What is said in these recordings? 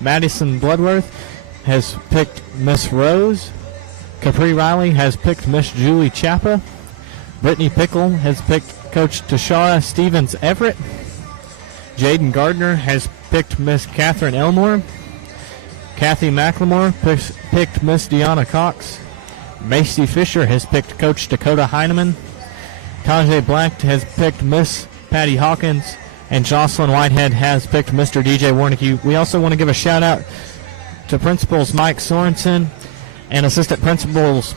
Madison Bloodworth has picked Miss Rose. Capri Riley has picked Miss Julie Chappa. Brittany Pickle has picked Coach Tashara Stevens Everett. Jaden Gardner has picked Miss Catherine Elmore. Kathy McLemore picked Miss Deanna Cox. Macy Fisher has picked Coach Dakota Heineman. Tajay Black has picked Miss Patty Hawkins. And Jocelyn Whitehead has picked Mr. DJ Warnicki. We also want to give a shout out to Principals Mike Sorensen and Assistant Principals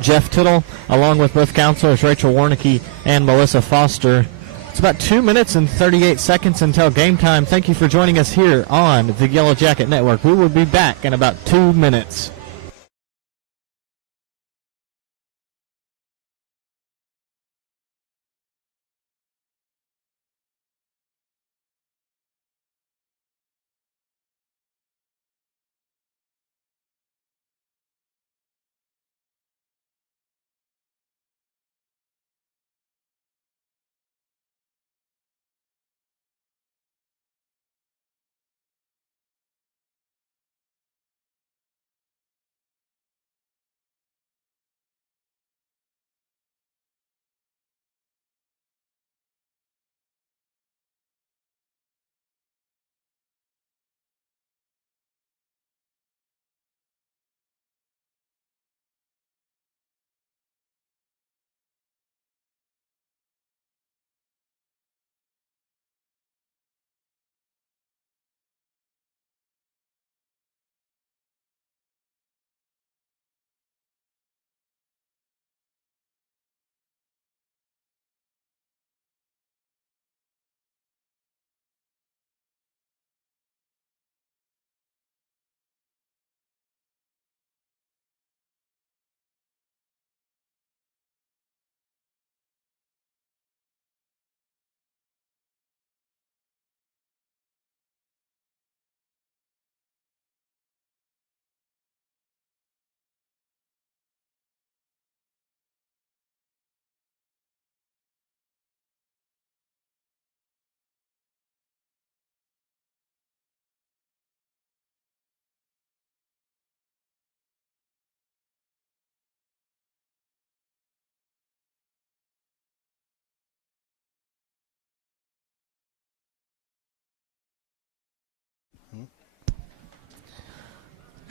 Jeff Tittle, along with both counselors Rachel Warnicki and Melissa Foster. It's about 2 minutes and 38 seconds until game time. Thank you for joining us here on the Yellow Jacket Network. We will be back in about 2 minutes.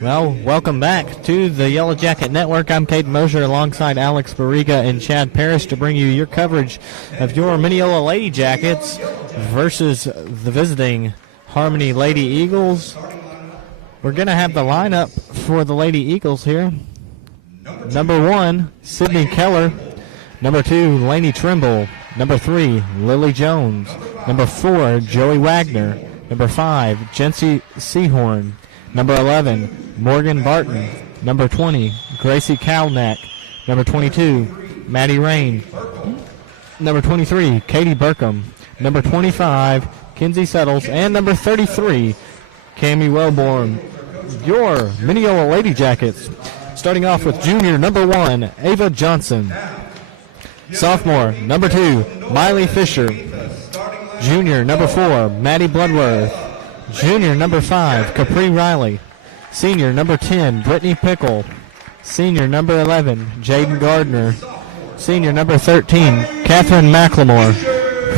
Well, welcome back to the Yellow Jacket Network. I'm Kate Mosier alongside Alex Barriga and Chad Parrish to bring you your coverage of your Mineola Lady Jackets versus the visiting Harmony Lady Eagles. We're going to have the lineup for the Lady Eagles here. Number 1, Sydney Keller. Number 2, Lainey Trimble. Number 3, Lily Jones. Number 4, Joey Wagner. Number 5, Jency Seahorn. Number 11, Morgan Barton. Number 20, Gracie Kalnack. Number 22, Maddie Rain. Number 23, Katie Burkham. Number 25, Kinsey Settles. And number 33, Cammie Wellborn. Your Mineola Lady Jackets. Starting off with junior number 1, Ava Johnson. Sophomore number 2, Miley Fisher. Junior number 4, Maddie Bloodworth. Junior number 5, Capri Riley. Senior number 10, Brittany Pickle. Senior number 11, Jaden Gardner. Senior number 13, Catherine McLemore.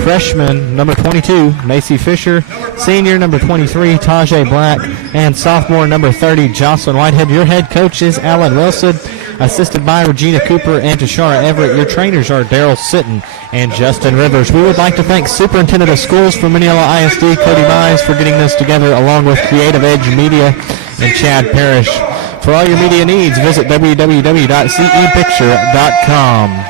Freshman number 22, Macy Fisher. Senior number 23, Tajay Black. And sophomore number 30, Jocelyn Whitehead. Your head coach is Alan Wilson, assisted by Regina Cooper and Tashara Everett. Your trainers are Daryl Sitton and Justin Rivers. We would like to thank Superintendent of Schools for Mineola ISD, Cody Mize, for getting this together, along with Creative Edge Media and Chad Parrish. For all your media needs, visit www.CEPicture.com.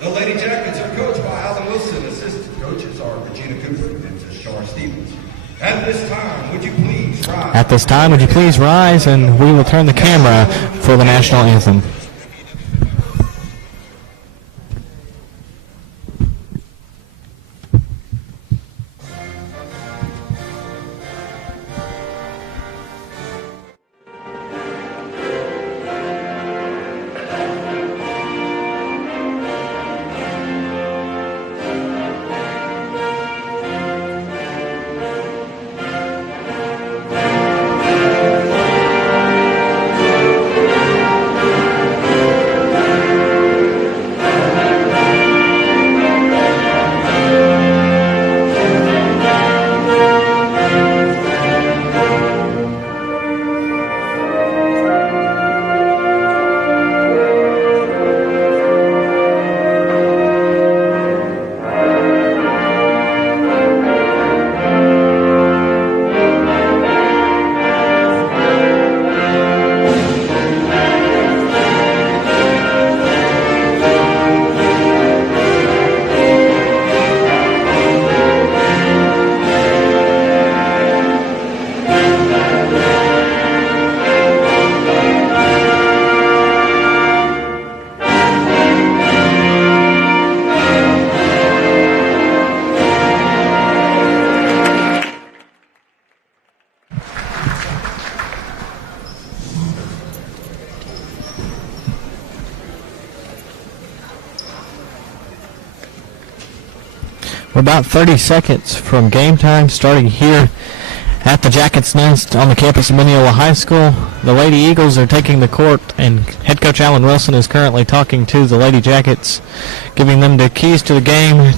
The Lady Jackets are coached by Alan Wilson. Assistant coaches are Regina Cooper and Tashara Stevens. At this time, would you please rise? At this time, would you please rise, and we will turn the camera for the national anthem. We're about 30 seconds from game time, starting here at the Jackets Nest on the campus of Mineola High School. The Lady Eagles are taking the court, and head coach Alan Wilson is currently talking to the Lady Jackets, giving them the keys to the game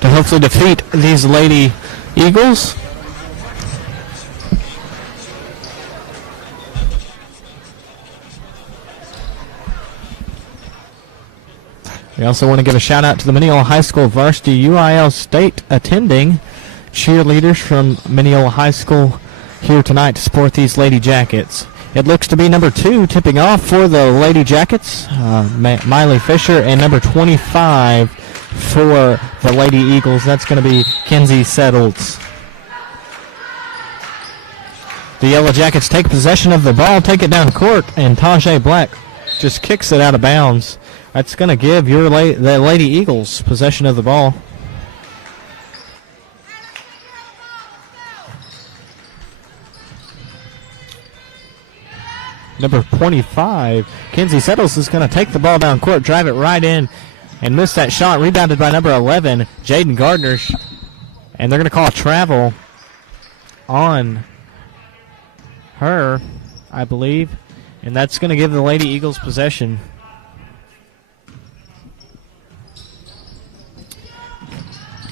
to hopefully defeat these Lady Eagles. We also want to give a shout out to the Mineola High School varsity UIL state attending cheerleaders from Mineola High School here tonight to support these Lady Jackets. It looks to be number 2 tipping off for the Lady Jackets, Miley Fisher, and number 25 for the Lady Eagles. That's going to be Kenzie Settles. The Yellow Jackets take possession of the ball, take it down court, and Tajay Black just kicks it out of bounds. That's going to give the Lady Eagles possession of the ball. Number 25, Kenzie Settles, is going to take the ball down court, drive it right in, and miss that shot. Rebounded by number 11, Jaden Gardner. And they're going to call a travel on her, I believe. And that's going to give the Lady Eagles possession.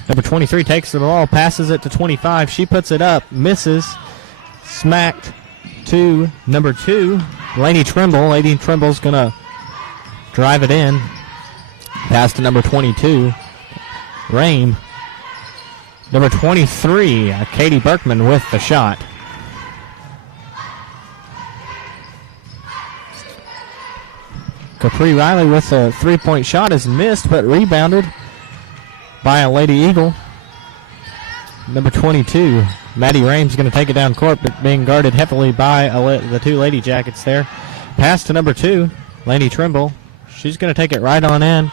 Number 23 takes the ball, passes it to 25. She puts it up, misses, smacked to number 2, Lady Trimble. Lady Trimble's going to drive it in. Pass to number 22, Rame. Number 23, Katie Berkman with the shot. Capri Riley with a three-point shot is missed, but rebounded by a Lady Eagle. Number 22, Maddie Rame's going to take it down court, but being guarded heavily by the 2 Lady Jackets there. Pass to number 2, Lady Trimble. She's going to take it right on in.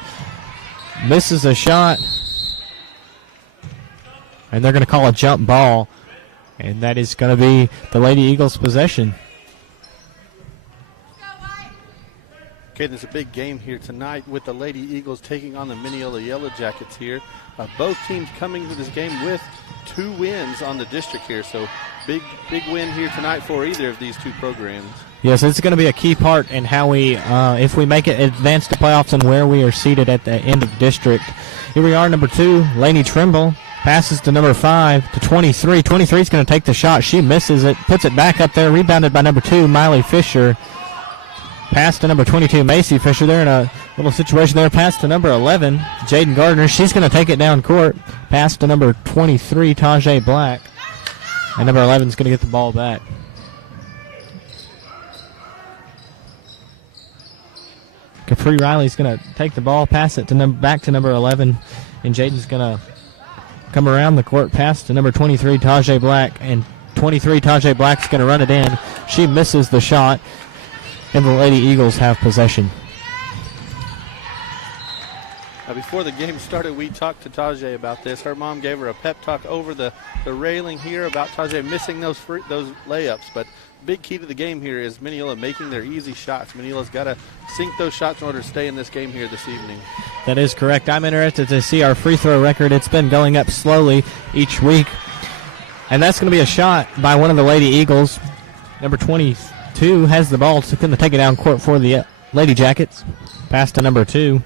Misses a shot. And they're going to call a jump ball. And that is going to be the Lady Eagles' possession. Okay, there's a big game here tonight with the Lady Eagles taking on the Mineola Yellowjackets here. Both teams coming to this game with 2 wins on the district here, so big win here tonight for either of these 2 programs. Yes, it's going to be a key part in how we, if we make it advance to playoffs and where we are seated at the end of district. Here we are, number 2, Lady Trimble. Passes to number 5 to 23. 23 is going to take the shot. She misses it, puts it back up there, rebounded by number 2, Miley Fisher. Pass to number 22, Macy Fisher. They're in a little situation there. Pass to number 11, Jaden Gardner. She's going to take it down court. Pass to number 23, Tajay Black. And number 11 is going to get the ball back. Capri Riley's going to take the ball, pass it to back to number 11, and Jaden's going to come around the court, pass to number 23, Tajay Black, and 23, Tajay Black's going to run it in. She misses the shot. And the Lady Eagles have possession. Now before the game started, we talked to Tajay about this. Her mom gave her a pep talk over the railing here about Tajay missing those layups. But big key to the game here is Mineola making their easy shots. Mineola's got to sink those shots in order to stay in this game here this evening. That is correct. I'm interested to see our free throw record. It's been going up slowly each week. And that's going to be a shot by one of the Lady Eagles. Number 22 has the ball, so going to take it down court for the Lady Jackets. Pass to number 2.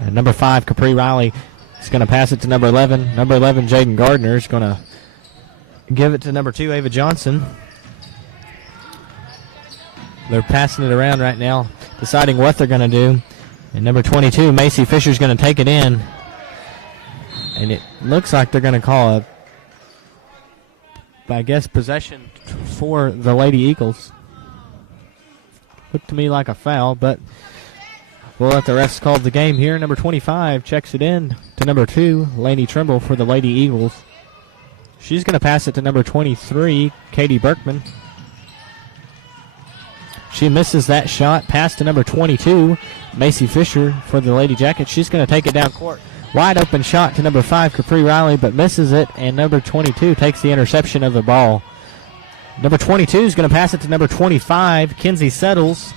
And number 5, Capri Riley, is going to pass it to number 11. Number 11, Jaden Gardner, is going to give it to number 2, Ava Johnson. They're passing it around right now, deciding what they're going to do. And number 22, Macy Fisher, is going to take it in. And it looks like they're going to call a, I guess, possession for the Lady Eagles. Looked to me like a foul, but we'll let the refs call the game here. Number 25 checks it in to number 2, Lainey Trimble, for the Lady Eagles. She's going to pass it to number 23, Katie Berkman. She misses that shot. Pass to number 22, Macy Fisher, for the Lady Jackets. She's going to take it down court. Wide open shot to number 5, Capri Riley, but misses it, and number 22 takes the interception of the ball. Number 22 is going to pass it to number 25, Kenzie Settles.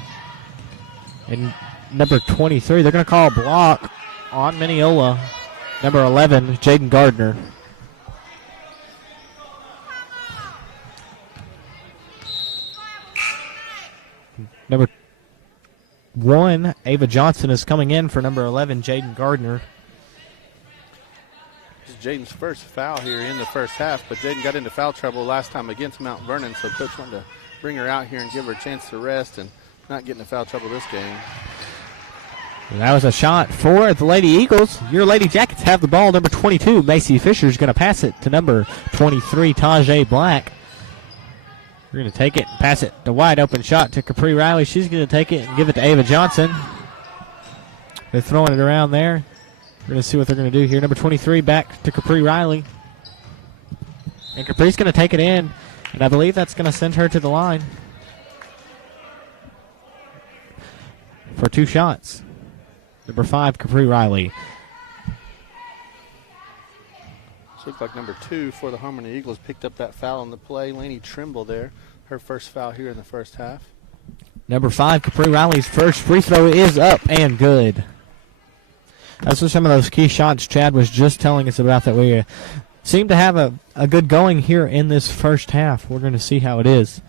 And number 23, they're going to call a block on Mineola. number 11, Jaden Gardner. Number 1, Ava Johnson is coming in for number 11, Jaden Gardner. This is Jaden's first foul here in the first half, but Jaden got into foul trouble last time against Mount Vernon, so Coach wanted to bring her out here and give her a chance to rest and not get into foul trouble this game. And that was a shot for the Lady Eagles. Your Lady Jackets have the ball. Number 22, Macy Fisher, is going to pass it to number 23, Tajay Black. We're going to take it and pass it. The wide open shot to Capri Riley. She's going to take it and give it to Ava Johnson. They're throwing it around there. We're going to see what they're going to do here. Number 23 back to Capri Riley. And Capri's going to take it in. And I believe that's going to send her to the line for 2 shots. Number 5, Capri Riley. Looks like number 2 for the Harmony Eagles picked up that foul on the play. Lainey Trimble there, her first foul here in the first half. Number 5, Capri Riley's first free throw is up and good. That's what some of those key shots Chad was just telling us about, that we seem to have a good going here in this first half. We're going to see how it is.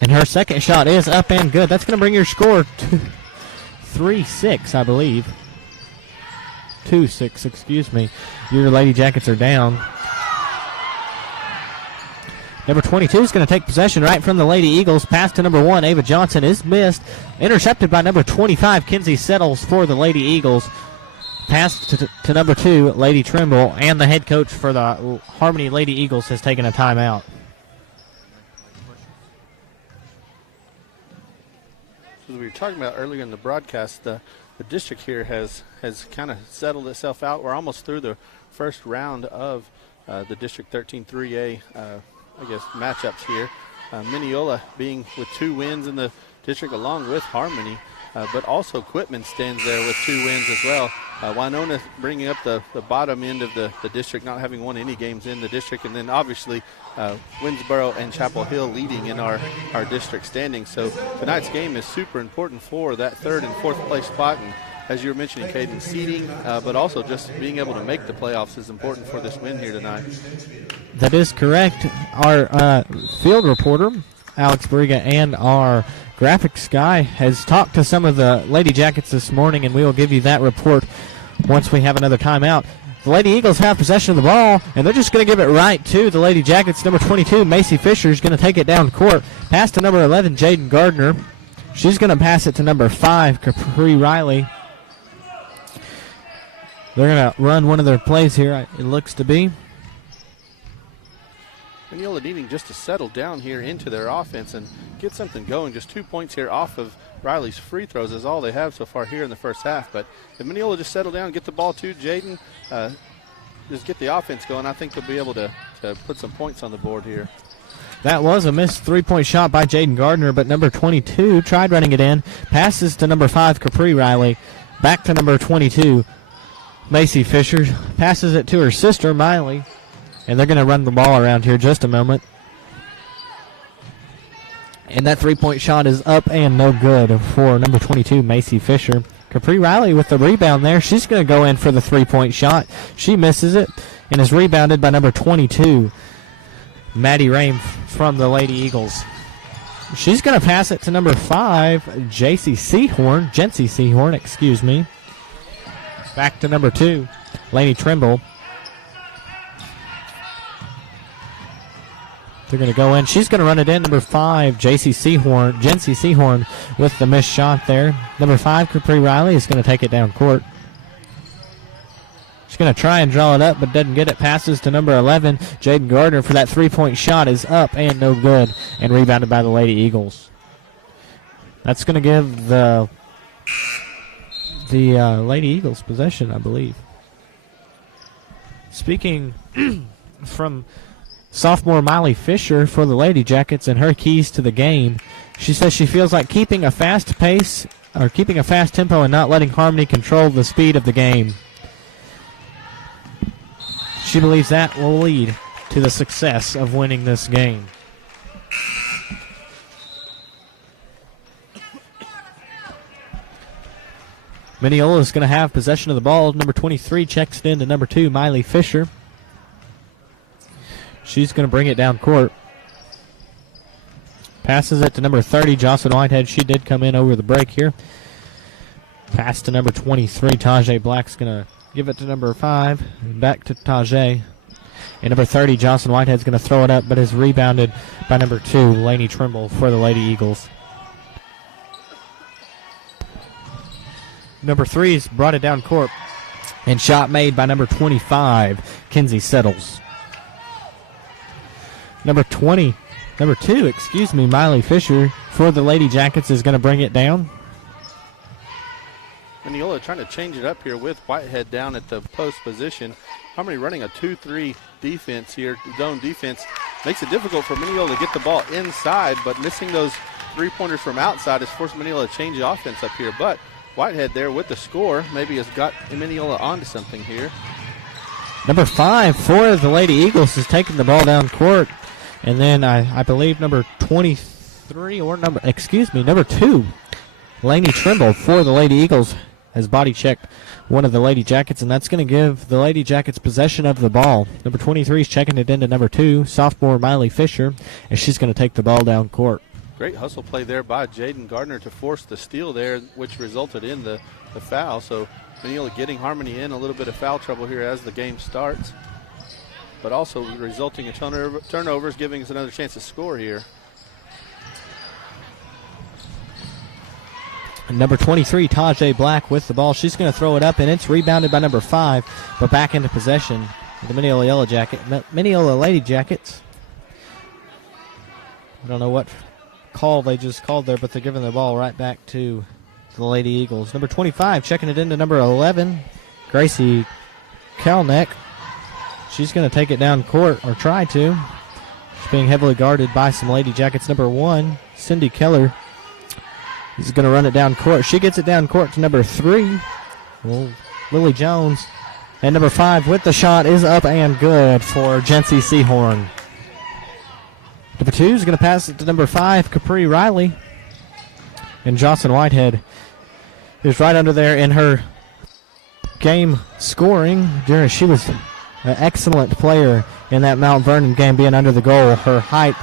And her second shot is up and good. That's going to bring your score to 3-6, I believe. 2-6, excuse me. Your Lady Jackets are down. Number 22 is going to take possession right from the Lady Eagles. Pass to number 1, Ava Johnson, is missed. Intercepted by number 25, Kinsey Settles for the Lady Eagles. Pass to number 2, Lady Trimble. And the head coach for the Harmony Lady Eagles has taken a timeout. As we were talking about earlier in the broadcast, the district here has kind of settled itself out. We're almost through the first round of the District 13 3A, matchups here. Mineola being with 2 wins in the district along with Harmony, but also Quitman stands there with 2 wins as well. Winona bringing up the bottom end of the district, not having won any games in the district, and then obviously Winsboro and Chapel Hill leading in our district standings. So tonight's game is super important for that 3rd and 4th place spot, and as you were mentioning, Caden, seeding, but also just being able to make the playoffs is important for this win here tonight. That is correct. Our field reporter, Alex Briga, and our graphics guy has talked to some of the Lady Jackets this morning, and we will give you that report once we have another timeout. The Lady Eagles have possession of the ball, and they're just going to give it right to the Lady Jackets. Number 22, Macy Fisher, is going to take it down court. Pass to number 11, Jaden Gardner. She's going to pass it to number 5, Capri Riley. They're going to run one of their plays here, it looks to be. Mineola needing just to settle down here into their offense and get something going. Just 2 points here off of Riley's free throws is all they have so far here in the first half. But if Mineola just settle down, get the ball to Jaden, just get the offense going, I think they'll be able to put some points on the board here. That was a missed 3-point shot by Jaden Gardner, but number 22 tried running it in. Passes to number 5, Capri Riley. Back to number 22, Macy Fisher. Passes it to her sister, Miley. And they're going to run the ball around here just a moment. And that 3-point shot is up and no good for number 22, Macy Fisher. Capri Riley with the rebound there. She's going to go in for the 3-point shot. She misses it and is rebounded by number 22, Maddie Rame from the Lady Eagles. She's going to pass it to number 5, Jency Seahorn, excuse me. Back to number 2, Lainey Trimble. They're going to go in. She's going to run it in. Number 5, Jency Seahorn with the missed shot there. Number 5, Capri Riley is going to take it down court. She's going to try and draw it up, but doesn't get it. Passes to number 11, Jaden Gardner for that 3-point shot is up and no good, and rebounded by the Lady Eagles. That's going to give the Lady Eagles possession, I believe. Speaking from sophomore Miley Fisher for the Lady Jackets and her keys to the game, she says she feels like keeping a fast pace or keeping a fast tempo and not letting Harmony control the speed of the game. She believes that will lead to the success of winning this game. Mineola is going to have possession of the ball. Number 23 checks it in to number 2, Miley Fisher. She's going to bring it down court. Passes it to number 30, Jocelyn Whitehead. She did come in over the break here. Pass to number 23, Tajay Black's going to give it to number 5. Back to Tajay. And number 30, Jocelyn Whitehead's going to throw it up, but is rebounded by number 2, Lainey Trimble for the Lady Eagles. Number 3's brought it down court. And shot made by number 25, Kinsey Settles. Number 2, Miley Fisher for the Lady Jackets is going to bring it down. Mineola trying to change it up here with Whitehead down at the post position. Harmony running a 2-3 defense here, zone defense. Makes it difficult for Mineola to get the ball inside, but missing those three-pointers from outside has forced Mineola to change the offense up here. But Whitehead there with the score maybe has got Mineola onto something here. Number 5 for the Lady Eagles is taking the ball down court. And then I believe number 23 or number 2, Lainey Trimble for the Lady Eagles has body checked one of the Lady Jackets, and that's going to give the Lady Jackets possession of the ball. Number 23 is checking it into number 2, sophomore Miley Fisher, and she's going to take the ball down court. Great hustle play there by Jaden Gardner to force the steal there, which resulted in the foul. So Mineola getting Harmony in a little bit of foul trouble here as the game starts, but also resulting in turnovers, giving us another chance to score here. Number 23, Tajay Black with the ball. She's going to throw it up, and it's rebounded by number 5, but back into possession. The Mineola Lady Jackets. I don't know what call they just called there, but they're giving the ball right back to the Lady Eagles. Number 25 checking it into number 11, Gracie Kalneck. She's going to take it down court, or try to. She's being heavily guarded by some Lady Jackets. Number 1, Cindy Keller, is going to run it down court. She gets it down court to number 3, Lily Jones. And number 5 with the shot is up and good for Jency Seahorn. Number 2 is going to pass it to number 5, Capri Riley. And Jocelyn Whitehead is right under there in her game scoring. She was an excellent player in that Mount Vernon game, being under the goal. Her height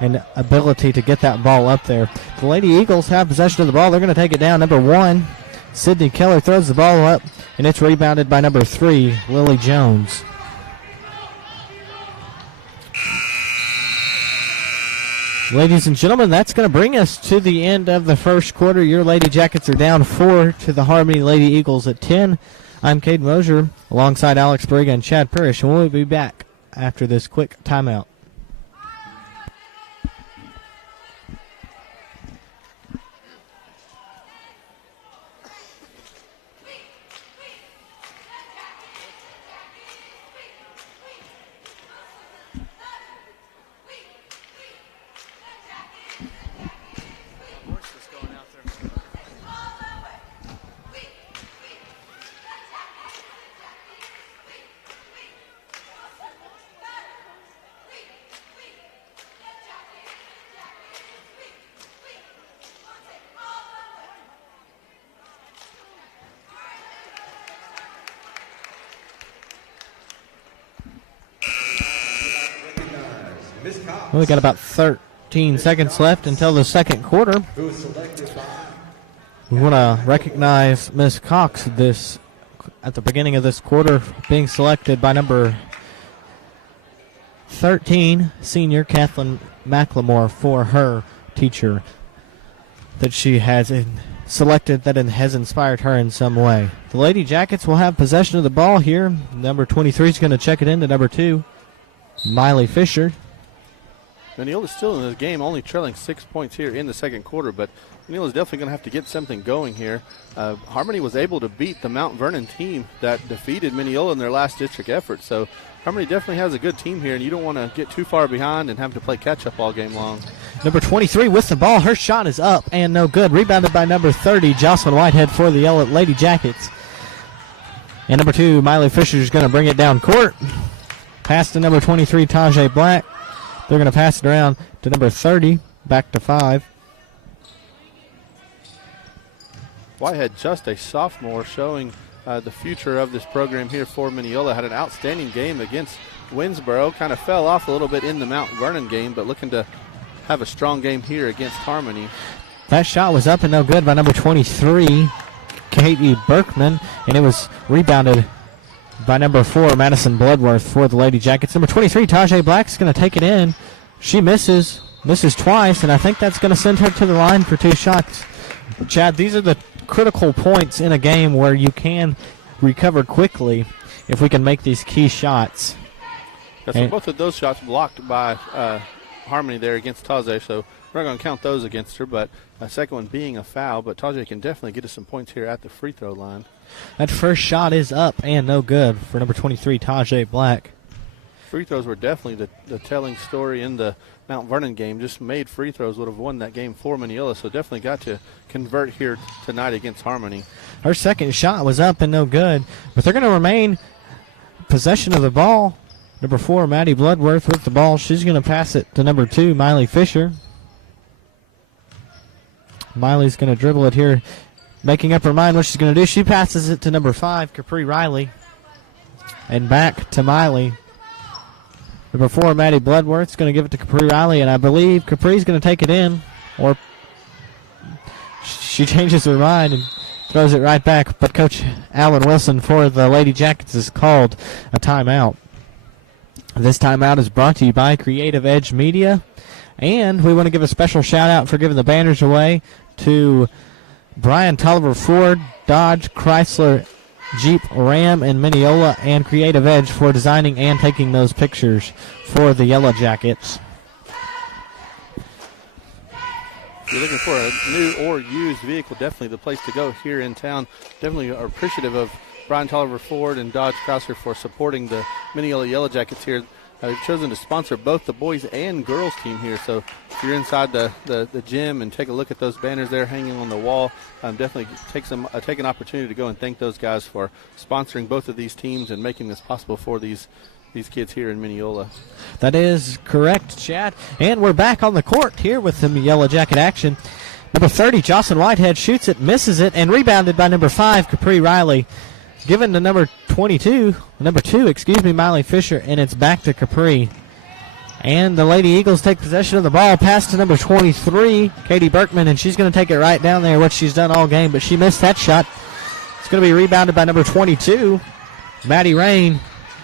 and ability to get that ball up there. The Lady Eagles have possession of the ball. They're going to take it down. Number 1, Sydney Keller throws the ball up, and it's rebounded by number 3, Lily Jones. Ladies and gentlemen, that's going to bring us to the end of the first quarter. Your Lady Jackets are down 4 to the Harmony Lady Eagles at 10. I'm Cade Mosier alongside Alex Bariga and Chad Parrish, and we'll be back after this quick timeout. We got about 13 seconds left until the second quarter. We want to recognize Miss Cox at the beginning of this quarter, being selected by number 13, senior Kathleen McLemore, for her teacher that she has selected that has inspired her in some way. The Lady Jackets will have possession of the ball here. Number 23 is going to check it in to number 2, Miley Fisher. Mineola's still in this game, only trailing 6 points here in the second quarter, but Mineola's definitely going to have to get something going here. Harmony was able to beat the Mount Vernon team that defeated Mineola in their last district effort, so Harmony definitely has a good team here, and you don't want to get too far behind and have to play catch-up all game long. Number 23 with the ball. Her shot is up and no good. Rebounded by number 30, Jocelyn Whitehead for the Lady Jackets. And number 2, Miley Fisher, is going to bring it down court. Pass to number 23, Tajay Black. They're going to pass it around to number 30, back to 5. Whitehead, just a sophomore, showing the future of this program here for Mineola. Had an outstanding game against Winsboro. Kind of fell off a little bit in the Mount Vernon game, but looking to have a strong game here against Harmony. That shot was up and no good by number 23, Katie Berkman, and it was rebounded by number 4, Madison Bloodworth for the Lady Jackets. Number 23, Tajay Black's going to take it in. She misses twice, and I think that's going to send her to the line for 2 shots. Chad, these are the critical points in a game where you can recover quickly if we can make these key shots. Yeah, so both of those shots blocked by Harmony there against Tajay, so we're not going to count those against her, but a second one being a foul, but Tajay can definitely get us some points here at the free throw line. That first shot is up and no good for number 23, Tajay Black. Free throws were definitely the telling story in the Mount Vernon game. Just made free throws would have won that game for Mineola, so definitely got to convert here tonight against Harmony. Her second shot was up and no good, but they're going to remain possession of the ball. Number 4, Maddie Bloodworth with the ball. She's going to pass it to number 2, Miley Fisher. Miley's going to dribble it here, making up her mind what she's going to do. She passes it to number 5, Capri Riley. And back to Miley. Number 4, Maddie Bloodworth's going to give it to Capri Riley, and I believe Capri's going to take it in, or she changes her mind and throws it right back. But Coach Alan Wilson for the Lady Jackets has called a timeout. This timeout is brought to you by Creative Edge Media, and we want to give a special shout-out for giving the banners away to Brian Tolliver Ford, Dodge, Chrysler, Jeep, Ram, and Mineola, and Creative Edge for designing and taking those pictures for the Yellowjackets. If you're looking for a new or used vehicle, definitely the place to go here in town. Definitely are appreciative of Brian Tolliver Ford and Dodge Chrysler for supporting the Mineola Yellowjackets here. They've chosen to sponsor both the boys and girls team here. So if you're inside the gym and take a look at those banners there hanging on the wall, definitely take an opportunity to go and thank those guys for sponsoring both of these teams and making this possible for these kids here in Mineola. That is correct, Chad. And we're back on the court here with the Yellow Jacket action. Number 30, Jocelyn Whitehead shoots it, misses it, and rebounded by number 5, Capri Riley. Given to number 2, Miley Fisher, and it's back to Capri. And the Lady Eagles take possession of the ball, pass to number 23, Katie Berkman, and she's going to take it right down there, what she's done all game, but she missed that shot. It's going to be rebounded by number 22, Maddie Rain,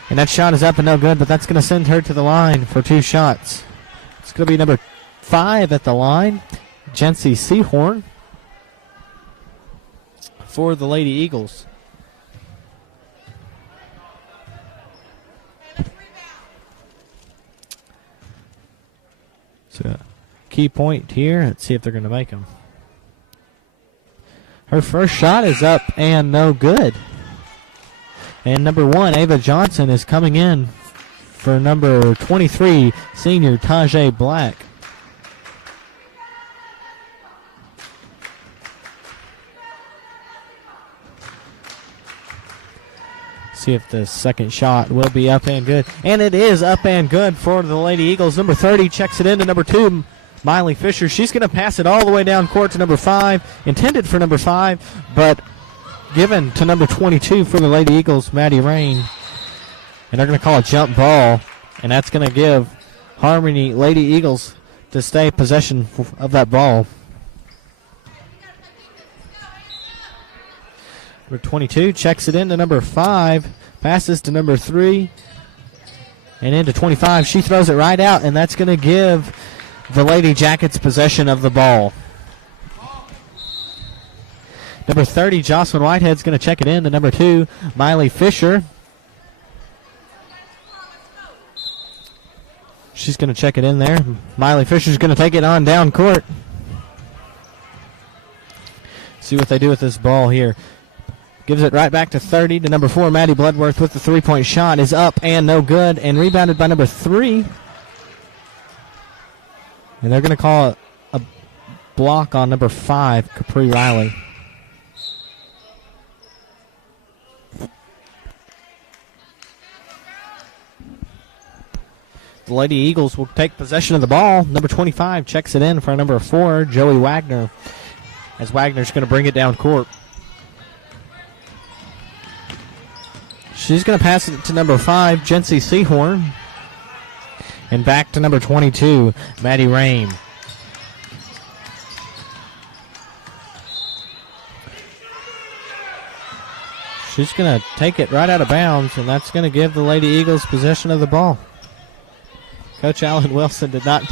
and that shot is up and no good, but that's going to send her to the line for 2 shots. It's going to be number 5 at the line, Jency Seahorn, for the Lady Eagles. So, key point here. Let's see if they're going to make them. Her first shot is up and no good. And number 1, Ava Johnson, is coming in for number 23, senior Tajay Black. See if the second shot will be up and good. And it is up and good for the Lady Eagles. Number 30 checks it into number 2, Miley Fisher. She's going to pass it all the way down court to number 5. Intended for number 5, but given to number 22 for the Lady Eagles, Maddie Rain. And they're going to call a jump ball. And that's going to give Harmony Lady Eagles to stay possession of that ball. Number 22 checks it into number 5, passes to number 3, and into 25. She throws it right out, and that's going to give the Lady Jackets possession of the ball. Number 30, Jocelyn Whitehead's going to check it in to number 2, Miley Fisher. She's going to check it in there. Miley Fisher's going to take it on down court. See what they do with this ball here. Gives it right back to 30 to number 4, Maddie Bloodworth with the three-point shot. Is up and no good, and rebounded by number 3. And they're going to call a block on number 5, Capri Riley. The Lady Eagles will take possession of the ball. Number 25 checks it in for number 4, Joey Wagner, as Wagner's going to bring it down court. She's going to pass it to number 5, Jency Seahorn. And back to number 22, Maddie Rame. She's going to take it right out of bounds, and that's going to give the Lady Eagles possession of the ball. Coach Alan Wilson did not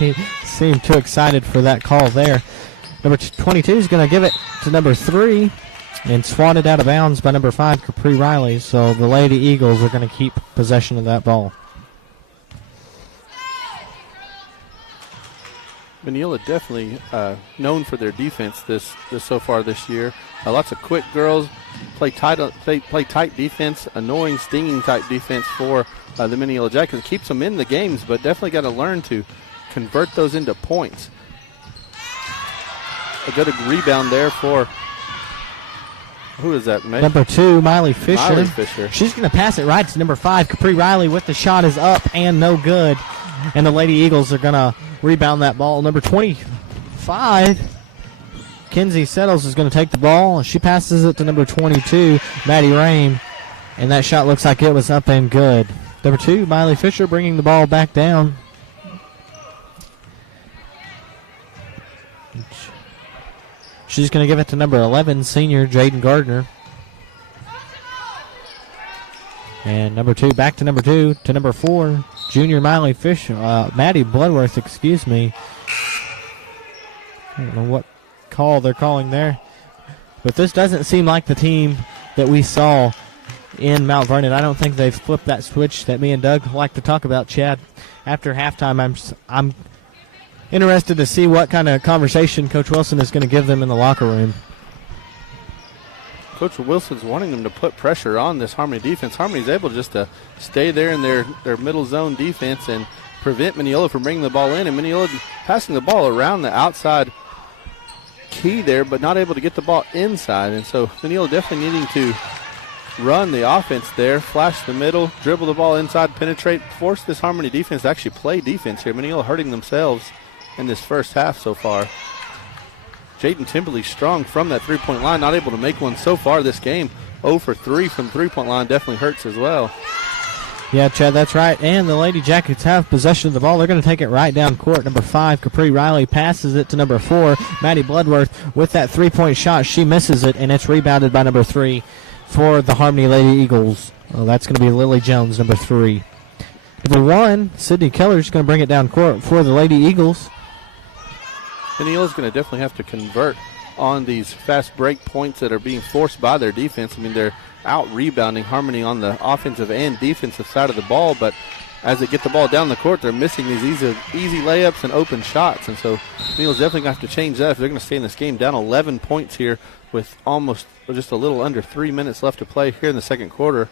seem too excited for that call there. Number 22 is going to give it to number 3 and swatted out of bounds by number 5, Capri Riley. So the Lady Eagles are going to keep possession of that ball. Mineola definitely known for their defense this so far this year. Lots of quick girls, play tight defense, annoying, stinging type defense for the Mineola Jackets. It keeps them in the games, but definitely got to learn to convert those into points. A good rebound there for, who is that, May? Number 2, Miley Fisher. Miley Fisher. She's going to pass it right to number 5, Capri Riley, with the shot is up and no good. And the Lady Eagles are going to rebound that ball. Number 25, Kenzie Settles, is going to take the ball. She passes it to number 22, Maddie Rame. And that shot looks like it was up and good. Number 2, Miley Fisher, bringing the ball back down. She's going to give it to number 11, senior Jaden Gardner. And number 2, back to number 2, to number 4, junior Miley Fisher, Maddie Bloodworth, excuse me. I don't know what call they're calling there. But this doesn't seem like the team that we saw in Mount Vernon. I don't think they've flipped that switch that me and Doug like to talk about, Chad. After halftime, I'm interested to see what kind of conversation Coach Wilson is going to give them in the locker room. Coach Wilson's wanting them to put pressure on this Harmony defense. Harmony's able just to stay there in their middle zone defense and prevent Mineola from bringing the ball in. And Mineola passing the ball around the outside key there, but not able to get the ball inside. And so Mineola definitely needing to run the offense there, flash the middle, dribble the ball inside, penetrate, force this Harmony defense to actually play defense here. Mineola hurting themselves in this first half so far. Jaden Timberley strong from that three-point line, not able to make one so far this game. 0 for 3 from the three-point line definitely hurts as well. Yeah, Chad, that's right. And the Lady Jackets have possession of the ball. They're going to take it right down court. Number 5, Capri Riley, passes it to number 4, Maddie Bloodworth, with that three-point shot. She misses it, and it's rebounded by number 3 for the Harmony Lady Eagles. Well, that's going to be Lily Jones, number 3. Number 1, Sydney Keller is going to bring it down court for the Lady Eagles. Mineola's going to definitely have to convert on these fast break points that are being forced by their defense. I mean, they're out rebounding Harmony on the offensive and defensive side of the ball, but as they get the ball down the court, they're missing these easy layups and open shots. And so Mineola's definitely going to have to change that if they're going to stay in this game. Down 11 points here with almost just a little under 3 minutes left to play here in the second quarter.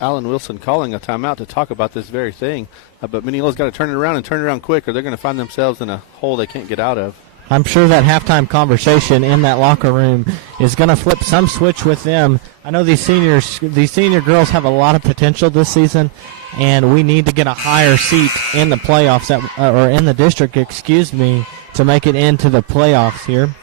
Alan Wilson calling a timeout to talk about this very thing. But Mineola's got to turn it around and turn it around quick, or they're going to find themselves in a hole they can't get out of. I'm sure that halftime conversation in that locker room is going to flip some switch with them. I know these senior girls have a lot of potential this season, and we need to get a higher seat in the playoffs, or in the district, to make it into the playoffs here.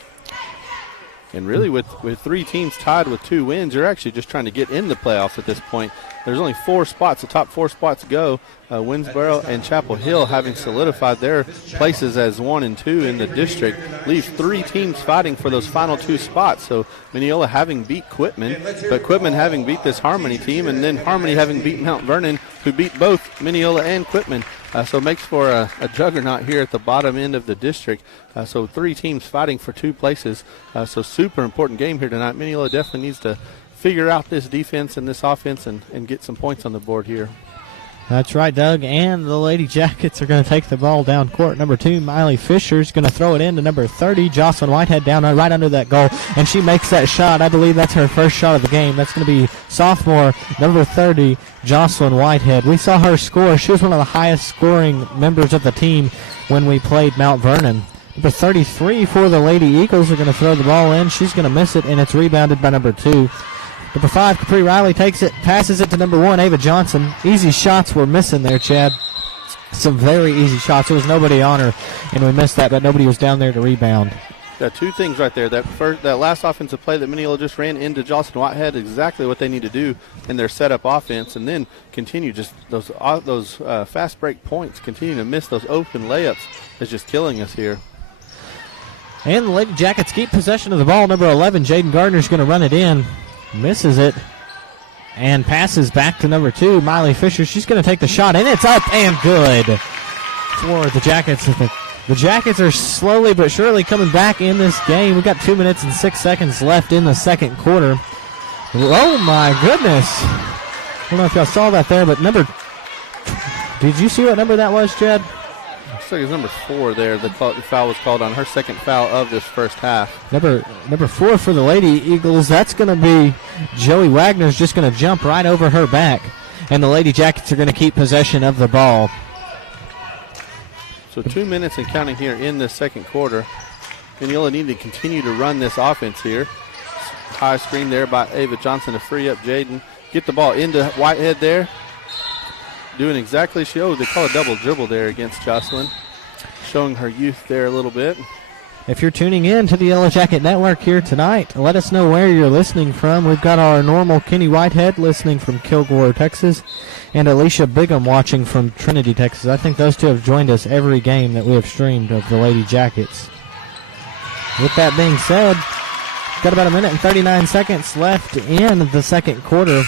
And really, with 3 teams tied with 2 wins, you're actually just trying to get in the playoffs at this point. There's only 4 spots. The top 4 spots go. Winsboro and Chapel Hill, having solidified their places as 1 and 2 in the district, leaves 3 teams fighting for those final 2 spots. So Mineola having beat Quitman, but Quitman having beat this Harmony team, and then Harmony having beat Mount Vernon, who beat both Mineola and Quitman. So it makes for a juggernaut here at the bottom end of the district. So 3 teams fighting for 2 places. So super important game here tonight. Mineola definitely needs to figure out this defense and this offense and get some points on the board here. That's right, Doug. And the Lady Jackets are going to take the ball down court. Number 2, Miley Fisher, is going to throw it in to number 30, Jocelyn Whitehead, down right under that goal. And she makes that shot. I believe that's her first shot of the game. That's going to be sophomore, number 30, Jocelyn Whitehead. We saw her score. She was one of the highest scoring members of the team when we played Mount Vernon. Number 33 for the Lady Eagles are going to throw the ball in. She's going to miss it, and it's rebounded by number 2. Number 5, Capri Riley takes it, passes it to number 1, Ava Johnson. Easy shots were missing there, Chad. Some very easy shots. There was nobody on her, and we missed that, but nobody was down there to rebound. Got two things right there. That last offensive play that Mineola just ran into Jocelyn Whitehead, exactly what they need to do in their setup offense, and then continue just those fast break points, continue to miss those open layups is just killing us here. And the Lady Jackets keep possession of the ball. Number 11, Jaden Gardner's going to run it in, misses it, and passes back to number 2, Miley Fisher. She's going to take the shot, and it's up and good for the Jackets. The Jackets are slowly but surely coming back in this game. We've got 2 minutes and 6 seconds left in the second quarter. Oh, my goodness. I don't know if y'all saw that there, but did you see what number that was, Chad? Looks like it's number 4 there. The foul was called on her second foul of this first half. Number 4 for the Lady Eagles. That's going to be Joey Wagner's just going to jump right over her back. And the Lady Jackets are going to keep possession of the ball. So 2 minutes and counting here in the second quarter. Mineola need to continue to run this offense here. High screen there by Ava Johnson to free up Jaden. Get the ball into Whitehead there. Doing exactly, they call a double dribble there against Jocelyn. Showing her youth there a little bit. If you're tuning in to the Yellow Jacket Network here tonight, let us know where you're listening from. We've got our normal Kenny Whitehead listening from Kilgore, Texas, and Alicia Bigham watching from Trinity, Texas. I think those two have joined us every game that we have streamed of the Lady Jackets. With that being said, got about 1 minute and 39 seconds left in the second quarter,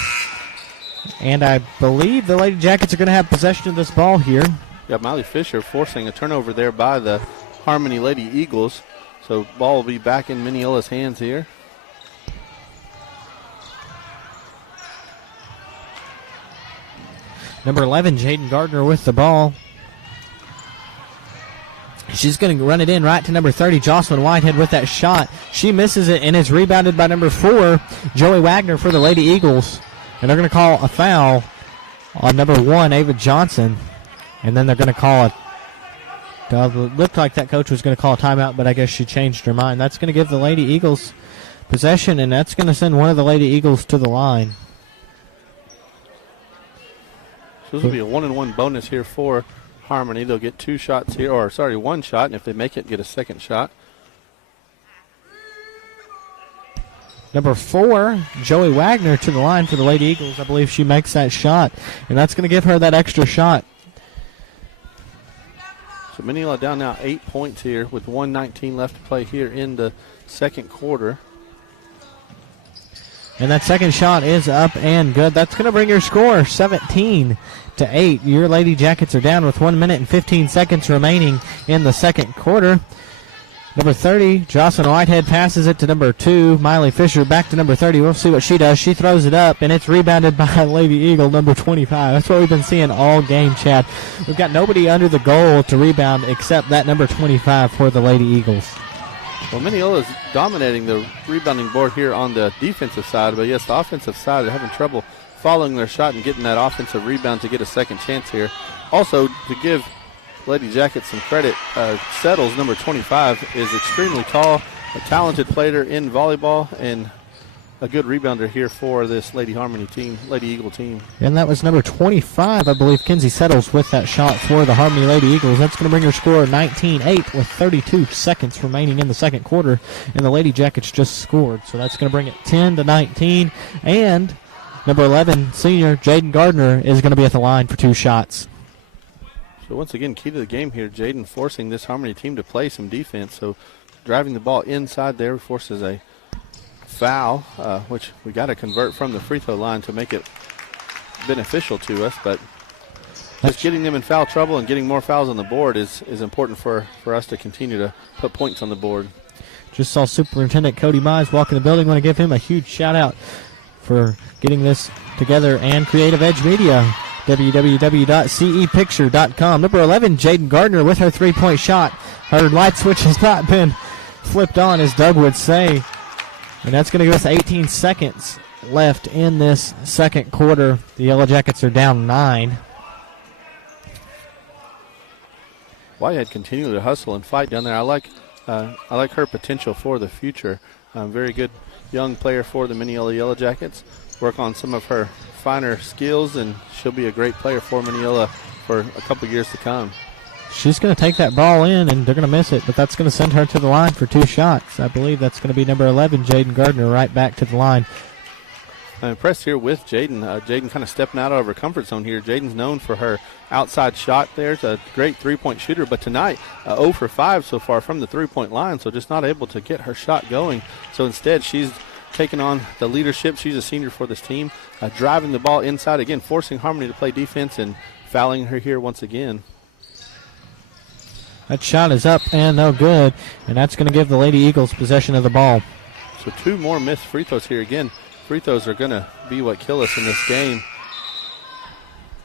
and I believe the Lady Jackets are going to have possession of this ball here. Yeah, Miley Fisher forcing a turnover there by the Harmony Lady Eagles. So ball will be back in Mineola's hands here. Number 11, Jaden Gardner with the ball. She's going to run it in right to number 30, Jocelyn Whitehead with that shot. She misses it, and it's rebounded by number 4, Joey Wagner for the Lady Eagles. And they're going to call a foul on number 1, Ava Johnson. And then they're going to call it looked like that coach was going to call a timeout, but I guess she changed her mind. That's going to give the Lady Eagles possession, and that's going to send one of the Lady Eagles to the line. So this will be a 1-and-1 bonus here for Harmony. They'll get 2 shots here, one shot, and if they make it, get a second shot. Number 4, Joey Wagner to the line for the Lady Eagles. I believe she makes that shot, and that's going to give her that extra shot. So Mineola down now 8 points here with 1:19 left to play here in the second quarter. And that second shot is up and good. That's going to bring your score 17-8. Your Lady Jackets are down with 1 minute and 15 seconds remaining in the second quarter. Number 30, Jocelyn Whitehead passes it to number 2, Miley Fisher. Back to number 30. We'll see what she does. She throws it up, and it's rebounded by Lady Eagle, number 25. That's what we've been seeing all game, Chad. We've got nobody under the goal to rebound except that number 25 for the Lady Eagles. Well, Mineola is dominating the rebounding board here on the defensive side, but yes, the offensive side, they're having trouble following their shot and getting that offensive rebound to get a second chance here. Also, to give Lady Jackets some credit, Settles, number 25, is extremely tall, a talented player in volleyball, and a good rebounder here for this Lady Harmony team, Lady Eagle team. And that was number 25, I believe, Kinsey Settles with that shot for the Harmony Lady Eagles. That's going to bring her score 19-8 with 32 seconds remaining in the second quarter, and the Lady Jackets just scored. So that's going to bring it 10-19, and number 11, senior Jaden Gardner, is going to be at the line for 2 shots. So once again, key to the game here, Jaden forcing this Harmony team to play some defense. So driving the ball inside there forces a foul, which we got to convert from the free throw line to make it beneficial to us. But just getting them in foul trouble and getting more fouls on the board is important for us to continue to put points on the board. Just saw Superintendent Cody Mize walk in the building. Want to give him a huge shout out for getting this together, and Creative Edge Media. www.CEPicture.com. Number 11, Jaden Gardner with her 3-point shot. Her light switch has not been flipped on, as Doug would say. And that's going to give us 18 seconds left in this second quarter. The Yellow Jackets are down 9. Whitehead continued to hustle and fight down there. I like her potential for the future. Very good young player for the Mineola Yellow Jackets. Work on some of her finer skills, and she'll be a great player for Mineola for a couple years to come. She's going to take that ball in, and they're going to miss it, but that's going to send her to the line for 2 shots. I believe that's going to be number 11, Jaden Gardner, right back to the line. I'm impressed here with Jaden. Jaden kind of stepping out of her comfort zone here. Jaden's known for her outside shot there. It's a great three-point shooter, but tonight 0 for 5 so far from the three-point line, so just not able to get her shot going. So instead, she's taking on the leadership. She's a senior for this team, driving the ball inside again, forcing Harmony to play defense and fouling her here once again. That shot is up and no good, and that's going to give the Lady Eagles possession of the ball. So 2 more missed free throws here again. Free throws are going to be what kill us in this game.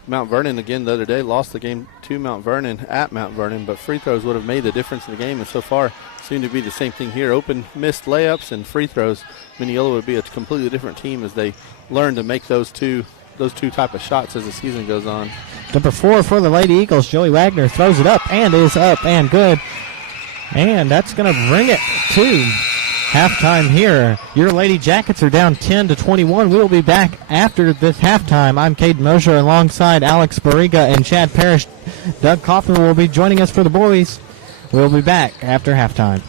Mount Vernon, again, the other day, lost the game to Mount Vernon at Mount Vernon, but free throws would have made the difference in the game, and so far seem to be the same thing here. Open missed layups and free throws. Mineola would be a completely different team as they learn to make those two type of shots as the season goes on. Number 4 for the Lady Eagles, Joey Wagner, throws it up and is up and good. And that's going to bring it to halftime here. Your Lady Jackets are down 10-21. We'll be back after this halftime. I'm Caden Mosher alongside Alex Barriga and Chad Parrish. Doug Kaufman will be joining us for the boys. We'll be back after halftime.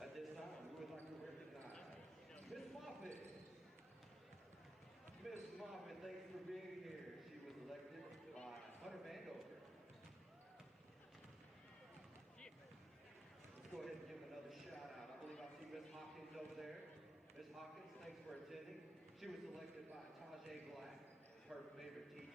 At this time, we would like to recognize Miss Moffitt. Miss Moffitt, thanks for being here. She was elected by Hunter Vandover. Let's go ahead and give another shout out. I believe I see Miss Hawkins over there. Miss Hawkins, thanks for attending. She was elected by Tajay Black, her favorite teacher.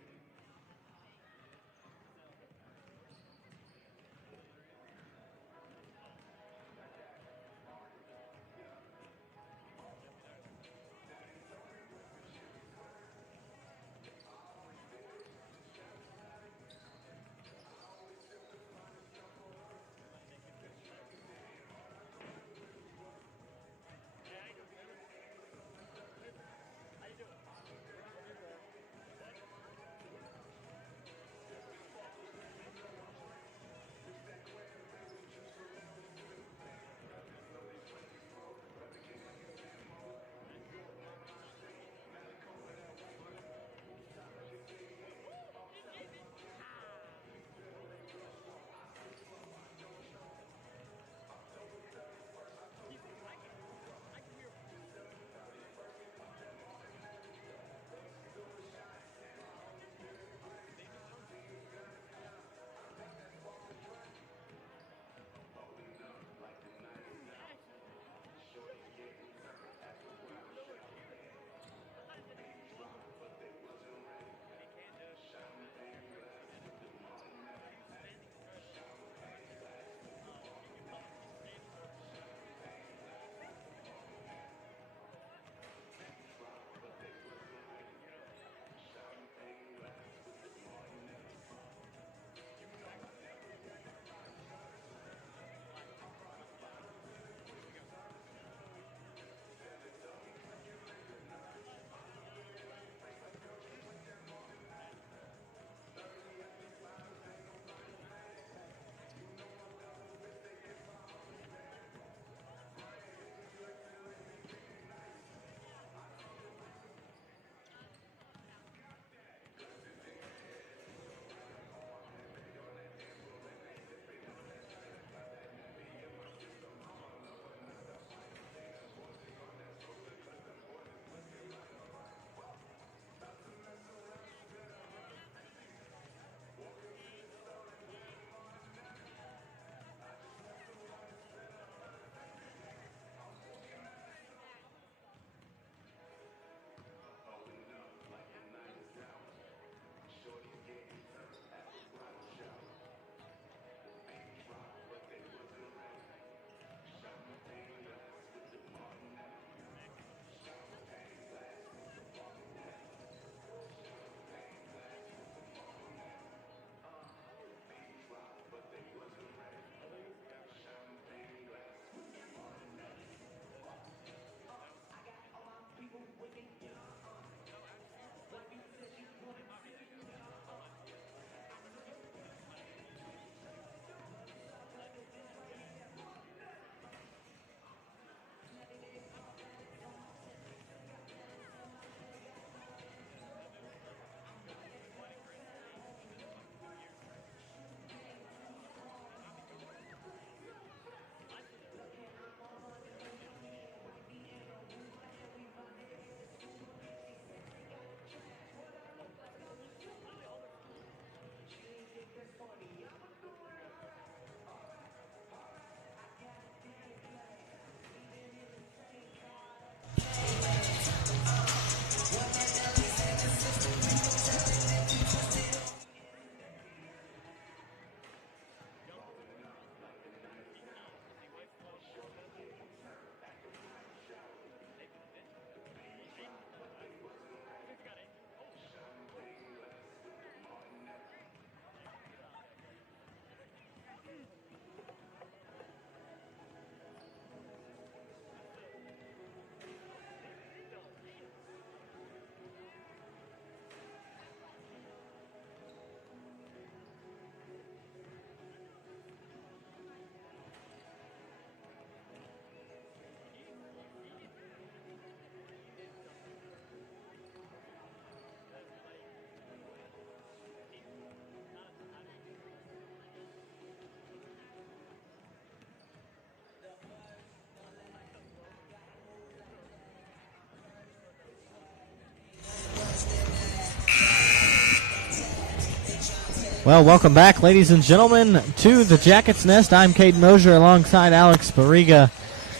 Well, welcome back, ladies and gentlemen, to the Jackets Nest. I'm Cade Mosier alongside Alex Barriga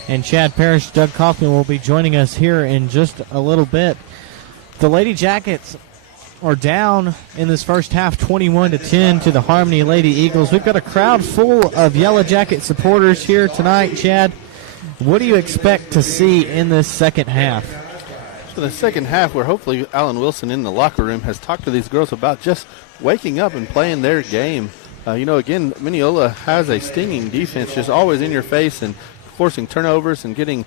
and Chad Parrish. Doug Kaufman will be joining us here in just a little bit. The Lady Jackets are down in this first half 21-10 to the Harmony Lady Eagles. We've got a crowd full of Yellow Jacket supporters here tonight. Chad, what do you expect to see in this second half? For the second half, where hopefully Alan Wilson in the locker room has talked to these girls about just waking up and playing their game. Again, Mineola has a stinging defense, just always in your face and forcing turnovers and getting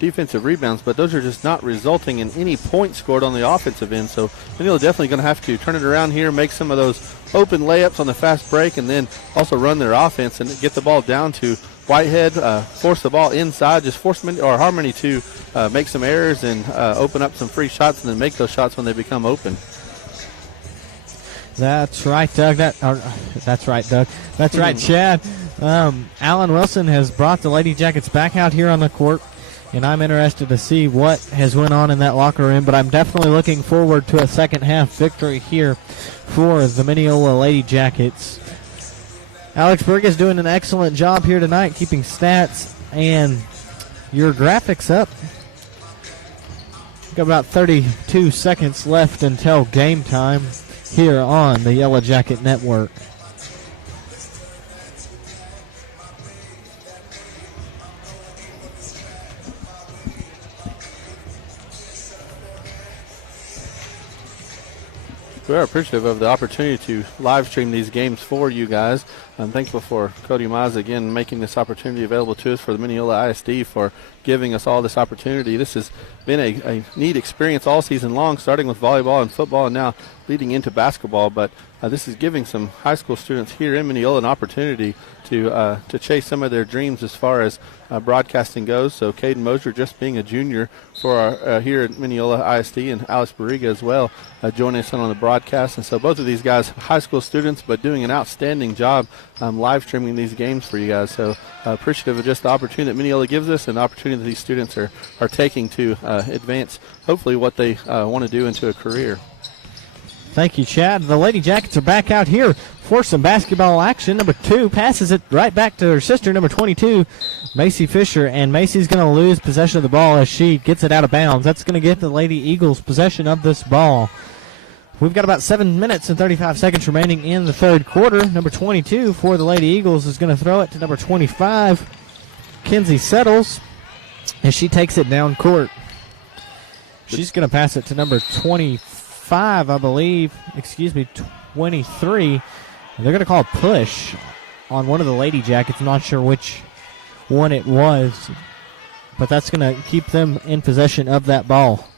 defensive rebounds, but those are just not resulting in any points scored on the offensive end. So Mineola definitely going to have to turn it around here, make some of those open layups on the fast break, and then also run their offense and get the ball down to Whitehead, force the ball inside, just force Harmony to make some errors and open up some free shots, and then make those shots when they become open. That's right, Doug. That's right, Doug. That's right, Chad. Alan Wilson has brought the Lady Jackets back out here on the court, and I'm interested to see what has went on in that locker room, but I'm definitely looking forward to a second half victory here for the Mineola Lady Jackets. Alex Berg is doing an excellent job here tonight, keeping stats and your graphics up. Got about 32 seconds left until game time here on the Yellow Jacket Network. We are appreciative of the opportunity to live stream these games for you guys. I'm thankful for Cody Mize again making this opportunity available to us, for the Mineola ISD for giving us all this opportunity. This has been a neat experience all season long, starting with volleyball and football and now leading into basketball. But this is giving some high school students here in Mineola an opportunity to chase some of their dreams as far as broadcasting goes. So Caden Mosier just being a junior for our here at Mineola ISD, and Alex Barriga as well joining us on the broadcast. And so both of these guys, high school students, but doing an outstanding job live streaming these games for you guys. So appreciative of just the opportunity that Mineola gives us and the opportunity that these students are taking to advance hopefully what they want to do into a career. Thank you, Chad. The Lady Jackets are back out here for some basketball action. Number 2 passes it right back to her sister, number 22, Macy Fisher, and Macy's going to lose possession of the ball as she gets it out of bounds. That's going to get the Lady Eagles possession of this ball. We've got about 7 minutes and 35 seconds remaining in the third quarter. Number 22 for the Lady Eagles is going to throw it to number 25, Kinsey Settles, and she takes it down court. She's going to pass it to number 25, I believe. 23. They're going to call a push on one of the Lady Jackets. I'm not sure which one it was, but that's going to keep them in possession of that ball.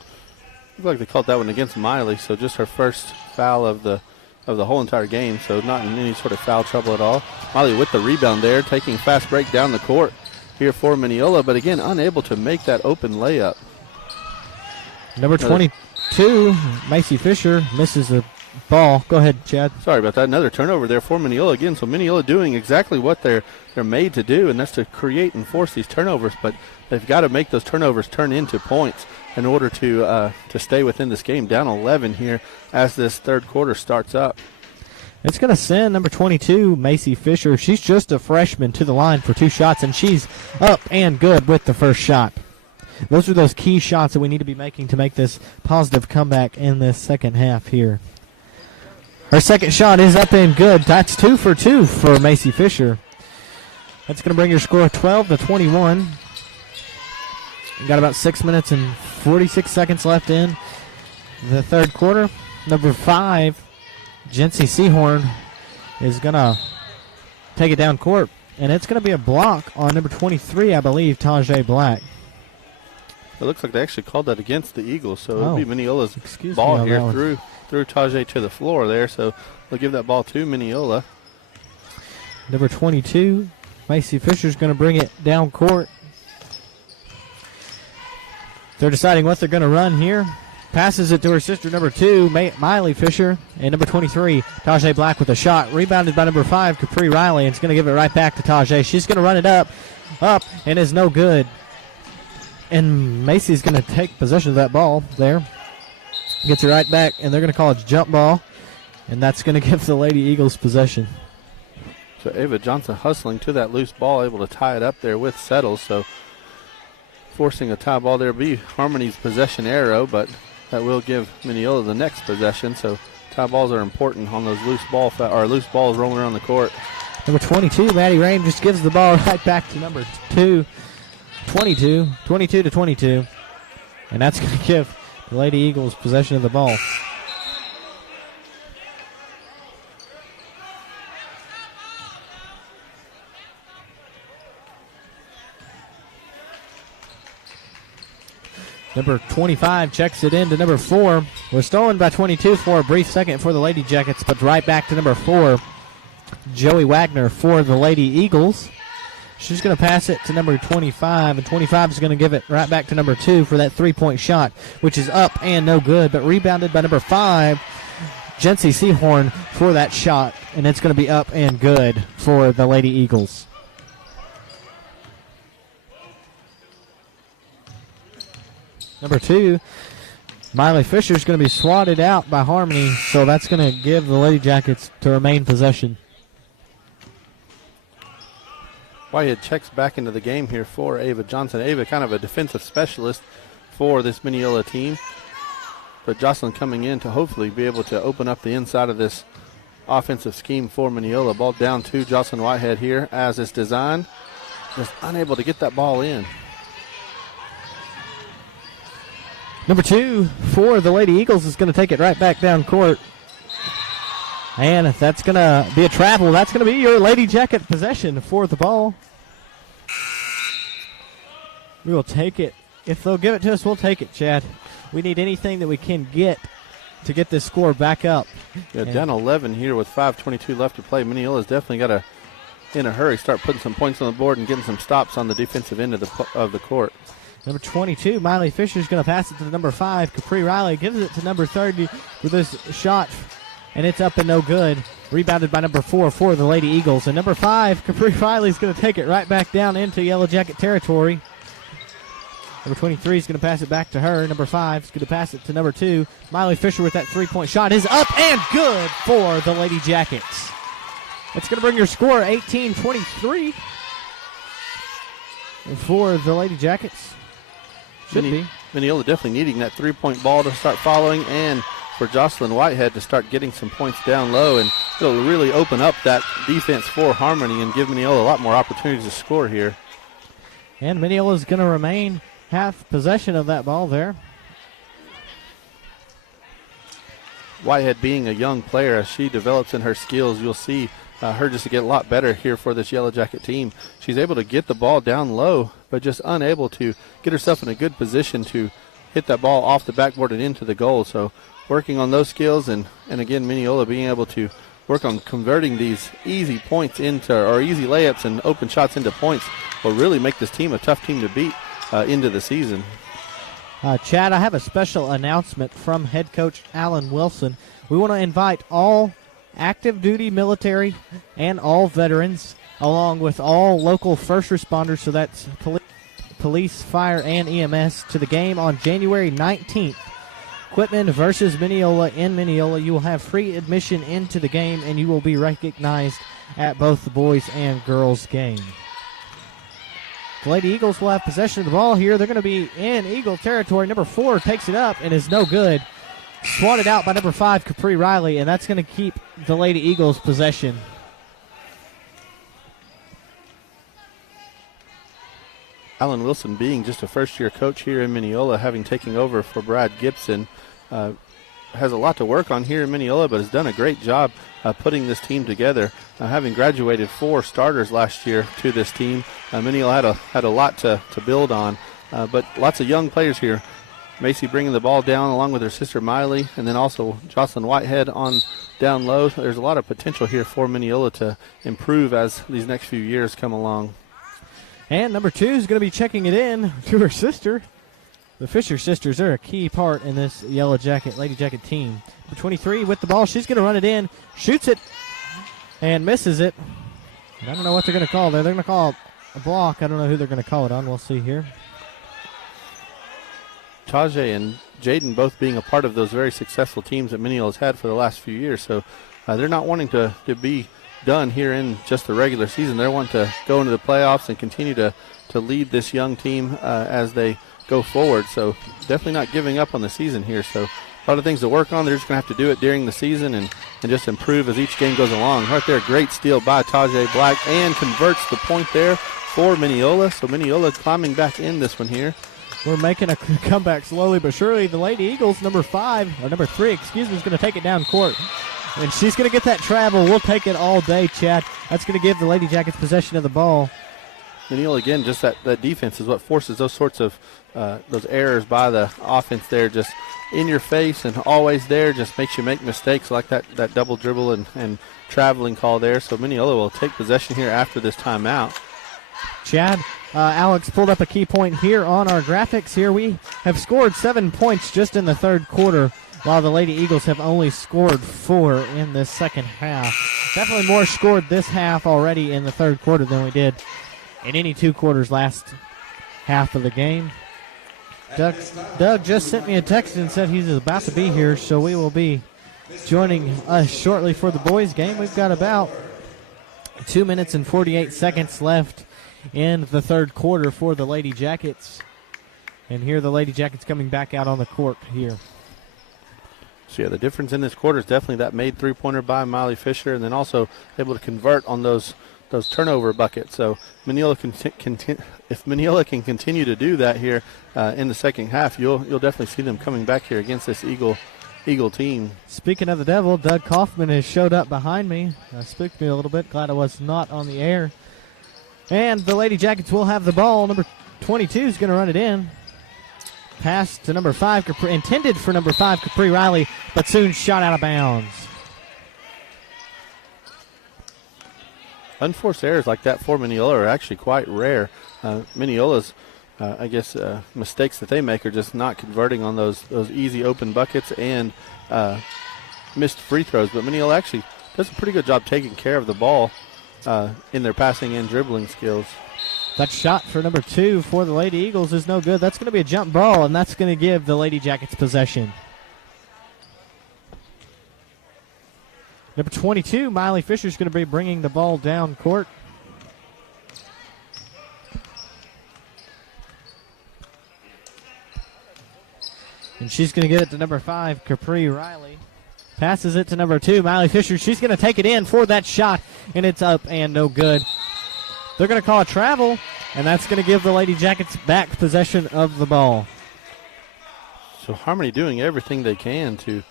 Looks like they called that one against Miley, so just her first foul of the whole entire game, so not in any sort of foul trouble at all. Miley with the rebound there, taking fast break down the court here for Mineola, but again, unable to make that open layup. Number 22, Macy Fisher, misses the ball. Go ahead, Chad. Sorry about that. Another turnover there for Mineola again. So Mineola doing exactly what they're made to do, and that's to create and force these turnovers, but they've got to make those turnovers turn into points in order to stay within this game. Down 11 here as this third quarter starts up. It's going to send number 22, Macy Fisher. She's just a freshman to the line for 2 shots, and she's up and good with the first shot. Those are those key shots that we need to be making to make this positive comeback in this second half here. Her second shot is up and good. That's 2 for 2 for Macy Fisher. That's going to bring your score 12-21. You got about 6 minutes and 46 seconds left in the third quarter. Number 5, Jency Seahorn, is going to take it down court, and it's going to be a block on number 23, I believe, Tajay Black. It looks like they actually called that against the Eagles, so it'll be Mineola's ball here through Tajay to the floor there, so they'll give that ball to Mineola. Number 22, Macy Fisher's going to bring it down court. They're deciding what they're going to run here. Passes it to her sister, number 2, Miley Fisher, and number 23, Tajay Black with a shot. Rebounded by number 5, Capri Riley, and it's going to give it right back to Tajay. She's going to run it up, and is no good. And Macy's going to take possession of that ball there. Gets it right back, and they're going to call it a jump ball. And that's going to give the Lady Eagles possession. So Ava Johnson hustling to that loose ball, able to tie it up there with Settles. So forcing a tie ball there be Harmony's possession arrow, but that will give Mineola the next possession. So tie balls are important on those loose balls rolling around the court. Number 22, Maddie Rain, just gives the ball right back to number 22 to 22. And that's going to give the Lady Eagles possession of the ball. Number 25 checks it in to number 4. Was stolen by 22 for a brief second for the Lady Jackets, but right back to number 4, Joey Wagner for the Lady Eagles. She's going to pass it to number 25, and 25 is going to give it right back to number 2 for that three-point shot, which is up and no good, but rebounded by number 5, Jency Seahorn, for that shot, and it's going to be up and good for the Lady Eagles. Number 2, Miley Fisher is going to be swatted out by Harmony, so that's going to give the Lady Jackets to remain possession. Whitehead checks back into the game here for Ava Johnson. Ava kind of a defensive specialist for this Mineola team. But Jocelyn coming in to hopefully be able to open up the inside of this offensive scheme for Mineola. Ball down to Jocelyn Whitehead here as it's designed. Just unable to get that ball in. Number 2 for the Lady Eagles is going to take it right back down court. And if that's going to be a travel, that's going to be your Lady Jacket possession for the ball. We will take it. If they'll give it to us, we'll take it, Chad. We need anything that we can get to get this score back up. Yeah, down 11 here with 5:22 left to play. Mineola's definitely got to, in a hurry, start putting some points on the board and getting some stops on the defensive end of the court. Number 22, Miley Fisher is going to pass it to number 5. Capri Riley gives it to number 30 with this shot, and it's up and no good. Rebounded by number 4 for the Lady Eagles. And number 5, Capri Riley is going to take it right back down into Yellow Jacket territory. Number 23 is going to pass it back to her. Number 5 is going to pass it to number 2. Miley Fisher with that three-point shot is up and good for the Lady Jackets. It's going to bring your score 18-23 for the Lady Jackets. Should be. Mineola definitely needing that three-point ball to start following, and for Jocelyn Whitehead to start getting some points down low, and it'll really open up that defense for Harmony and give Mineola a lot more opportunities to score here. And Mineola is going to remain half possession of that ball there. Whitehead being a young player, as she develops in her skills, you'll see her just to get a lot better here for this Yellow Jacket team. She's able to get the ball down low, but just unable to get herself in a good position to hit that ball off the backboard and into the goal. So working on those skills, and again, Mineola being able to work on converting these easy points into, or easy layups and open shots into points will really make this team a tough team to beat into the season. Chad, I have a special announcement from head coach Alan Wilson. We want to invite all active duty military and all veterans, along with all local first responders, so that's police, fire, and EMS, to the game on January 19th. Quitman versus Mineola in Mineola. You will have free admission into the game, and you will be recognized at both the boys and girls game. The Lady Eagles will have possession of the ball here. They're going to be in Eagle territory. Number 4 takes it up and is no good. Swatted out by number 5, Capri Riley, and that's going to keep the Lady Eagles possession. Alan Wilson, being just a first-year coach here in Mineola, having taken over for Brad Gibson, has a lot to work on here in Mineola, but has done a great job putting this team together. Having graduated 4 starters last year to this team, Mineola had a lot to build on, but lots of young players here. Macy bringing the ball down along with her sister Miley, and then also Jocelyn Whitehead on down low. There's a lot of potential here for Mineola to improve as these next few years come along. And number 2 is going to be checking it in to her sister. The Fisher sisters are a key part in this Yellow Jacket, Lady Jacket team. Number 23 with the ball. She's going to run it in, shoots it, and misses it. I don't know what they're going to call there. They're going to call it a block. I don't know who they're going to call it on. We'll see here. Tajay and Jaden both being a part of those very successful teams that Mineola's had for the last few years. So they're not wanting to be done here in just the regular season. They want to go into the playoffs and continue to lead this young team as they go forward. So definitely not giving up on the season here. So a lot of things to work on. They're just going to have to do it during the season and just improve as each game goes along. Right there, great steal by Tajay Black, and converts the point there for Mineola. So Mineola climbing back in this one here. We're making a comeback slowly but surely. The Lady Eagles, number 3, is going to take it down court. And she's going to get that travel. We'll take it all day, Chad. That's going to give the Lady Jackets possession of the ball. Mineola, again, just that defense is what forces those sorts of those errors by the offense there. Just in your face and always there, just makes you make mistakes like that double dribble and traveling call there. So Mineola will take possession here after this timeout. Chad, Alex pulled up a key point here on our graphics here. We have scored 7 points just in the third quarter, while the Lady Eagles have only scored 4 in this second half. Definitely more scored this half already in the third quarter than we did in any 2 quarters last half of the game. Doug just sent me a text and said he's about to be here, so we will be joining us shortly for the boys' game. We've got about 2 minutes and 48 seconds left in the third quarter for the Lady Jackets. And here the Lady Jackets coming back out on the court here. So, yeah, the difference in this quarter is definitely that made three-pointer by Miley Fisher, and then also able to convert on those turnover buckets. So Mineola if Mineola can continue to do that here in the second half, you'll definitely see them coming back here against this Eagle team. Speaking of the Devil, Doug Kaufman has showed up behind me. Spooked me a little bit. Glad I was not on the air. And the Lady Jackets will have the ball. Number 22 is going to run it in. Pass to number 5, intended for number 5, Capri Riley, but soon shot out of bounds. Unforced errors like that for Mineola are actually quite rare. Mineola's, mistakes that they make are just not converting on those easy open buckets and missed free throws. But Mineola actually does a pretty good job taking care of the ball in their passing and dribbling skills. That shot for number 2 for the Lady Eagles is no good. That's going to be a jump ball, and that's going to give the Lady Jackets possession. Number 22, Miley Fisher, is going to be bringing the ball down court. And she's going to get it to number 5, Capri Riley. Passes it to number 2, Miley Fisher. She's going to take it in for that shot, and it's up and no good. They're going to call a travel, and that's going to give the Lady Jackets back possession of the ball. So Harmony doing everything they can to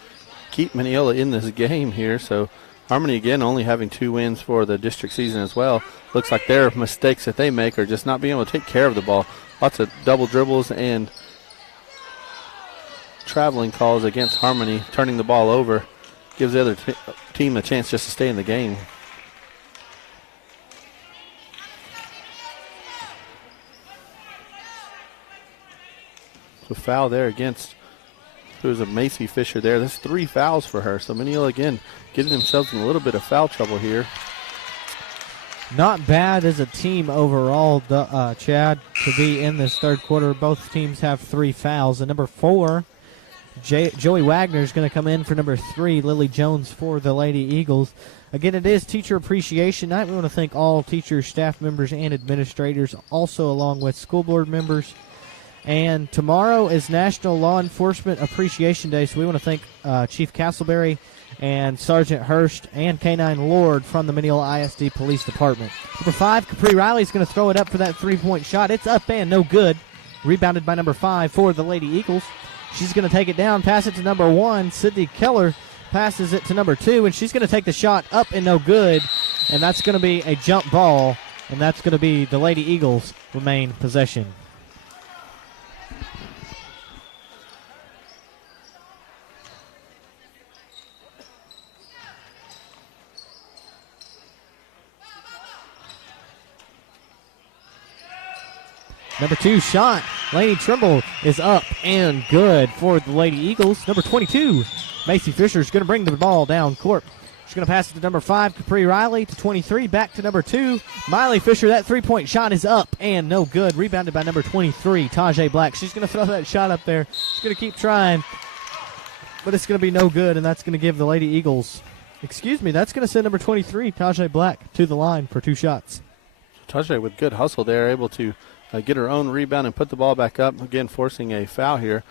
keep Mineola in this game here. So Harmony, again, only having 2 wins for the district season as well. Looks like their mistakes that they make are just not being able to take care of the ball. Lots of double dribbles and traveling calls against Harmony, turning the ball over. Gives the other team a chance just to stay in the game. So foul there against, it was a Macy Fisher there. That's 3 fouls for her. So Mineola, again, getting themselves in a little bit of foul trouble here. Not bad as a team overall, Chad, to be in this third quarter. Both teams have 3 fouls. And number 4, Joey Wagner is going to come in for number 3, Lily Jones for the Lady Eagles. Again, it is Teacher Appreciation Night. We want to thank all teachers, staff members, and administrators, also along with school board members. And tomorrow is National Law Enforcement Appreciation Day, so we want to thank Chief Castleberry and Sergeant Hurst and K-9 Lord from the Mineola ISD Police Department. Number 5, Capri Riley is going to throw it up for that 3-point shot. It's up and no good. Rebounded by number 5 for the Lady Eagles. She's going to take it down, pass it to number 1. Sydney Keller passes it to number 2, and she's going to take the shot up and no good. And that's going to be a jump ball, and that's going to be the Lady Eagles' remain possession. Number 2 shot, Lainey Trimble, is up and good for the Lady Eagles. Number 22, Macy Fisher, is going to bring the ball down court. She's going to pass it to number 5, Capri Riley, to 23. Back to number 2, Miley Fisher. That three-point shot is up and no good. Rebounded by number 23, Tajay Black. She's going to throw that shot up there. She's going to keep trying, but it's going to be no good, and that's going to give the Lady Eagles, that's going to send number 23, Tajay Black, to the line for 2 shots. Tajay with good hustle there, able to get her own rebound and put the ball back up. Again, forcing a foul here.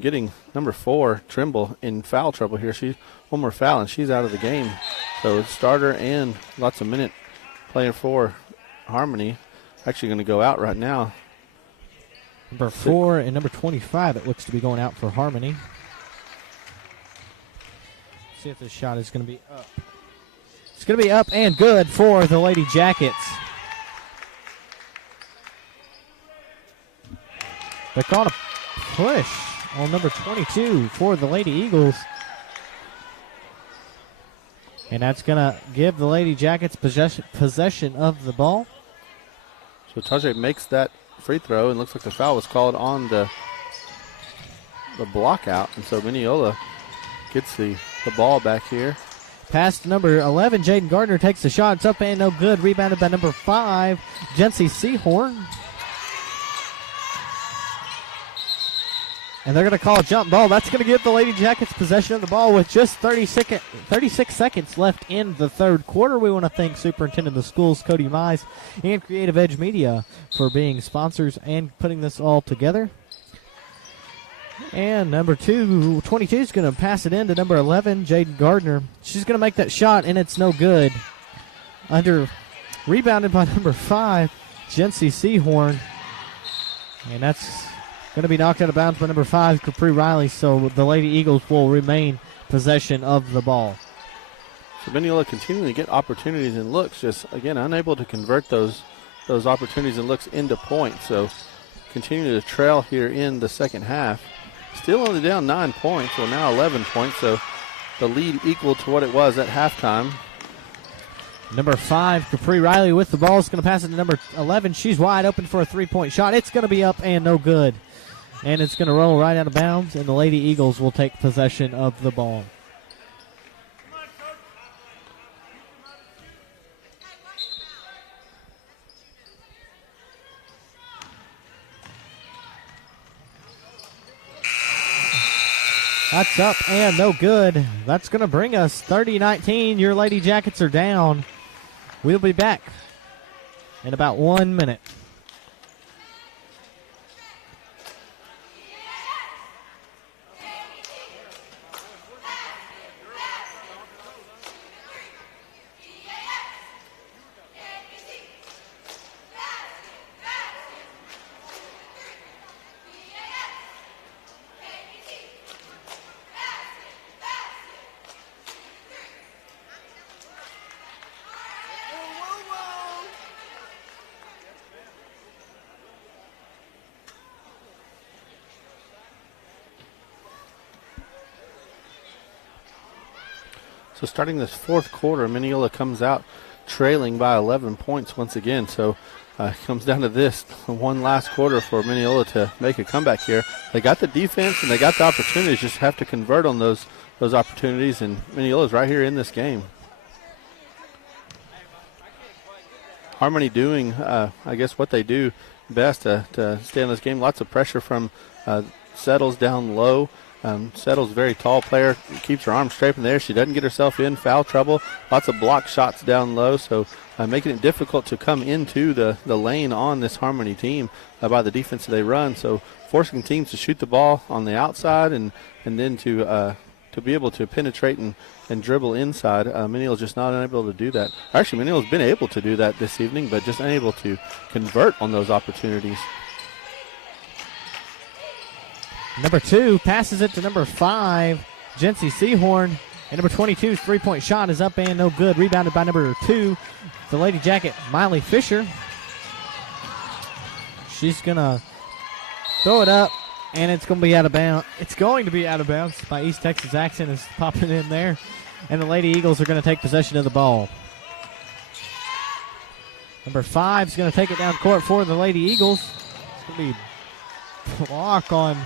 Getting number 4, Trimble, in foul trouble here. She's one more foul, and she's out of the game. So starter and lots of minute player for Harmony. Actually going to go out right now. Number 4 and number 25, it looks to be going out for Harmony. See if this shot is going to be up. It's going to be up and good for the Lady Jackets. They caught a push on number 22 for the Lady Eagles. And that's going to give the Lady Jackets possession of the ball. So Tajay makes that free throw, and looks like the foul was called on the block out. And so Mineola gets the ball back here. Pass to number 11, Jaden Gardner takes the shot. It's up and no good. Rebounded by number 5, Jency Seahorn. And they're going to call a jump ball. That's going to give the Lady Jackets possession of the ball with just 36 seconds left in the third quarter. We want to thank Superintendent of the Schools, Cody Mize, and Creative Edge Media for being sponsors and putting this all together. And number 22 is going to pass it in to number 11, Jaden Gardner. She's going to make that shot, and it's no good. Rebounded by number 5, Jency Seahorn. And that's going to be knocked out of bounds by number 5, Capri Riley, so the Lady Eagles will remain possession of the ball. So Mineola continuing to get opportunities and looks, just, again, unable to convert those opportunities and looks into points. So continuing to trail here in the second half. Still only down 9 points, well now 11 points, so the lead equal to what it was at halftime. Number 5, Capri Riley with the ball, is going to pass it to number 11. She's wide open for a three-point shot. It's going to be up and no good. And it's going to roll right out of bounds, and the Lady Eagles will take possession of the ball. That's up and no good. That's going to bring us 30-19. Your Lady Jackets are down. We'll be back in about 1 minute. So starting this fourth quarter, Mineola comes out trailing by 11 points once again. So it comes down to this one last quarter for Mineola to make a comeback here. They got the defense and they got the opportunities, just have to convert on those opportunities, and Mineola's right here in this game. Harmony doing, I guess, what they do best to stay in this game. Lots of pressure from Settles down low. Settles very tall player, keeps her arms straight in there. She doesn't get herself in foul trouble. Lots of block shots down low, so making it difficult to come into the lane on this Harmony team by the defense that they run. So forcing teams to shoot the ball on the outside and then to be able to penetrate and dribble inside. Mineola's just not unable to do that. Actually, Mineola's been able to do that this evening, but just unable to convert on those opportunities. Number 2 passes it to number 5, Jency Seahorn. And number 22's three-point shot is up and no good. Rebounded by number 2, the Lady Jacket, Miley Fisher. She's going to throw it up, and it's going to be out of bounds. It's going to be out of bounds. My East Texas accent is popping in there. And the Lady Eagles are going to take possession of the ball. Number 5 is going to take it down court for the Lady Eagles. It's going to be block on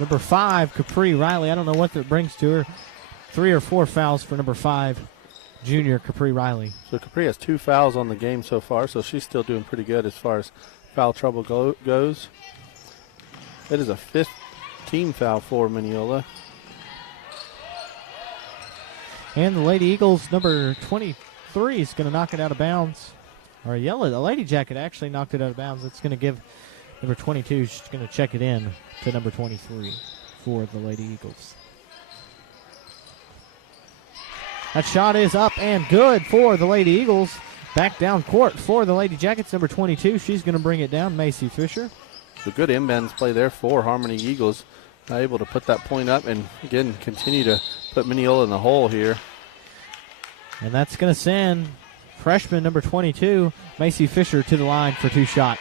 number 5, Capri Riley. I don't know what that brings to her. 3 or 4 fouls for number 5, junior Capri Riley. So Capri has 2 fouls on the game so far, so she's still doing pretty good as far as foul trouble goes. It is a 5th team foul for Mineola. And the Lady Eagles, number 23, is going to knock it out of bounds. Or the Lady Jacket actually knocked it out of bounds. It's going to give number 22, she's going to check it in to number 23 for the Lady Eagles. That shot is up and good for the Lady Eagles. Back down court for the Lady Jackets, number 22. She's going to bring it down, Macy Fisher. So good inbounds play there for Harmony Eagles. Able to put that point up and, again, continue to put Mineola in the hole here. And that's going to send freshman number 22, Macy Fisher, to the line for 2 shots.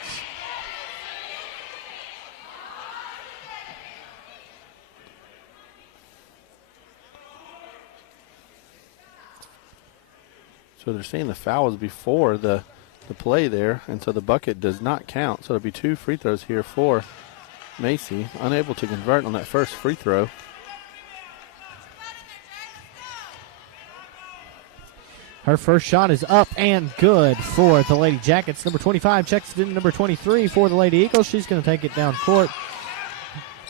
So they're saying the foul was before the play there, and so the bucket does not count. So it'll be 2 free throws here for Macy, unable to convert on that first free throw. Her first shot is up and good for the Lady Jackets. Number 25 checks it in number 23 for the Lady Eagles. She's going to take it down court,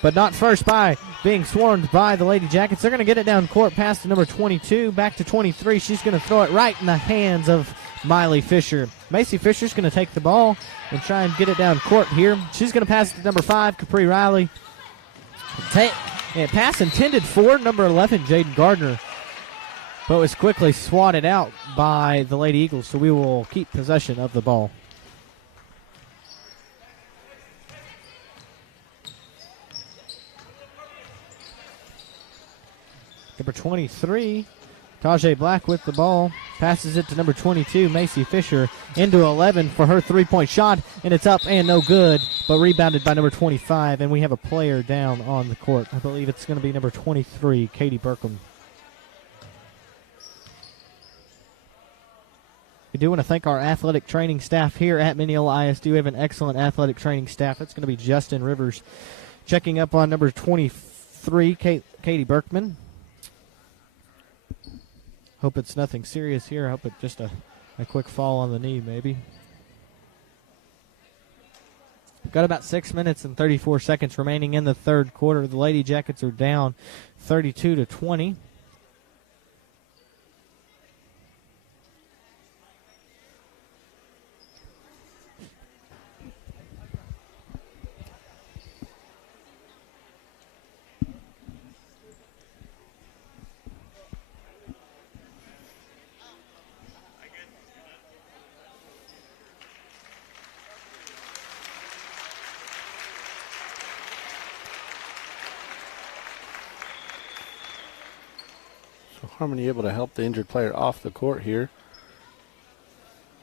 but not first by being swarmed by the Lady Jackets. They're going to get it down court past to number 22, back to 23. She's going to throw it right in the hands of Miley Fisher. Macy Fisher's going to take the ball and try and get it down court here. She's going to pass it to number 5, Capri Riley. Pass intended for number 11, Jaden Gardner, but was quickly swatted out by the Lady Eagles, so we will keep possession of the ball. Number 23, Tajay Black with the ball. Passes it to number 22, Macy Fisher, into 11 for her three-point shot, and it's up and no good, but rebounded by number 25, and we have a player down on the court. I believe it's going to be number 23, Katie Burkham. We do want to thank our athletic training staff here at Mineola ISD. We have an excellent athletic training staff. That's going to be Justin Rivers checking up on number 23, Katie Berkman. Hope it's nothing serious here. I hope it's just a quick fall on the knee, maybe. Got about 6 minutes and 34 seconds remaining in the third quarter. The Lady Jackets are down 32-20. Harmony able to help the injured player off the court here.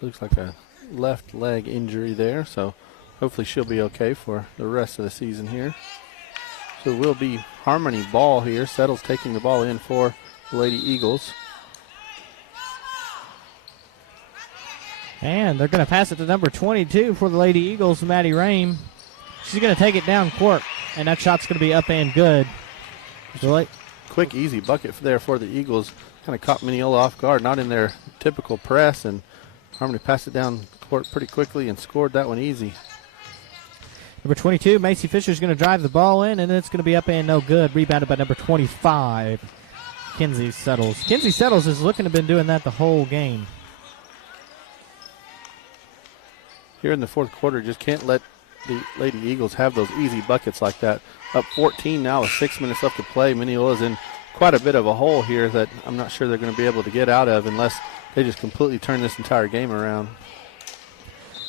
Looks like a left leg injury there, so hopefully she'll be okay for the rest of the season here. So it will be Harmony ball here. Settles taking the ball in for the Lady Eagles. And they're going to pass it to number 22 for the Lady Eagles, Maddie Rame. She's going to take it down court, and that shot's going to be up and good. Quick, easy bucket there for the Eagles. Kind of caught Mineola off guard, not in their typical press, and Harmony passed it down court pretty quickly and scored that one easy. Number 22, Macy Fisher's going to drive the ball in, and it's going to be up and no good. Rebounded by number 25, Kinsey Settles. Kinsey Settles is looking to have been doing that the whole game. Here in the fourth quarter, just can't let the Lady Eagles have those easy buckets like that. Up 14 now with 6 minutes left to play. Mineola's in quite a bit of a hole here that I'm not sure they're going to be able to get out of unless they just completely turn this entire game around.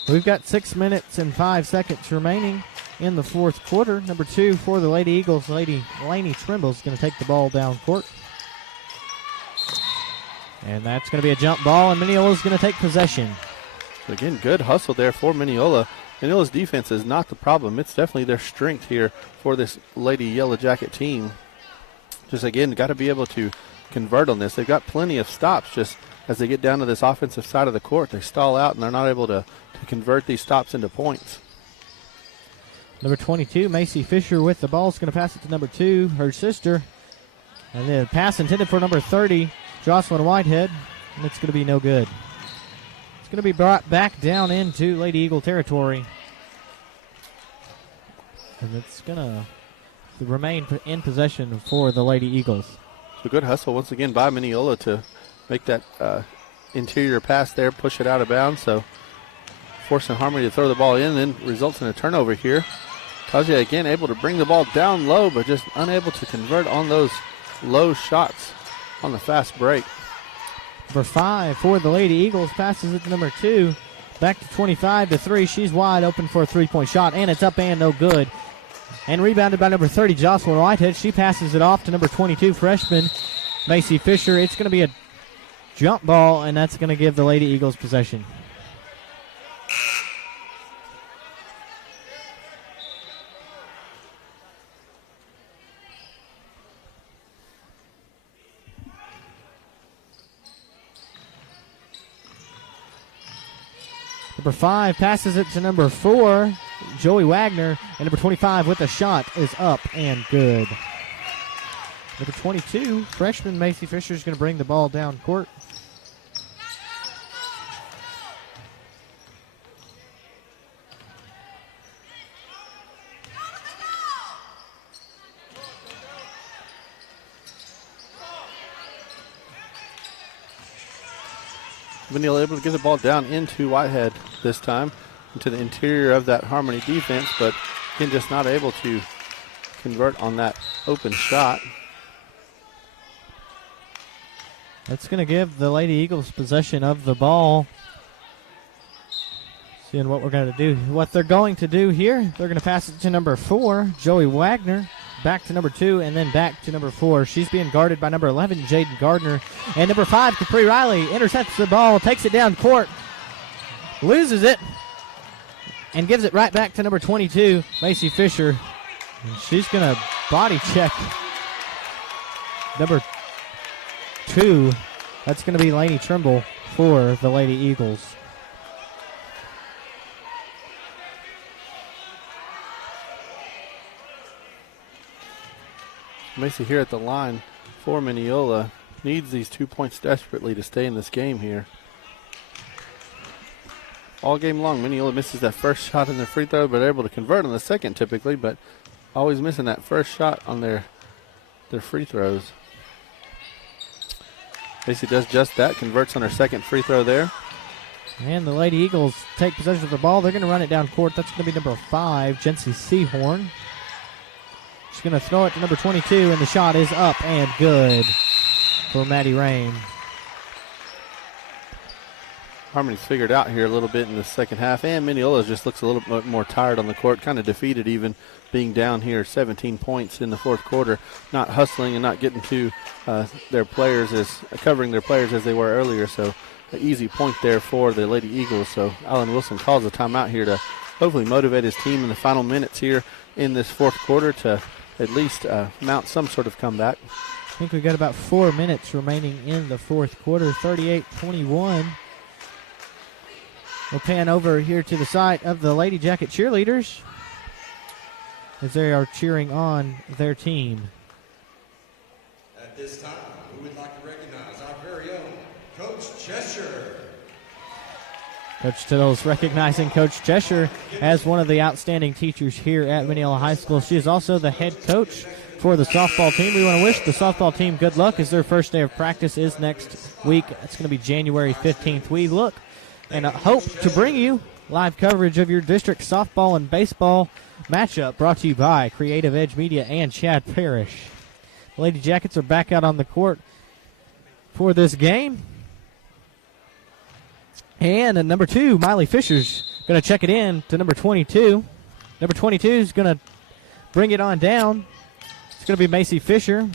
We've got 6 minutes and 5 seconds remaining in the fourth quarter. Number 2 for the Lady Eagles, Lady Laney Trimble, is going to take the ball down court. And that's going to be a jump ball, and Mineola's going to take possession. Again, good hustle there for Mineola. Mineola's defense is not the problem. It's definitely their strength here for this Lady Yellow Jacket team. Just, again, got to be able to convert on this. They've got plenty of stops. Just as they get down to this offensive side of the court, they stall out, and they're not able to convert these stops into points. Number 22, Macy Fisher with the ball, is going to pass it to number 2, her sister. And the pass intended for number 30, Jocelyn Whitehead. and it's going to be no good. It's going to be brought back down into Lady Eagle territory. And it's going to remain in possession for the Lady Eagles. So good hustle once again by Mineola to make that interior pass there, push it out of bounds. So forcing Harmony to throw the ball in, then results in a turnover here. Tajay again able to bring the ball down low, but just unable to convert on those low shots on the fast break. Number 5 for the Lady Eagles passes it to number 2. Back to 25-3. She's wide open for a three-point shot, and it's up and no good. And rebounded by number 30, Jocelyn Whitehead. She passes it off to number 22, freshman Macy Fisher. It's going to be a jump ball, and that's going to give the Lady Eagles possession. Number 5 passes it to number 4, Joey Wagner, and number 25 with a shot is up and good. Number 22, freshman Macy Fisher is going to bring the ball down court. Mineola able to get the ball down into Whitehead this time, into the interior of that Harmony defense, but again just not able to convert on that open shot. That's going to give the Lady Eagles possession of the ball. Seeing what we're going to do. What they're going to do here, they're going to pass it to number 4, Joey Wagner. Back to number 2, and then back to number 4. She's being guarded by number 11, Jaden Gardner. And number 5, Capri Riley, intercepts the ball, takes it down court, loses it, and gives it right back to number 22, Macy Fisher. And she's going to body check number 2. That's going to be Lainey Trimble for the Lady Eagles. Macy here at the line for Mineola needs these 2 points desperately to stay in this game here. All game long, Mineola misses that first shot in their free throw, but they're able to convert on the second typically, but always missing that first shot on their free throws. Macy does just that, converts on her second free throw there. And the Lady Eagles take possession of the ball. They're going to run it down court. That's going to be number 5, Jency Seahorn. She's going to throw it to number 22, and the shot is up and good for Maddie Rain. Harmony's figured out here a little bit in the second half, and Mineola just looks a little bit more tired on the court, kind of defeated even being down here 17 points in the fourth quarter, not hustling and not getting to their players, covering their players as they were earlier. So an easy point there for the Lady Eagles. So Alan Wilson calls a timeout here to hopefully motivate his team in the final minutes here in this fourth quarter to at least mount some sort of comeback. I think we've got about 4 minutes remaining in the fourth quarter, 38-21. We'll pan over here to the side of the Lady Jacket cheerleaders as they are cheering on their team. At this time, we would like to recognize our very own Coach Cheshire. Coach Tittle's recognizing Coach Cheshire as one of the outstanding teachers here at Mineola High School. She is also the head coach for the softball team. We want to wish the softball team good luck as their first day of practice is next week. It's going to be January 15th. We look and hope to bring you live coverage of your district softball and baseball matchup brought to you by Creative Edge Media and Chad Parrish. The Lady Jackets are back out on the court for this game. And number 2, Miley Fisher's going to check it in to number 22. Number 22 is going to bring it on down. It's going to be Macy Fisher.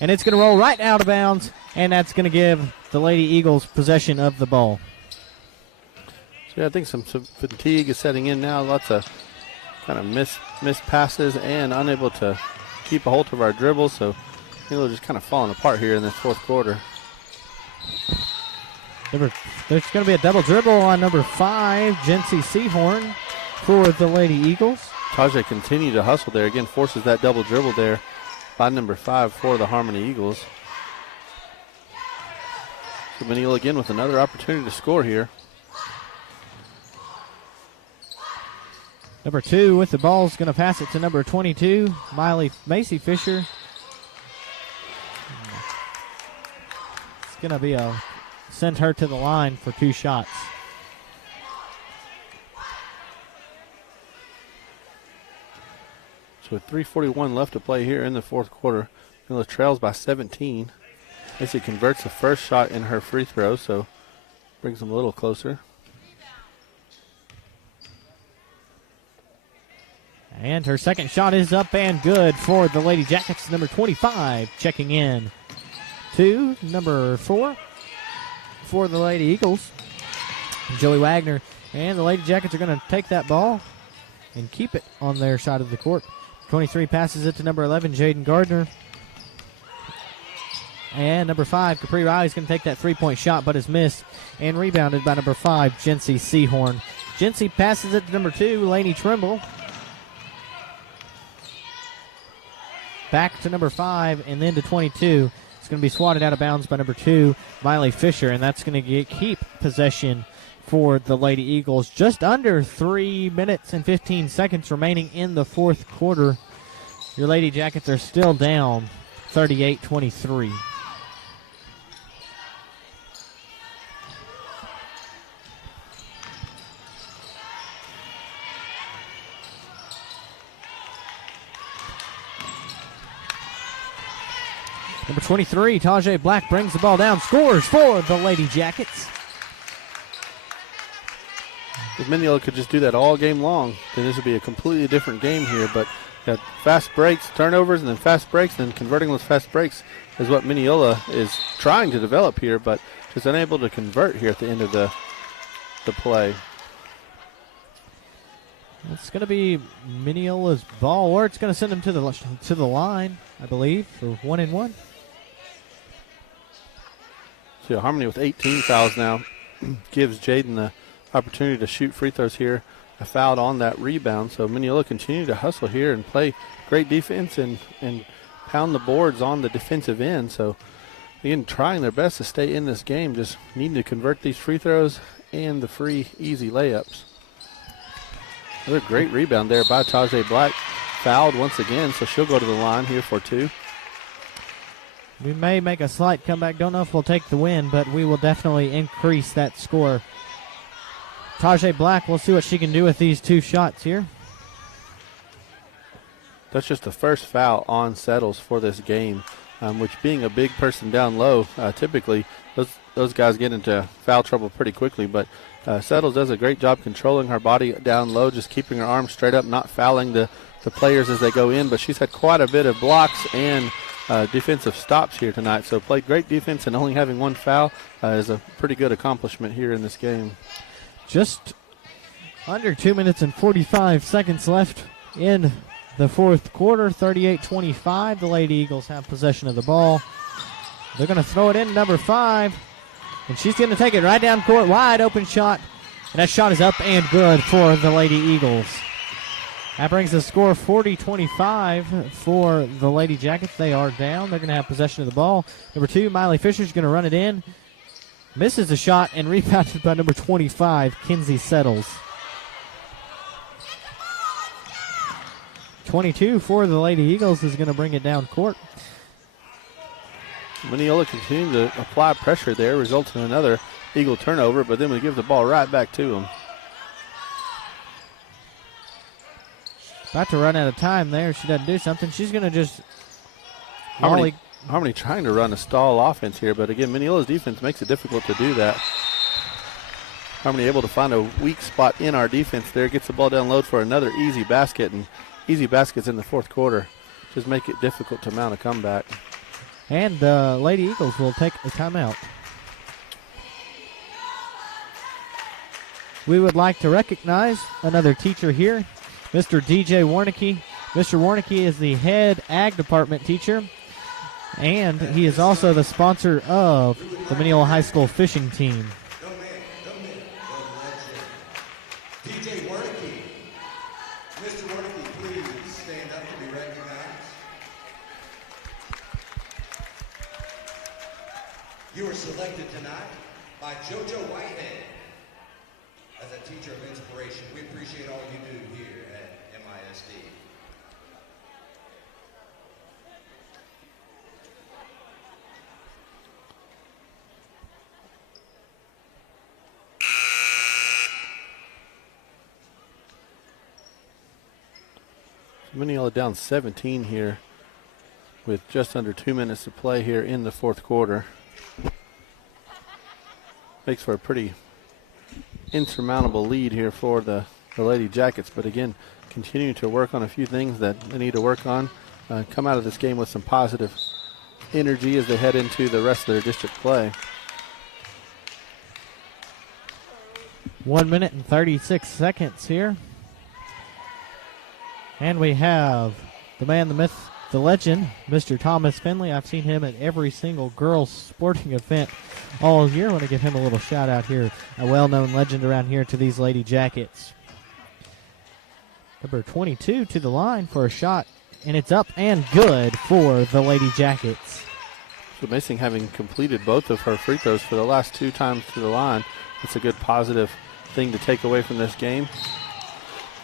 And it's going to roll right out of bounds, and that's going to give the Lady Eagles possession of the ball. So yeah, I think some fatigue is setting in now. Lots of kind of missed passes and unable to keep a hold of our dribbles. So we're just kind of falling apart here in this fourth quarter. There's going to be a double dribble on number 5, Jency Seahorn, for the Lady Eagles. Tajay continue to hustle there. Again, forces that double dribble there by number 5 for the Harmony Eagles. So Mineola again with another opportunity to score here. Number 2 with the ball is going to pass it to number 22, Macy Fisher. It's going to be send her to the line for 2 shots. So with 3:41 left to play here in the fourth quarter, Mineola trails by 17. Macy converts the first shot in her free throw, so brings them a little closer. And her second shot is up and good for the Lady Jackets. Number 25 checking in to number 4 for the Lady Eagles, Joey Wagner. And the Lady Jackets are going to take that ball and keep it on their side of the court. 23 passes it to number 11, Jaden Gardner. And number 5, Capri Riley's going to take that three-point shot, but is missed and rebounded by number 5, Jency Seahorn. Jency passes it to number 2, Lainey Trimble. Back to number 5 and then to 22. It's going to be swatted out of bounds by number 2, Miley Fisher, and that's going to keep possession for the Lady Eagles. Just under 3 minutes and 15 seconds remaining in the fourth quarter. Your Lady Jackets are still down 38-23. Number 23, Tajay Black brings the ball down, scores for the Lady Jackets. If Mineola could just do that all game long, then this would be a completely different game here. But got fast breaks, turnovers, and then fast breaks, and then converting those fast breaks is what Mineola is trying to develop here, but just unable to convert here at the end of the play. It's going to be Mineola's ball, or it's going to send them to the line, I believe, for 1-and-1. So Harmony with 18 fouls now gives Jaden the opportunity to shoot free throws here. A foul on that rebound. So Mineola continue to hustle here and play great defense and pound the boards on the defensive end. So again, trying their best to stay in this game, just needing to convert these free throws and the free easy layups. Another great rebound there by Tajay Black. Fouled once again, so she'll go to the line here for 2. We may make a slight comeback. Don't know if we'll take the win, but we will definitely increase that score. Tajay Black, we'll see what she can do with these 2 shots here. That's just the first foul on Settles for this game, which being a big person down low, typically those guys get into foul trouble pretty quickly, but Settles does a great job controlling her body down low, just keeping her arms straight up, not fouling the players as they go in, but she's had quite a bit of blocks and defensive stops here tonight. So played great defense, and only having 1 foul is a pretty good accomplishment here in this game. Just under 2 minutes and 45 seconds left in the fourth quarter. 38-25. The Lady Eagles have possession of the ball. They're going to throw it in number 5, and she's going to take it right down court. Wide open shot, and that shot is up and good for the Lady Eagles. That brings the score 40-25 for the Lady Jackets. They are down. They're going to have possession of the ball. Number 2, Miley Fisher's going to run it in. Misses the shot and rebounded by number 25, Kinsey Settles. 22 for the Lady Eagles is going to bring it down court. Mineola continuing to apply pressure there, results in another Eagle turnover, but then we give the ball right back to them. About to run out of time there. She doesn't do something. She's going to just Harmony trying to run a stall offense here, but again, Mineola's defense makes it difficult to do that. Harmony able to find a weak spot in our defense there, gets the ball down low for another easy basket, and easy baskets in the fourth quarter just make it difficult to mount a comeback. And the Lady Eagles will take a timeout. We would like to recognize another teacher here, Mr. DJ Warnicki. Mr. Warnicki is the head ag department teacher, and he is also the sponsor of the Mineola High School fishing team. DJ Warnicki. Mr. Warnicki, please stand up to be recognized. You were selected tonight by JoJo Whitehead as a teacher of inspiration. We appreciate all you do here at MISD. Mineola down 17 here with just under 2 minutes to play here in the fourth quarter. Makes for a pretty insurmountable lead here for the Lady Jackets, but again, continuing to work on a few things that they need to work on. Come out of this game with some positive energy as they head into the rest of their district play. 1 minute and 36 seconds here. And we have the man, the myth, the legend, Mr. Thomas Finley. I've seen him at every single girls' sporting event all year. I want to give him a little shout out here. A well-known legend around here to these Lady Jackets. Number 22 to the line for a shot, and it's up and good for the Lady Jackets. So Mason having completed both of her free throws for the last 2 times to the line. That's a good positive thing to take away from this game.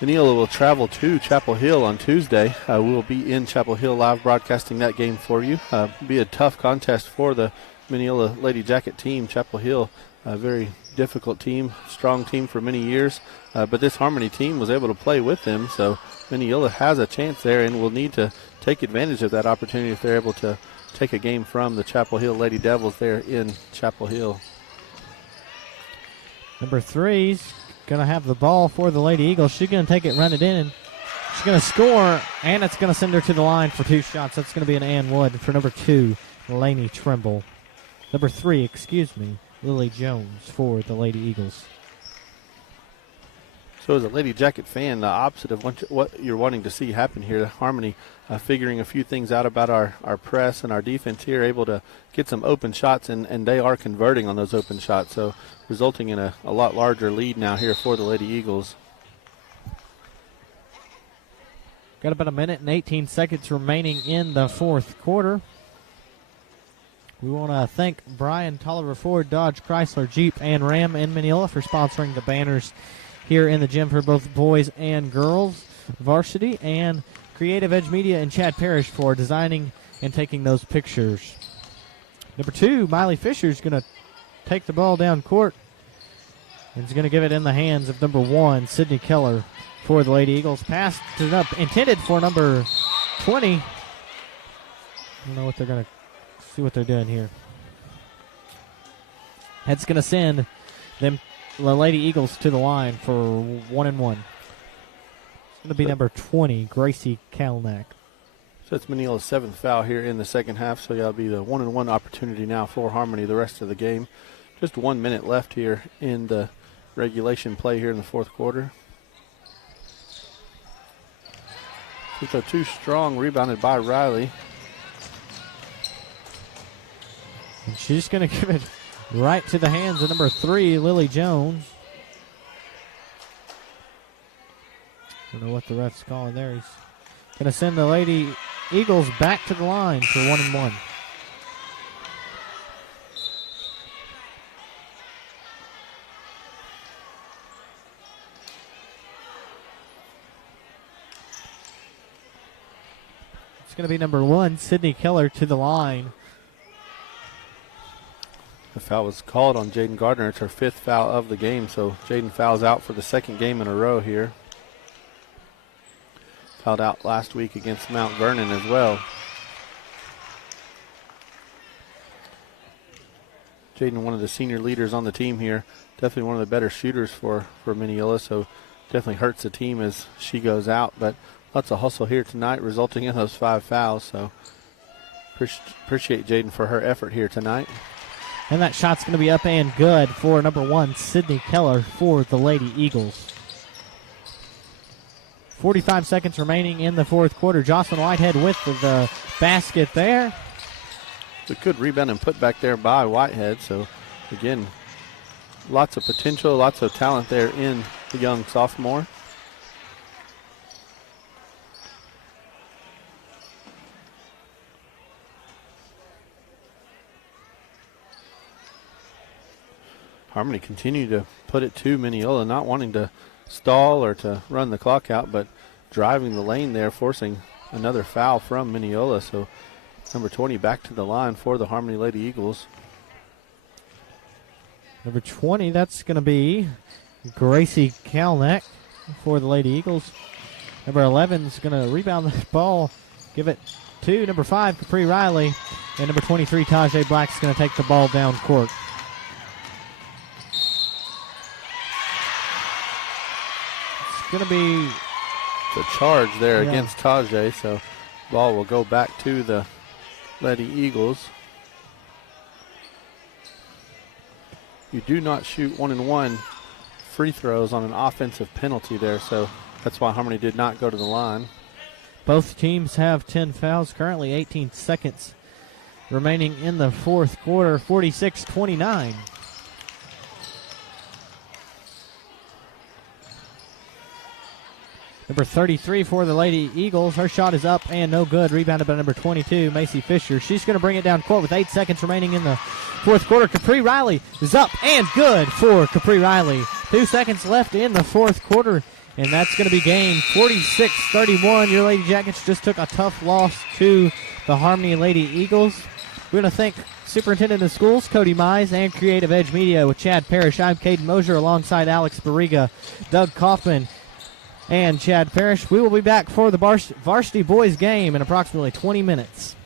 Mineola will travel to Chapel Hill on Tuesday. We will be in Chapel Hill live broadcasting that game for you. Be a tough contest for the Mineola Lady Jacket team. Chapel Hill, a very difficult team, strong team for many years, but this Harmony team was able to play with them, so Mineola has a chance there and will need to take advantage of that opportunity if they're able to take a game from the Chapel Hill Lady Devils there in Chapel Hill. Number 3's going to have the ball for the Lady Eagles. She's going to take it, run it in, and she's going to score, and it's going to send her to the line for 2 shots. That's going to be an Ann Wood for number 2, Lainey Trimble. Number 3, Lily Jones for the Lady Eagles. So as a Lady Jacket fan, the opposite of what you're wanting to see happen here, Harmony figuring a few things out about our press and our defense here, able to get some open shots, and they are converting on those open shots, so resulting in a lot larger lead now here for the Lady Eagles. Got about 1 minute and 18 seconds remaining in the fourth quarter. We want to thank Brian Tolliver Ford, Dodge, Chrysler, Jeep, and Ram in Mineola for sponsoring the banners here in the gym for both boys and girls varsity, and Creative Edge Media and Chad Parrish for designing and taking those pictures. Number 2, Miley Fisher is going to take the ball down court and is going to give it in the hands of number 1, Sydney Keller for the Lady Eagles. Pass to up, intended for number 20. I don't know what they're going to see what they're doing here. That's going to send them, the Lady Eagles, to the line for 1 and 1. It's going to be number 20, Gracie Kalnak. So it's Mineola's 7th foul here in the second half, so that'll be the 1 and 1 opportunity now for Harmony the rest of the game. Just 1 minute left here in the regulation play here in the fourth quarter. So too strong, rebounded by Riley. And she's going to give it right to the hands of number 3, Lily Jones. I don't know what the ref's calling there. He's going to send the Lady Eagles back to the line for 1 and 1. It's going to be number 1, Sydney Keller, to the line. The foul was called on Jaden Gardner. It's her 5th foul of the game, so Jaden fouls out for the 2nd game in a row here. Fouled out last week against Mount Vernon as well. Jaden, one of the senior leaders on the team here, definitely one of the better shooters for Mineola, so definitely hurts the team as she goes out, but lots of hustle here tonight resulting in those 5 fouls, so appreciate Jaden for her effort here tonight. And that shot's going to be up and good for number 1, Sydney Keller for the Lady Eagles. 45 seconds remaining in the fourth quarter. Jocelyn Whitehead with the basket there. It's a good rebound and put back there by Whitehead. So, again, lots of potential, lots of talent there in the young sophomore. Harmony continue to put it to Mineola, not wanting to stall or to run the clock out, but driving the lane there, forcing another foul from Mineola. So number 20 back to the line for the Harmony Lady Eagles. Number 20, that's going to be Gracie Kalnick for the Lady Eagles. Number 11 is going to rebound the ball, give it to number 5, Capri Riley. And number 23, Tajay Black's going to take the ball down court. It's going to be the charge there against Tajay, so ball will go back to the Lady Eagles. You do not shoot 1-and-1 free throws on an offensive penalty there, so that's why Harmony did not go to the line. Both teams have 10 fouls, currently 18 seconds remaining in the fourth quarter, 46-29. Number 33 for the Lady Eagles. Her shot is up and no good. Rebounded by number 22, Macy Fisher. She's going to bring it down court with 8 seconds remaining in the fourth quarter. Capri Riley is up and good for Capri Riley. 2 seconds left in the fourth quarter, and that's going to be game 46-31. Your Lady Jackets just took a tough loss to the Harmony Lady Eagles. We're going to thank Superintendent of Schools, Cody Mize, and Creative Edge Media with Chad Parrish. I'm Caden Mosier alongside Alex Barriga, Doug Kaufman, and Chad Parrish. We will be back for the varsity boys game in approximately 20 minutes.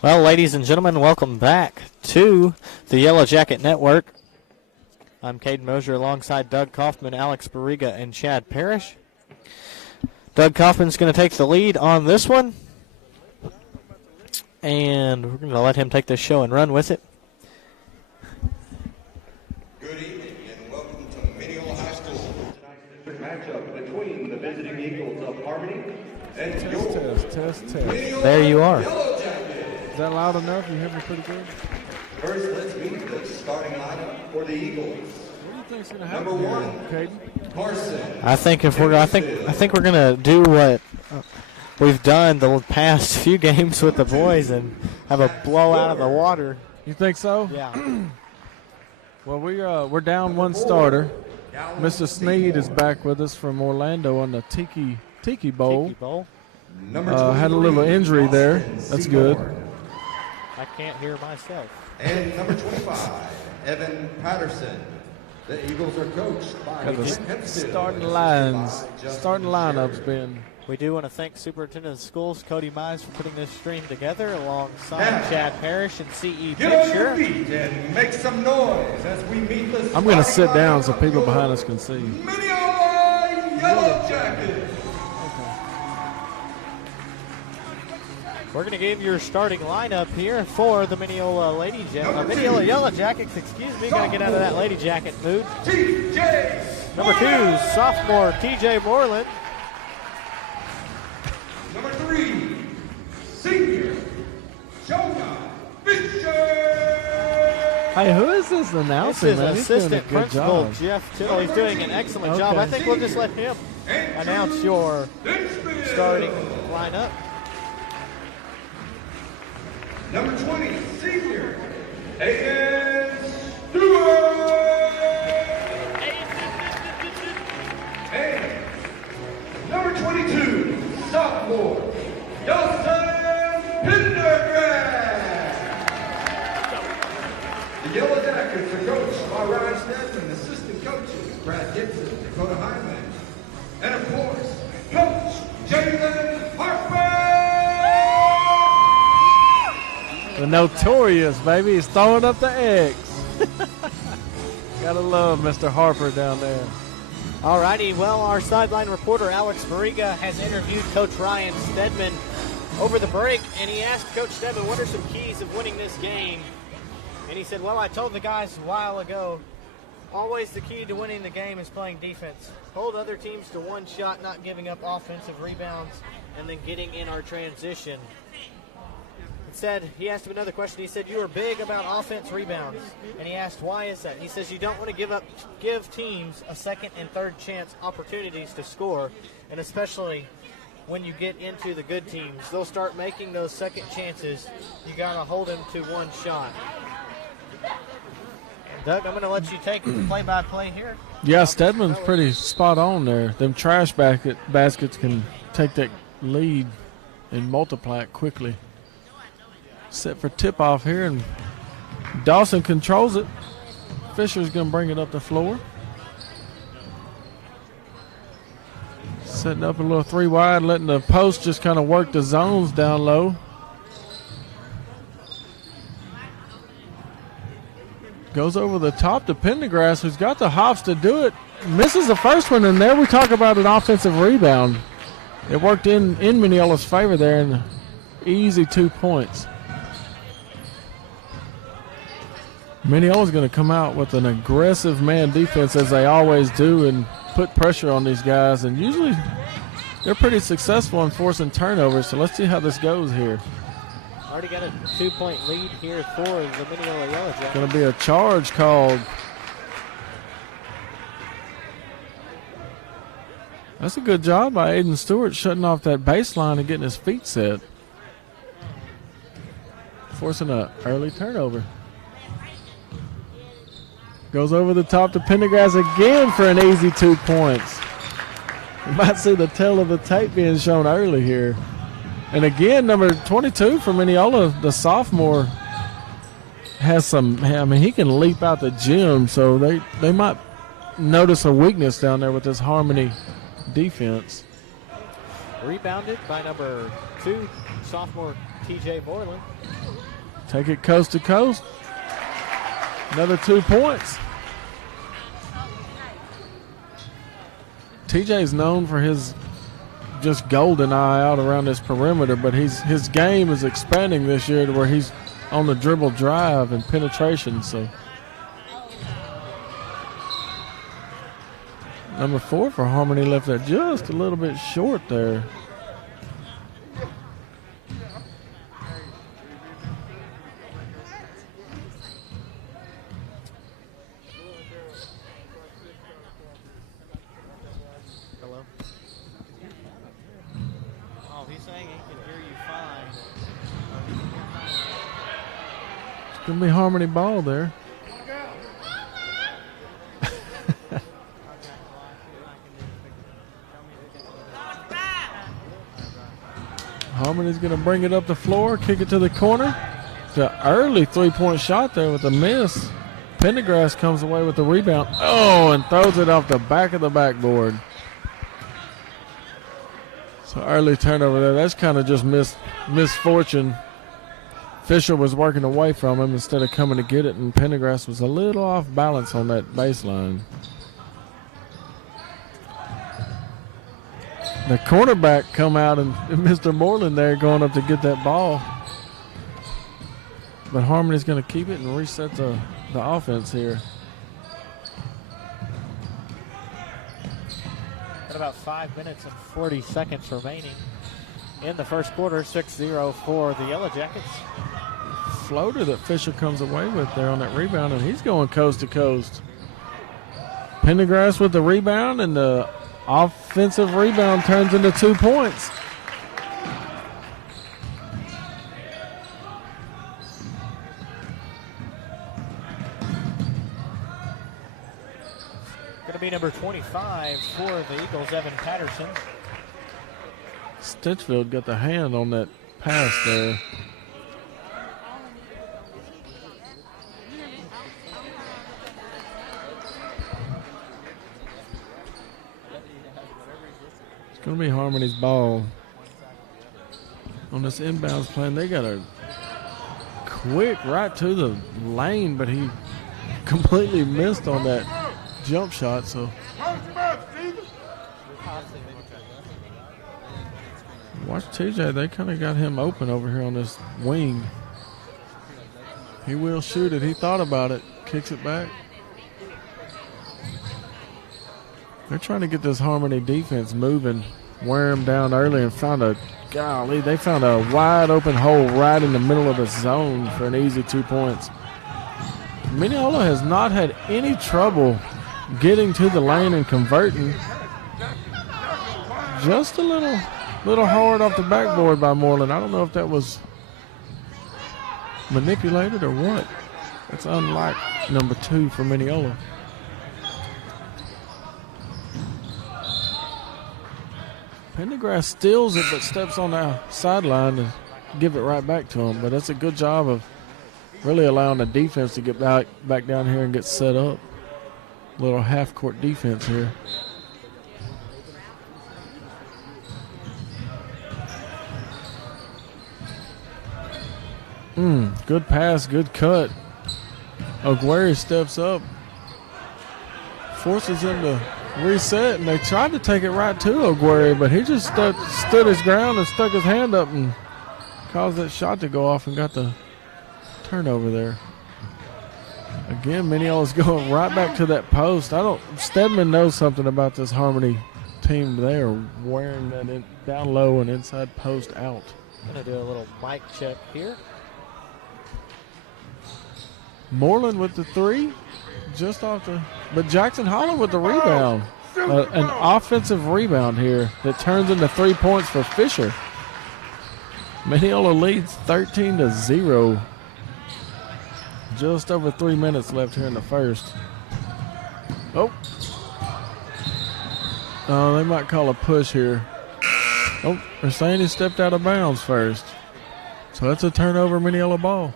Well, ladies and gentlemen, welcome back to the Yellow Jacket Network. I'm Caden Mosier alongside Doug Kaufman, Alex Barriga, and Chad Parrish. Doug Kaufman's going to take the lead on this one, and we're going to let him take this show and run with it. Good evening and welcome to Mineola High School. Tonight's matchup between the visiting Eagles of Harmony and Test. There you are. Is that loud enough? You hear me pretty good? First, let's meet the starting lineup for the Eagles. What do you think's going to happen? Number one, Caden? Carson. I think we're going to do what we've done the past few games with the boys and have a blowout of the water. You think so? Yeah. Well, we're down one starter. Mr. Sneed is back with us from Orlando on the Tiki Bowl. Tiki Bowl. Had a little injury there. That's good. I can't hear myself. And number 25, Evan Patterson. The Eagles are coached by Got the Jim Hempstead. starting lineup's been. We do want to thank Superintendent of Schools Cody Mize for putting this stream together alongside Chad Parrish and Get on your CEPicture. feet and make some noise as we meet the I'm going to starting sit down lineup so of people your behind us can see. Mineola Yellowjackets. We're going to give your starting lineup here for the Mineola Mineola Yellowjackets. Excuse me, got to get out of that Lady Jacket mood. TJ. Number 2, sophomore TJ Moreland. Number 3, senior Jonah Fisher. Hey, who is this This announcing, is man? He's doing a assistant good principal job. Jeff Tittle. He's doing an excellent job. Okay. I think we'll just let him announce your starting lineup. Number 20, senior Aiden Stewart. And number 22, sophomore Dawson Pendergrass. The Yellowjackets are coached by Ryan Stedman, assistant coaches Brad Gibson, Dakota Hyman, and of course, Coach Jalen Harper. The notorious, baby. He's throwing up the X. Gotta love Mr. Harper down there. All righty, well, our sideline reporter Alex Barriga has interviewed Coach Ryan Stedman over the break, and he asked Coach Stedman, what are some keys of winning this game? And he said, well, I told the guys a while ago, always the key to winning the game is playing defense. Hold other teams to one shot, not giving up offensive rebounds, and then getting in our transition. He asked him another question. He said, you are big about offense rebounds. And he asked, why is that? He says, you don't want to give teams a second and third chance opportunities to score, and especially when you get into the good teams. They'll start making those second chances. You got to hold them to one shot. And Doug, I'm going to let you take the play-by-play here. Yeah, Stedman's pretty spot on there. Them trash baskets can take that lead and multiply it quickly. Set for tip-off here, and Dawson controls it. Fisher's going to bring it up the floor. Setting up a little 3 wide, letting the post just kind of work the zones down low. Goes over the top to Pendergrass, who's got the hops to do it. Misses the first one, and there we talk about an offensive rebound. It worked in Mineola's favor there, and easy 2 points. Mineola's going to come out with an aggressive man defense, as they always do, and put pressure on these guys. And usually they're pretty successful in forcing turnovers, so let's see how this goes here. Already got a 2-point lead here for the Mineola Yellowjackets. Going to be a charge called. That's a good job by Aiden Stewart shutting off that baseline and getting his feet set. Forcing an early turnover. Goes over the top to Pendergrass again for an easy 2 points. You might see the tail of the tape being shown early here. And again, number 22 for Mineola, the sophomore, has some, I mean, he can leap out the gym, so they might notice a weakness down there with this Harmony defense. Rebounded by number 2, sophomore TJ Moreland. take it coast to coast. Another 2 points. TJ's known for his just golden eye out around this perimeter, but his game is expanding this year to where he's on the dribble drive and penetration. So number 4 for Harmony left that just a little bit short there. Hello? Oh, he's saying he can hear you fine. It's going to be Harmony ball there. Harmony's going to bring it up the floor, kick it to the corner. The early three-point shot there with a miss. Pendergrass comes away with the rebound. Oh, and throws it off the back of the backboard. So early turnover there. That's kind of just misfortune. Fisher was working away from him instead of coming to get it, and Pendergrass was a little off balance on that baseline. The cornerback come out and Mr. Moreland there going up to get that ball. But Harmony's going to keep it and reset the offense here. Got about 5 minutes and 40 seconds remaining in the first quarter. 6-0 for the Yellowjackets. Floater that Fisher comes away with there on that rebound, and he's going coast to coast. Pendergrass with the rebound, and the offensive rebound turns into 2 points. Going to be number 25 for the Eagles, Evan Patterson. Stitchfield got the hand on that pass there. It's going to be Harmony's ball. On this inbounds plan, they got a quick right to the lane, but he completely missed on that jump shot. So watch TJ. They kind of got him open over here on this wing. He will shoot it. He thought about it. Kicks it back. They're trying to get this Harmony defense moving, wear him down early, and they found a wide open hole right in the middle of the zone for an easy 2 points. Mineola has not had any trouble getting to the lane and converting. Just a little hard off the backboard by Moreland. I don't know if that was manipulated or what. That's unlike number 2 for Mineola. Pendergrass steals it but steps on the sideline to give it right back to him. But that's a good job of really allowing the defense to get back down here and get set up. Little half-court defense here. Good pass, good cut. Oguere steps up, forces him to reset, and they tried to take it right to Oguere, but he just stood his ground and stuck his hand up and caused that shot to go off and got the turnover there. Again, Mineola's going right back to that post. Stedman knows something about this Harmony team. They are wearing that down low and inside post out. Going to do a little mic check here. Moreland with the three, but Jackson Holland with the rebound. An offensive rebound here that turns into 3 points for Fisher. Mineola leads 13-0. Just over 3 minutes left here in the first. Oh, they might call a push here. Oh, they're saying he stepped out of bounds first. So that's a turnover, Mineola ball.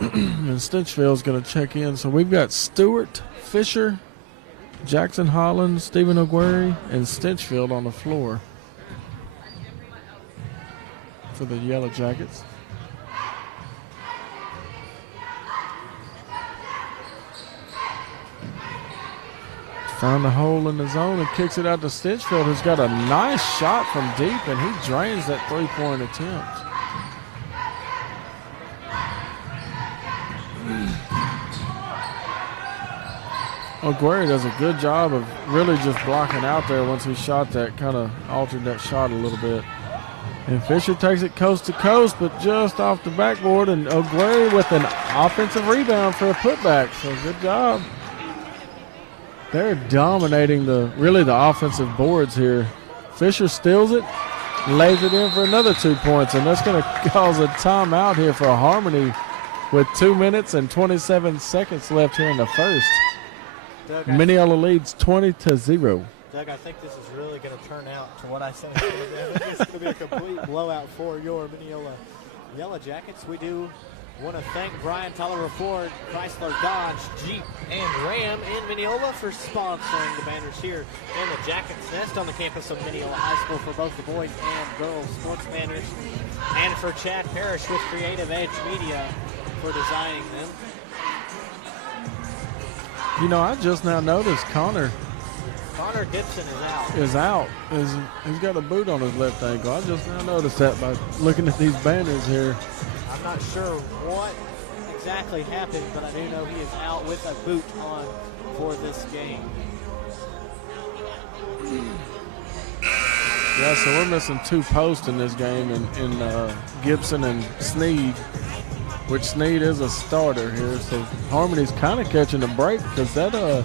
And Stitchfield's going to check in. So we've got Stewart, Fisher, Jackson Holland, Stephen Oguere, and Stitchfield on the floor for the Yellowjackets. Found a hole in the zone and kicks it out to Stinchfield, who's got a nice shot from deep, and he drains that three-point attempt. O'Guerry does a good job of really just blocking out there once he shot that, kind of altered that shot a little bit. And Fisher takes it coast to coast, but just off the backboard, and O'Guerry with an offensive rebound for a putback. So good job. They're dominating the offensive boards here. Fisher steals it, lays it in for another 2 points, and that's going to cause a timeout here for Harmony with 2 minutes and 27 seconds left here in the first. Doug, Mineola leads 20-0. Doug, I think this is really going to turn out to what I said. I think it's going to be a complete blowout for your Mineola Yellowjackets. We do want to thank Brian Tolliver Ford, Chrysler, Dodge, Jeep, and Ram in Mineola for sponsoring the banners here in the Jackets Nest on the campus of Mineola High School for both the boys and girls sports banners, and for Chad Parrish with Creative Edge Media for designing them. You know, I just now noticed Connor Gibson is out. He's got a boot on his left ankle. I just now noticed that by looking at these banners here. I'm not sure what exactly happened, but I do know he is out with a boot on for this game. Yeah, so we're missing 2 posts in this game in Gibson and Sneed, which Sneed is a starter here. So Harmony's kind of catching a break because that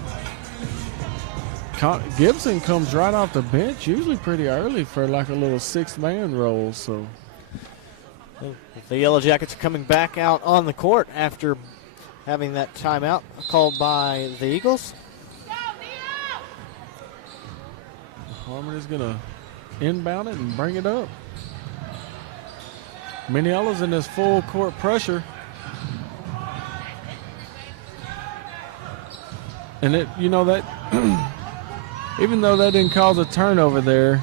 Gibson comes right off the bench, usually pretty early for like a little 6-man role. So the Yellowjackets are coming back out on the court after having that timeout called by the Eagles. Harmony's going to inbound it and bring it up. Mineola's in this full court pressure. And it, you know, that even though that didn't cause a turnover there,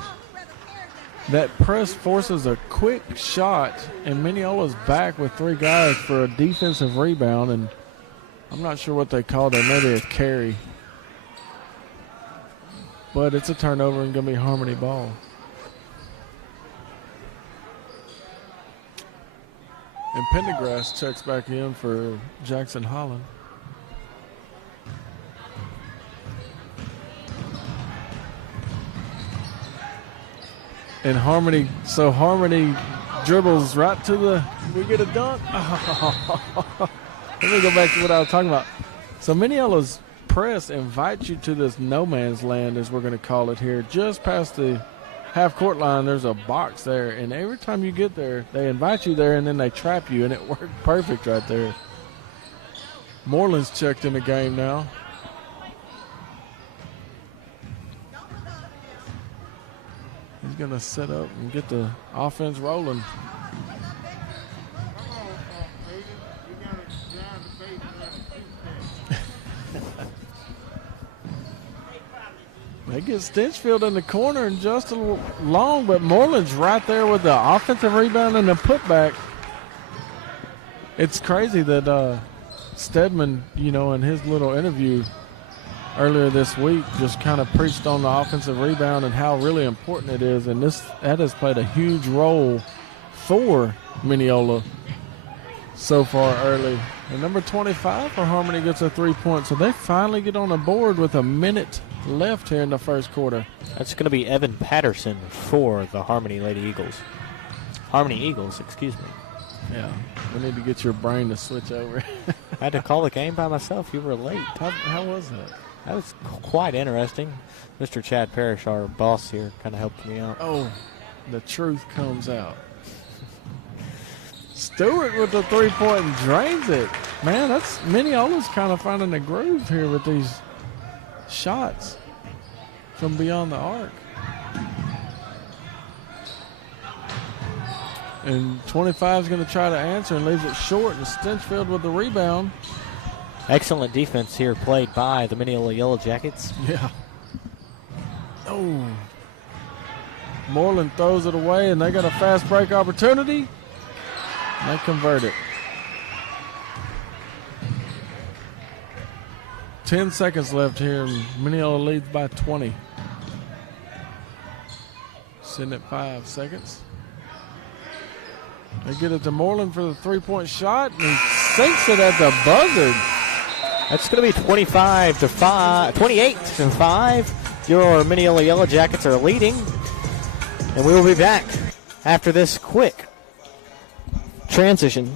that press forces a quick shot, and Mineola's back with 3 guys for a defensive rebound, and I'm not sure what they called it, maybe a carry. But it's a turnover and going to be Harmony ball. And Pendergrass checks back in for Jackson Holland. And Harmony dribbles right to the, we get a dunk. Let me go back to what I was talking about. So Mineola's press invites you to this no man's land, as we're going to call it here. Just past the half-court line, there's a box there, and every time you get there, they invite you there, and then they trap you, and it worked perfect right there. Moreland's checked in the game now. He's going to set up and get the offense rolling. They get Stinchfield in the corner and just a little long, but Moreland's right there with the offensive rebound and the putback. It's crazy that Stedman, you know, in his little interview earlier this week, just kind of preached on the offensive rebound and how really important it is, and that has played a huge role for Mineola so far early. And number 25 for Harmony gets a 3-point, so they finally get on the board with a minute left here in the first quarter. That's going to be Evan Patterson for the Harmony Eagles, excuse me. Yeah, we need to get your brain to switch over. I had to call the game by myself. You were late. How was that? That was quite interesting. Mr. Chad Parrish, our boss here, kind of helped me out. Oh, the truth comes out. Stewart with the 3-point and drains it. Man, that's Mineola's kind of finding a groove here with these shots from beyond the arc. And 25 is going to try to answer and leaves it short, and Stinchfield with the rebound. Excellent defense here played by the Mineola Yellowjackets. Yeah. Oh. Moreland throws it away, and they got a fast break opportunity. And they convert it. 10 seconds left here, and Mineola leads by 20. Sitting at 5 seconds. They get it to Moreland for the three-point shot, and he sinks it at the buzzer. That's going to be 28 to 5. Your Mineola Yellowjackets are leading. And we will be back after this quick transition.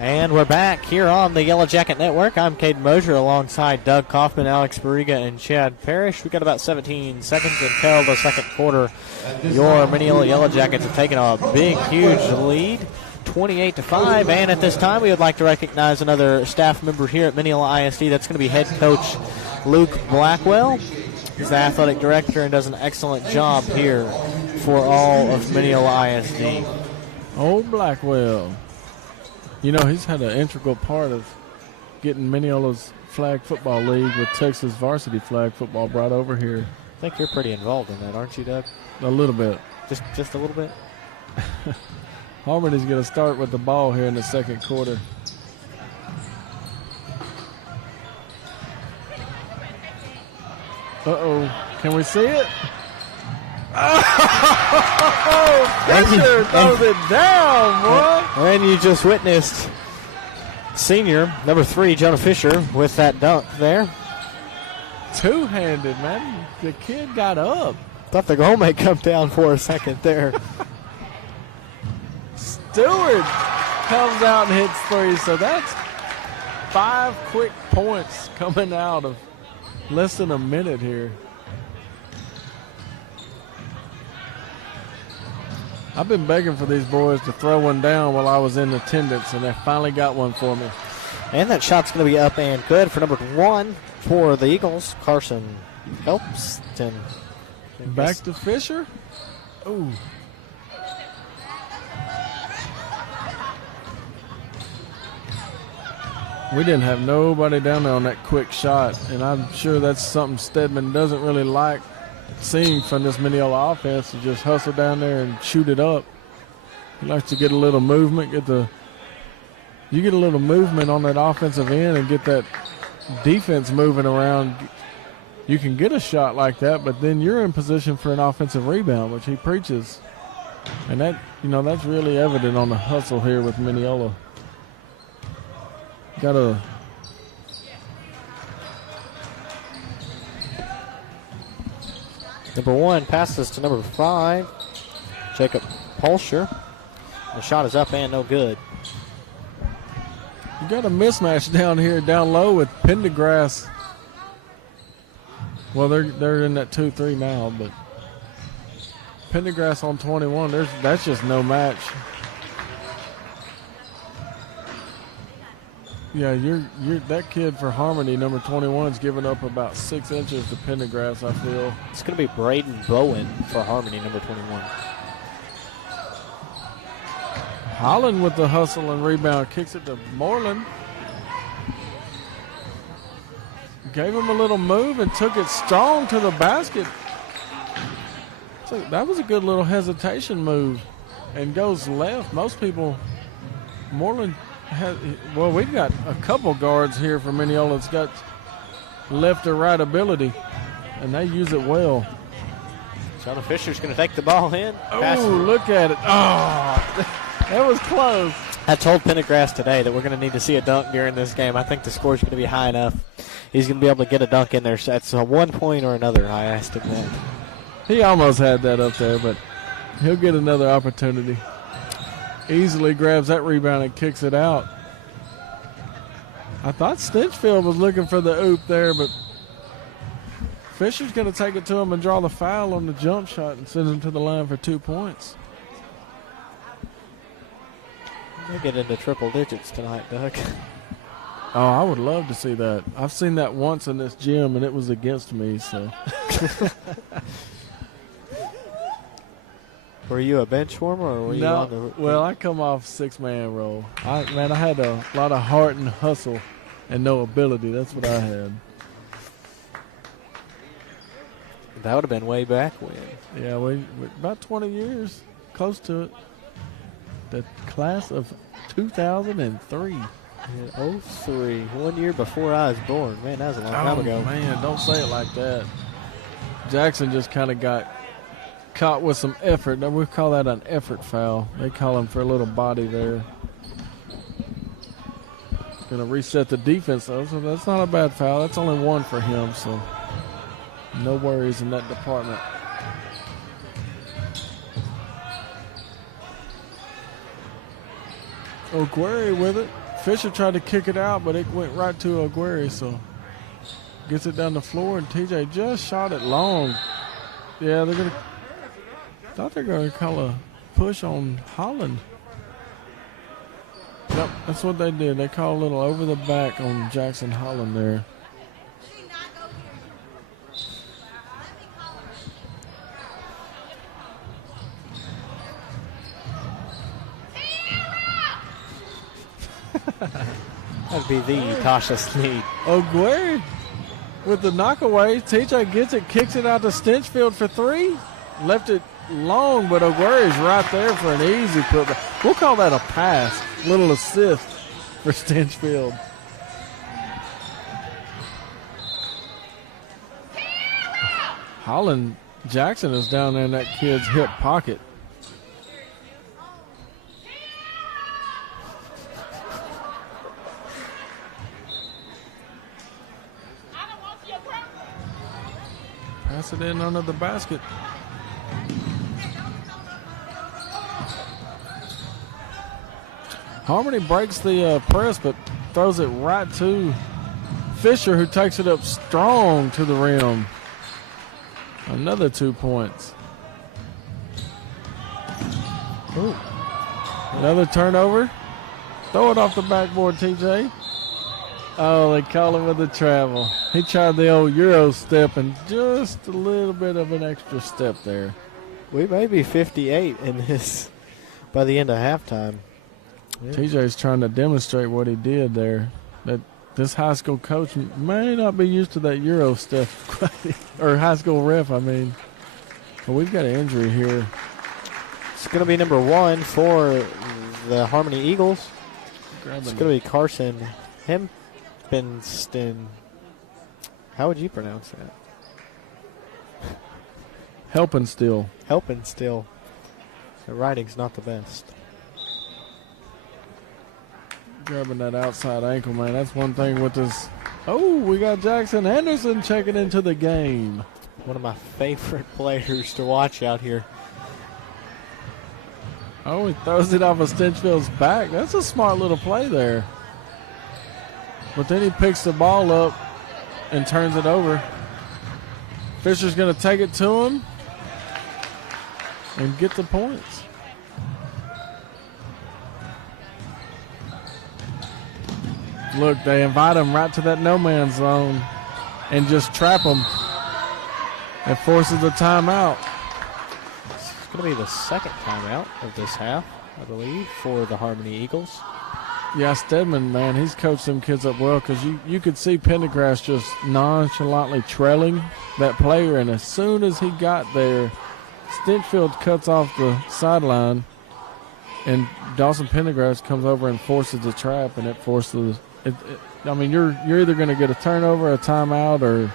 And we're back here on the Yellow Jacket Network. I'm Cade Mosier alongside Doug Kaufman, Alex Barriga, and Chad Parrish. We've got about 17 seconds until the second quarter. Your Mineola Yellow Jackets have taken a big, huge lead, 28 to 5. And at this time, we would like to recognize another staff member here at Mineola ISD. That's going to be head coach Luke Blackwell. He's the athletic director and does an excellent job here for all of Mineola ISD. Old Blackwell. You know, he's had an integral part of getting Mineola's flag football league with Texas varsity flag football brought over here. I think you're pretty involved in that, aren't you, Doug? A little bit. Just a little bit? Harmony's going to start with the ball here in the second quarter. Uh-oh. Can we see it? Oh, Fisher throws it down, boy. And you just witnessed senior, number 3, Jonah Fisher, with that dunk there. Two-handed, man. The kid got up. Thought the goal may come down for a second there. Stewart comes out and hits 3, so that's 5 quick points coming out of less than a minute here. I've been begging for these boys to throw one down while I was in attendance, and they finally got one for me. And that shot's going to be up and good for number 1 for the Eagles, Carson Helpston. Back to Fisher. Ooh. We didn't have nobody down there on that quick shot, and I'm sure that's something Stedman doesn't really like seeing from this Mineola offense, to just hustle down there and shoot it up. He likes to get a little movement, you get a little movement on that offensive end and get that defense moving around. You can get a shot like that, but then you're in position for an offensive rebound, which he preaches. And that, that's really evident on the hustle here with Mineola. Got a number 1 passes to number 5, Jacob Polsher. The shot is up and no good. You got a mismatch down here, down low with Pendergrass. Well, they're in that 2-3 now, but Pendergrass on 21. That's just no match. Yeah, you're that kid for Harmony, number 21, is giving up about 6 inches to Pendergrass, I feel. It's going to be Braden Bowen for Harmony, number 21. Holland with the hustle and rebound, kicks it to Moreland. Gave him a little move and took it strong to the basket. So that was a good little hesitation move and goes left. Most people, Moreland we've got a couple guards here for Mineola that's got left or right ability, and they use it well. Jonah Fisher's going to take the ball in. Oh, look at it. Oh, that was close. I told Pendergrass today that we're going to need to see a dunk during this game. I think the score's going to be high enough. He's going to be able to get a dunk in there. So that's a 1 point or another. I asked him that. He almost had that up there, but he'll get another opportunity. Easily grabs that rebound and kicks it out. I thought Stinchfield was looking for the oop there, but Fisher's going to take it to him and draw the foul on the jump shot and send him to the line for 2 points. We'll get into triple digits tonight, Doug. Oh, I would love to see that. I've seen that once in this gym, and it was against me. So, Were you a bench warmer, or were you on the? no, well, I come off 6-man roll. I had a lot of heart and hustle, and no ability. That's what I had. That would have been way back when. Yeah, we about 20 years, close to it. The class of 2003. Yeah, 03, 1 year before I was born. Man, that was a long time ago. Man, don't say it like that. Jackson just kind of got caught with some effort. We call that an effort foul. They call him for a little body there. Going to reset the defense, though, so that's not a bad foul. That's only one for him, so no worries in that department. Ogueri with it. Fisher tried to kick it out, but it went right to Ogueri, so gets it down the floor, and TJ just shot it long. Yeah, thought they're going to call a push on Holland. Yep, that's what they did. They called a little over the back on Jackson Holland there. That'd be the Tasha Sneed. Ogueri with the knockaway. TJ gets it, kicks it out to Stinchfield for three. Left it long, but Ogueri's right there for an easy putback. We'll call that a pass. Little assist for Stinchfield. Holland Jackson is down there in that kid's hip pocket. Pass it in under the basket. Harmony breaks the press, but throws it right to Fisher, who takes it up strong to the rim. Another 2 points. Ooh. Another turnover. Throw it off the backboard, TJ. Oh, they call him with the travel. He tried the old Euro step and just a little bit of an extra step there. We may be 58 in this by the end of halftime. Yeah. TJ's trying to demonstrate what he did there. That this high school coach may not be used to that Euro step, or high school ref, I mean. But we've got an injury here. It's going to be number 1 for the Harmony Eagles. It's going to be Carson Hempenston. How would you pronounce that? Helpenstil. Helpenstil. The writing's not the best. Grabbing that outside ankle, man. That's one thing with this. Oh, we got Jackson Henderson checking into the game. One of my favorite players to watch out here. Oh, he throws it off of Stinchfield's back. That's a smart little play there. But then he picks the ball up and turns it over. Fisher's going to take it to him and get the points. Look, they invite him right to that no-man's zone and just trap him. It forces a timeout. It's going to be the second timeout of this half, I believe, for the Harmony Eagles. Yeah, Stedman, man, he's coached them kids up well because you could see Pendergrass just nonchalantly trailing that player, and as soon as he got there, Stinchfield cuts off the sideline, and Dawson Pendergrass comes over and forces the trap, and it forces it. I mean, you're either going to get a turnover, a timeout, or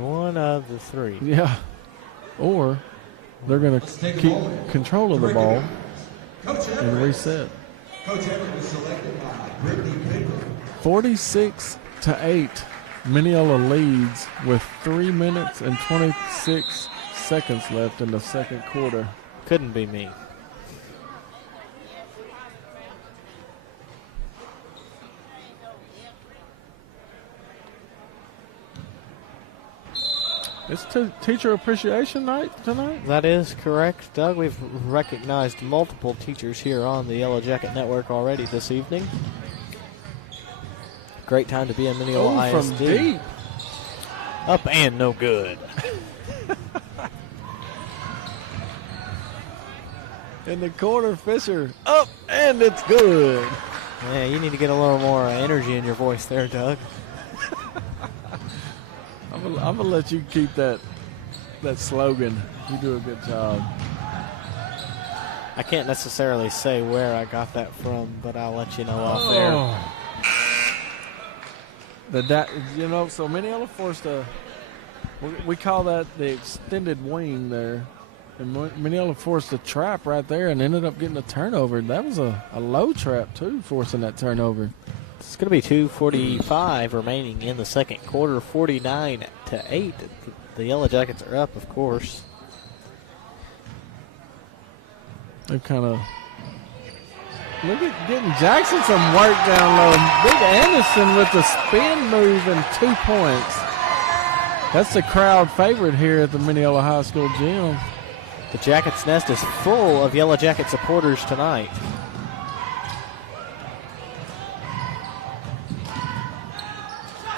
one of the three. Yeah, or they're going to keep control of the ball and reset. Coach Everett was selected by Brittany Pickle. 46-8, Mineola leads with 3 minutes and 26 seconds left in the second quarter. Couldn't be me. It's Teacher Appreciation Night tonight? That is correct, Doug. We've recognized multiple teachers here on the Yellow Jacket Network already this evening. Great time to be in Mineola ISD. From deep. Up and no good. In the corner, Fisher. Up and it's good. Yeah, you need to get a little more energy in your voice there, Doug. I'm gonna let you keep that slogan. You do a good job. I can't necessarily say where I got that from, but I'll let you know off there. So Mineola forced we call that the extended wing there. And Mineola forced a trap right there and ended up getting a turnover. That was a low trap, too, forcing that turnover. It's going to be 2:45 remaining in the second quarter, 49-8. The Yellow Jackets are up, of course. They're kind of look at getting Jackson some work down low. Big Anderson with the spin move and 2 points. That's the crowd favorite here at the Mineola High School gym. The Jackets Nest is full of Yellow Jacket supporters tonight.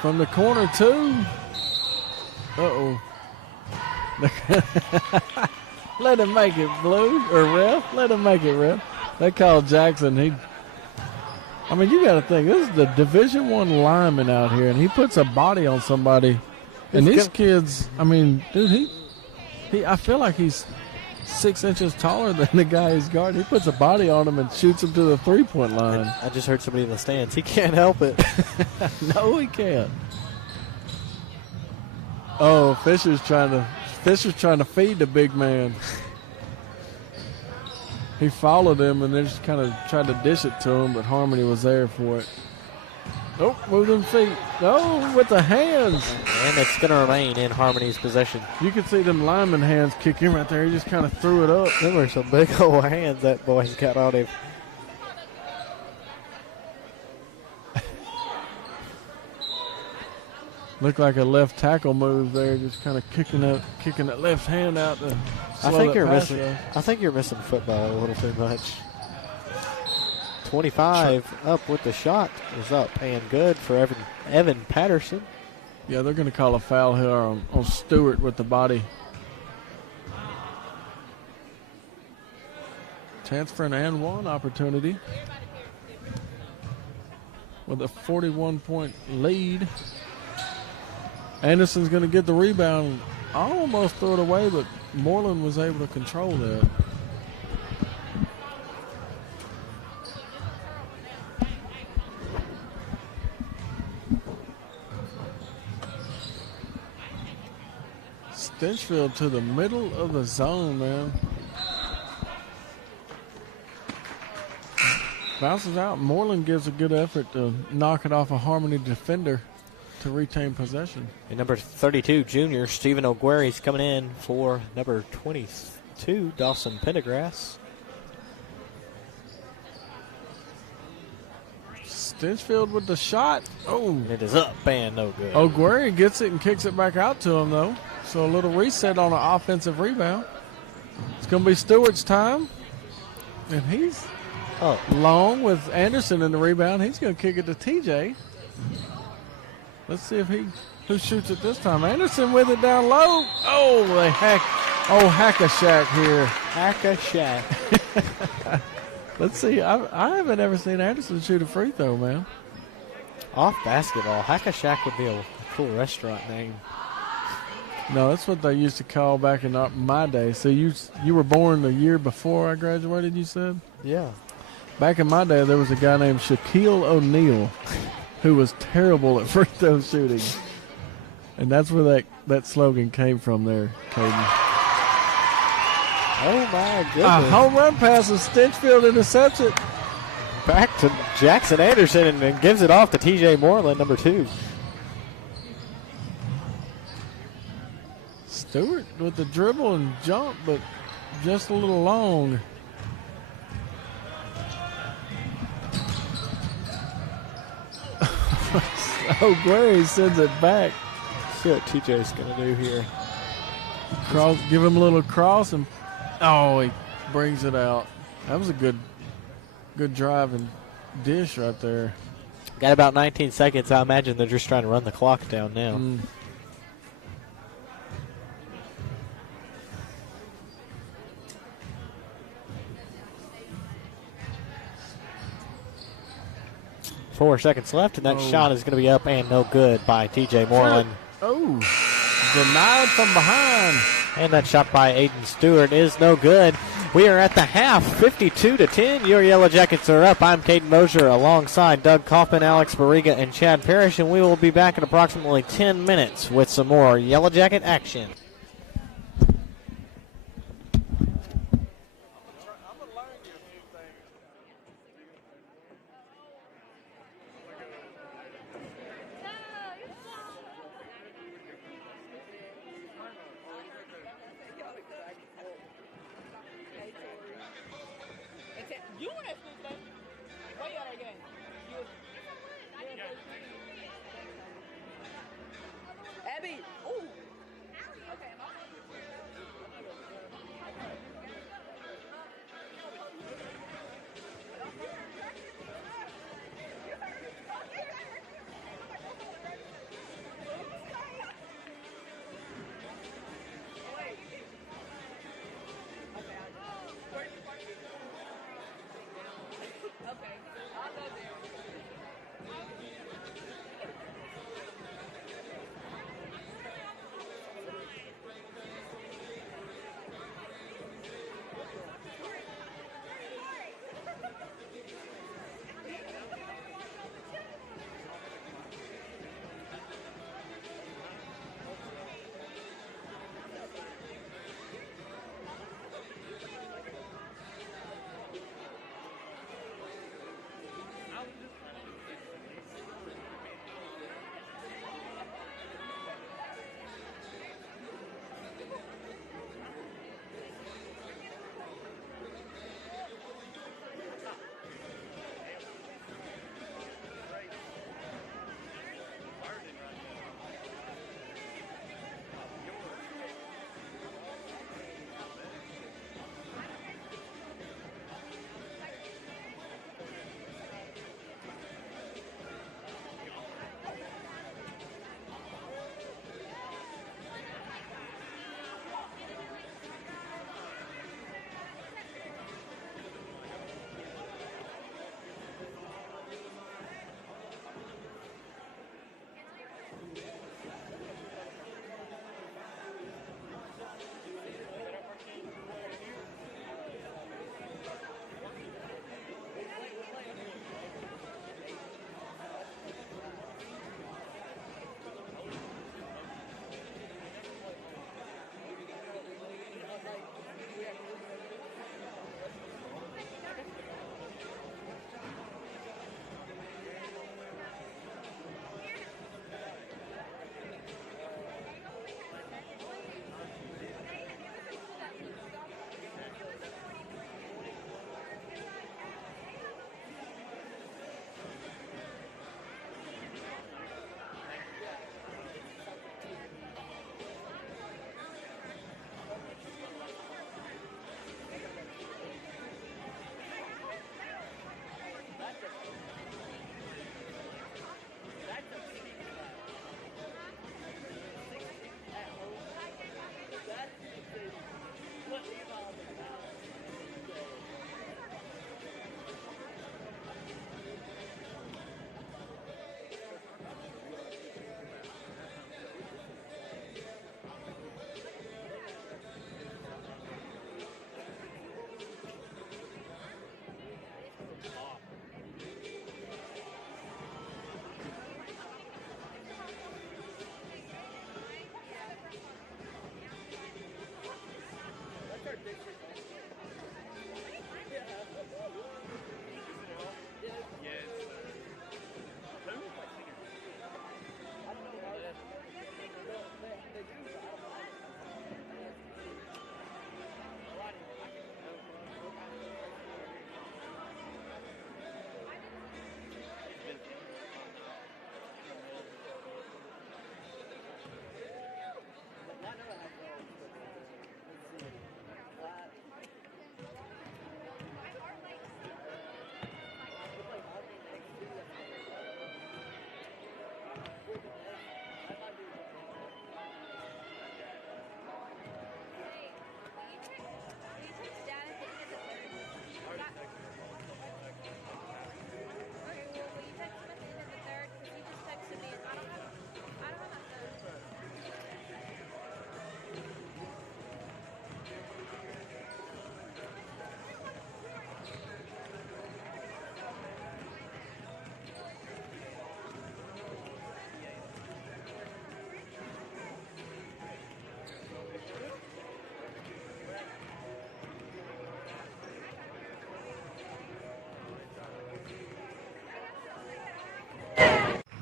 From the corner, too. Uh-oh. Let him make it, Blue, or Ref. Let him make it, Ref. They called Jackson. You got to think, this is the Division I lineman out here, and he puts a body on somebody. And these kids, dude, I feel like he's 6 inches taller than the guy he's guarding. He puts a body on him and shoots him to the three-point line. I just heard somebody in the stands. He can't help it. No, he can't. Oh, Fisher's trying to feed the big man. He followed him and then just kind of tried to dish it to him, but Harmony was there for it. Oh, move them feet. Oh, with the hands. And it's going to remain in Harmony's possession. You can see them lineman hands kick him right there. He just kind of threw it up. Them were some big old hands that boy's got on him. Looked like a left tackle move there, just kind of kicking that left hand out to slow I think you're missing football a little too much. 25 up with the shot is up and good for Evan Patterson. Yeah, they're going to call a foul here on Stewart with the body. Chance for an and one opportunity with a 41-point lead. Anderson's going to get the rebound. Almost threw it away, but Moreland was able to control that. Stinchfield to the middle of the zone, man. Bounces out. Moreland gives a good effort to knock it off a Harmony defender to retain possession. And number 32, junior Stephen O'Guary's coming in for number 22, Dawson Pendergrass. Stinchfield with the shot. Oh, it is up and no good. O'Guary gets it and kicks it back out to him, though. So a little reset on an offensive rebound. It's going to be Stewart's time. And he's long with Anderson in the rebound. He's going to kick it to TJ. Let's see who shoots it this time. Anderson with it down low. Oh, Hack-a-Shack here. Hack-a-Shack. Let's see. I haven't ever seen Anderson shoot a free throw, man. Off basketball. Hack-a-Shack would be a cool restaurant name. No, that's what they used to call back in my day. So you were born the year before I graduated, you said? Yeah. Back in my day, there was a guy named Shaquille O'Neal who was terrible at free throw shooting. And that's where that slogan came from there, Caden. Oh, my goodness. A home run pass of Stinchfield intercepts it. Back to Jackson Anderson and gives it off to TJ Moreland, number 2. Stewart with the dribble and jump, but just a little long. O'Guary sends it back. See what TJ's going to do here. Cross, give him a little cross, and he brings it out. That was a good drive and dish right there. Got about 19 seconds. I imagine they're just trying to run the clock down now. 4 seconds left, and that shot is going to be up and no good by T.J. Moreland. Oh, denied from behind. And that shot by Aiden Stewart is no good. We are at the half, 52-10. Your Yellow Jackets are up. I'm Caden Mosier alongside Doug Kaufman, Alex Barriga, and Chad Parrish, and we will be back in approximately 10 minutes with some more Yellow Jacket action.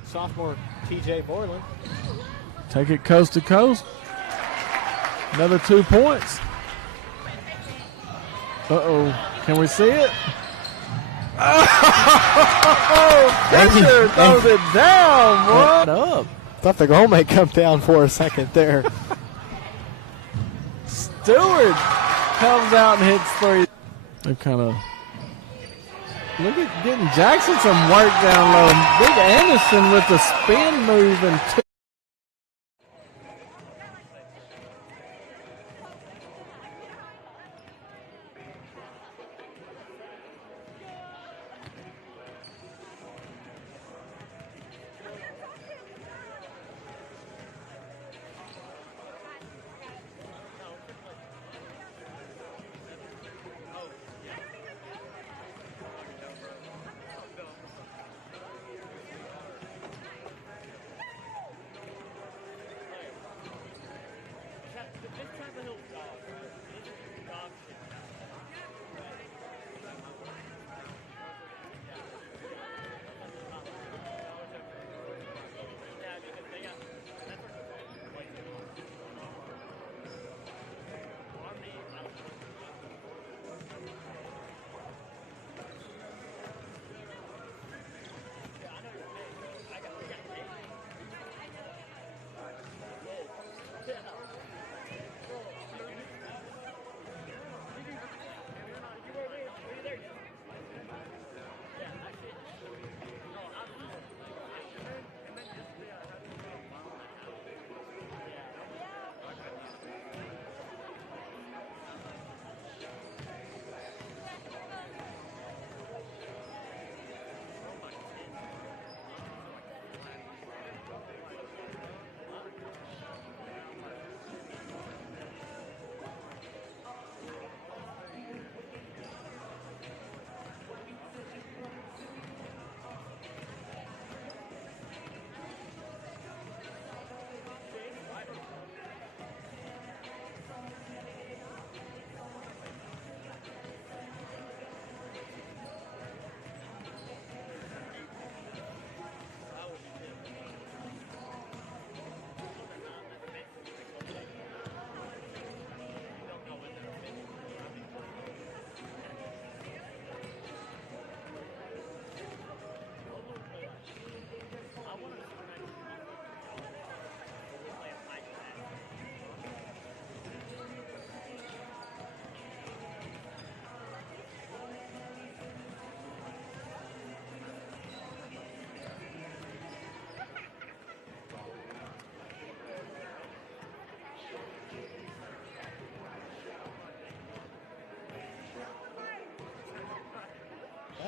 sophomore TJ Borland. Take it coast to coast. Another 2 points. Uh-oh. Can we see it? Oh, Fisher throws it down, boy. Up. Thought the goal may come down for a second there. Stewart comes out and hits 3. They kind of look at getting Jackson some work down low. Big Anderson with the spin move and 2.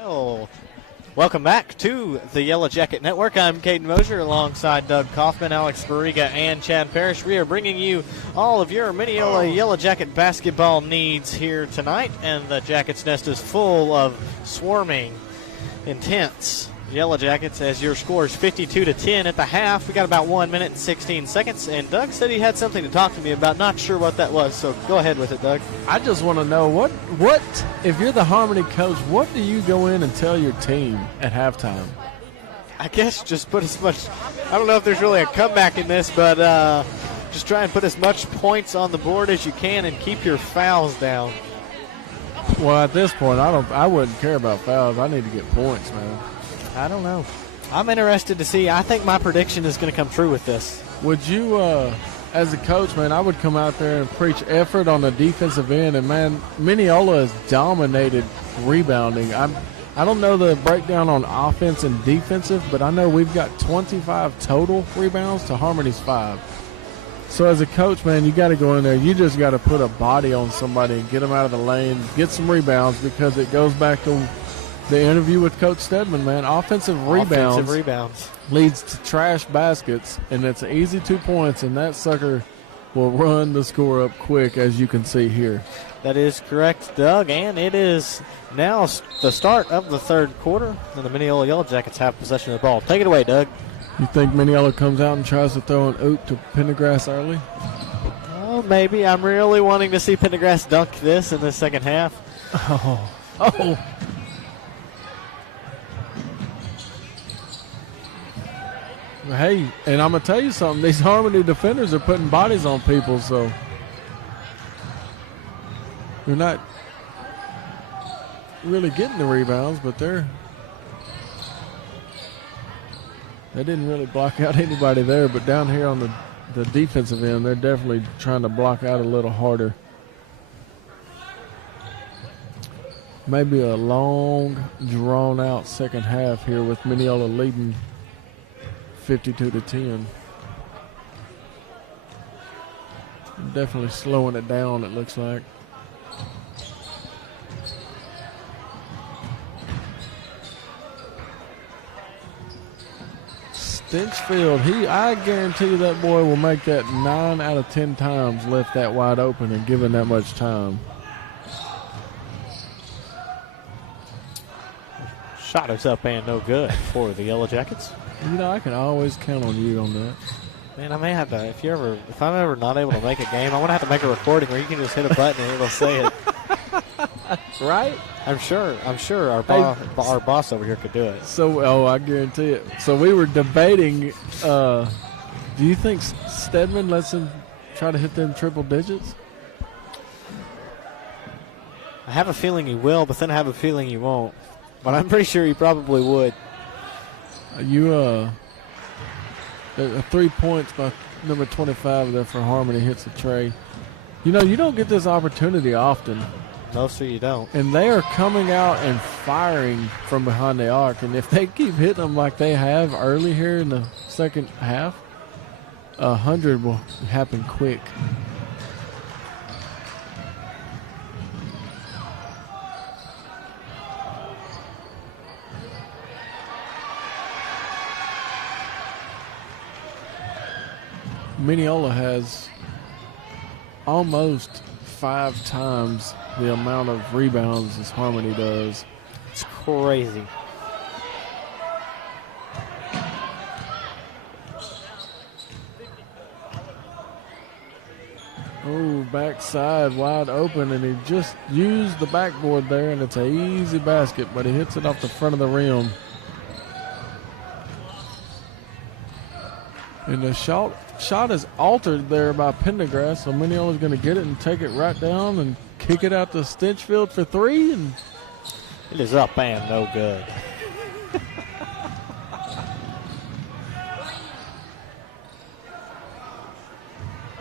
Well, welcome back to the Yellow Jacket Network. I'm Caden Mosier alongside Doug Kaufman, Alex Barriga, and Chad Parrish. We are bringing you all of your Mineola Yellow Jacket basketball needs here tonight, and the Jackets Nest is full of swarming, intense Yellow Jackets as your score is 52-10 at the half. We got about 1 minute and 16 seconds, and Doug said he had something to talk to me about. Not sure what that was, so go ahead with it, Doug. I just want to know what if you're the Harmony coach, what do you go in and tell your team at halftime? I guess just put as much, I don't know if there's really a comeback in this, but just try and put as much points on the board as you can and keep your fouls down. Well, at this point, I wouldn't care about fouls. I need to get points, man. I don't know. I'm interested to see. I think my prediction is going to come true with this. Would you, as a coach, man, I would come out there and preach effort on the defensive end. And, man, Mineola has dominated rebounding. I don't know the breakdown on offense and defensive, but I know we've got 25 total rebounds to Harmony's 5. So as a coach, man, you got to go in there. You just got to put a body on somebody and get them out of the lane, get some rebounds, because it goes back to the interview with Coach Stedman, man. Offensive rebounds leads to trash baskets, and it's an easy 2 points, and that sucker will run the score up quick, as you can see here. That is correct, Doug, and it is now the start of the third quarter, and the Mineola Yellow Jackets have possession of the ball. Take it away, Doug. You think Mineola comes out and tries to throw an oop to Pendergrass early? Oh, maybe. I'm really wanting to see Pendergrass dunk this in the second half. hey, and I'm going to tell you something. These Harmony defenders are putting bodies on people, so they're not really getting the rebounds, but they didn't really block out anybody there. But down here on the defensive end, they're definitely trying to block out a little harder. Maybe a long, drawn-out second half here with Mineola leading 52-10. Definitely slowing it down, it looks like. Stinchfield, I guarantee you that boy will make that 9 out of 10 times, left that wide open and given that much time. Shot is up and no good for the Yellowjackets. You know, I can always count on you on that. Man, I may have to, if I'm ever not able to make a game, I'm going to have to make a recording where you can just hit a button and it'll say it. Right? I'm sure our boss over here could do it. So, I guarantee it. So we were debating, do you think Stedman lets him try to hit them triple digits? I have a feeling he will, but then I have a feeling he won't. But I'm pretty sure he probably would. 3 points by number 25 there for Harmony hits the tray. You know, you don't get this opportunity often. No, sir, you don't. And they are coming out and firing from behind the arc. And if they keep hitting them like they have early here in the second half, 100 will happen quick. Mineola has almost 5 times the amount of rebounds as Harmony does. It's crazy. Oh, backside wide open, and he just used the backboard there, and it's an easy basket, but he hits it off the front of the rim. And the shot is altered there by Pendergrass, so Mineola's going to get it and take it right down and kick it out to Stinchfield for 3. And it is up and no good.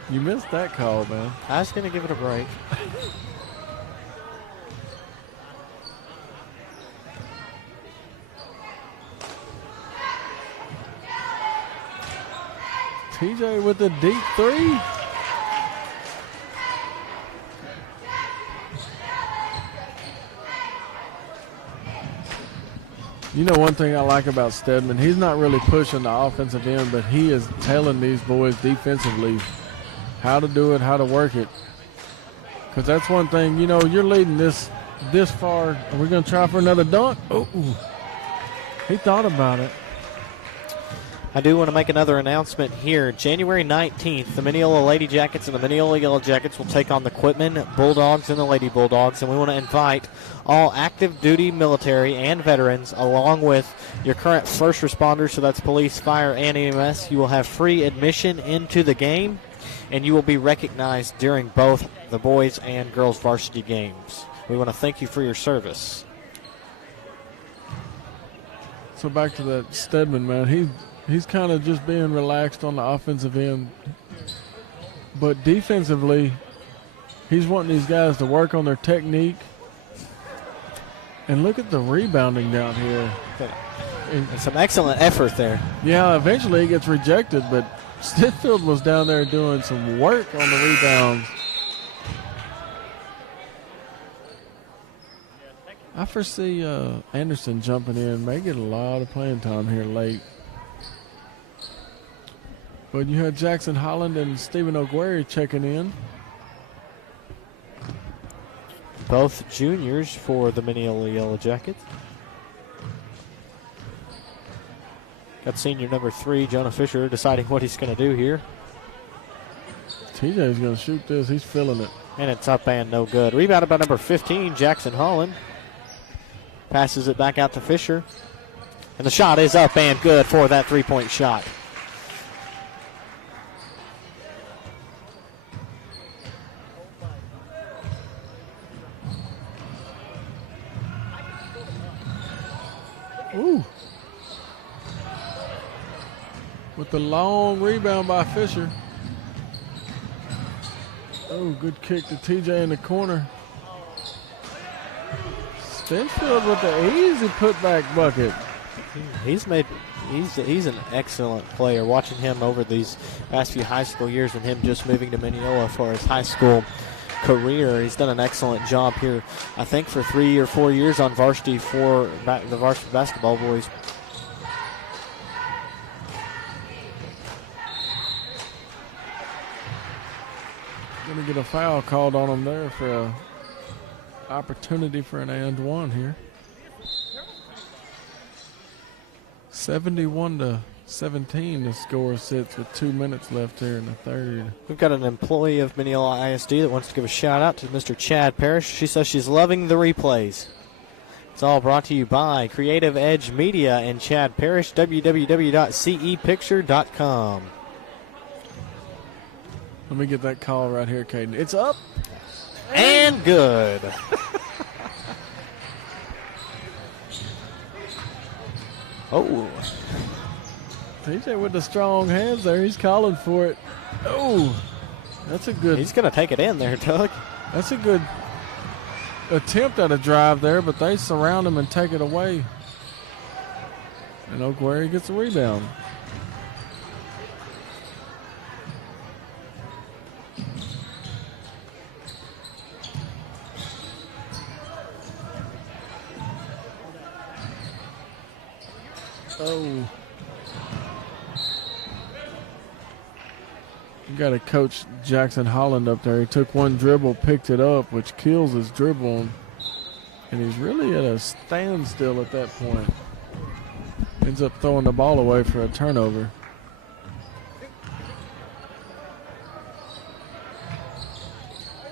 You missed that call, man. I was going to give it a break. TJ with the deep 3. You know, one thing I like about Stedman, he's not really pushing the offensive end, but he is telling these boys defensively how to do it, how to work it. Because that's one thing, you know, you're leading this far. Are we going to try for another dunk? Oh, he thought about it. I do want to make another announcement here. January 19th, the Mineola Lady Jackets and the Mineola Yellow Jackets will take on the Quitman Bulldogs and the Lady Bulldogs, and we want to invite all active duty military and veterans, along with your current first responders, so that's police, fire, and EMS. You will have free admission into the game, and you will be recognized during both the boys and girls varsity games. We want to thank you for your service. So back to that Stedman, man. He's kind of just being relaxed on the offensive end. But defensively, he's wanting these guys to work on their technique. And look at the rebounding down here. And some excellent effort there. Yeah, eventually he gets rejected, but Stinchfield was down there doing some work on the rebounds. I foresee Anderson jumping in. May get a lot of playing time here late. But you had Jackson Holland and Stephen Ogueri checking in. Both juniors for the Mineola Yellow Jackets. Got senior number 3, Jonah Fisher, deciding what he's going to do here. TJ's going to shoot this. He's feeling it. And it's up and no good. Rebounded by number 15, Jackson Holland. Passes it back out to Fisher. And the shot is up and good for that 3-point shot. Ooh. With the long rebound by Fisher. Oh, good kick to TJ in the corner. Stinchfield with the easy putback bucket. He's an excellent player. Watching him over these past few high school years and him just moving to Mineola for his high school career, he's done an excellent job here, I think, for 3 or 4 years on varsity for the varsity basketball boys. Going to get a foul called on him there for an opportunity for an and one here. 71-17 the score sits with 2 minutes left here in the third. We've got an employee of Mineola ISD that wants to give a shout out to Mr. Chad Parrish. She says she's loving the replays. It's all brought to you by Creative Edge Media and Chad Parrish, www.CEPicture.com. Let me get that call right here, Caden. It's up. And good. Oh. TJ with the strong hands there. He's calling for it. Oh, that's a good. He's going to take it in there, Doug. That's a good attempt at a drive there, but they surround him and take it away. And Oakwary gets a rebound. Oh. You got to coach Jackson Holland up there. He took one dribble, picked it up, which kills his dribble. And he's really at a standstill at that point. Ends up throwing the ball away for a turnover.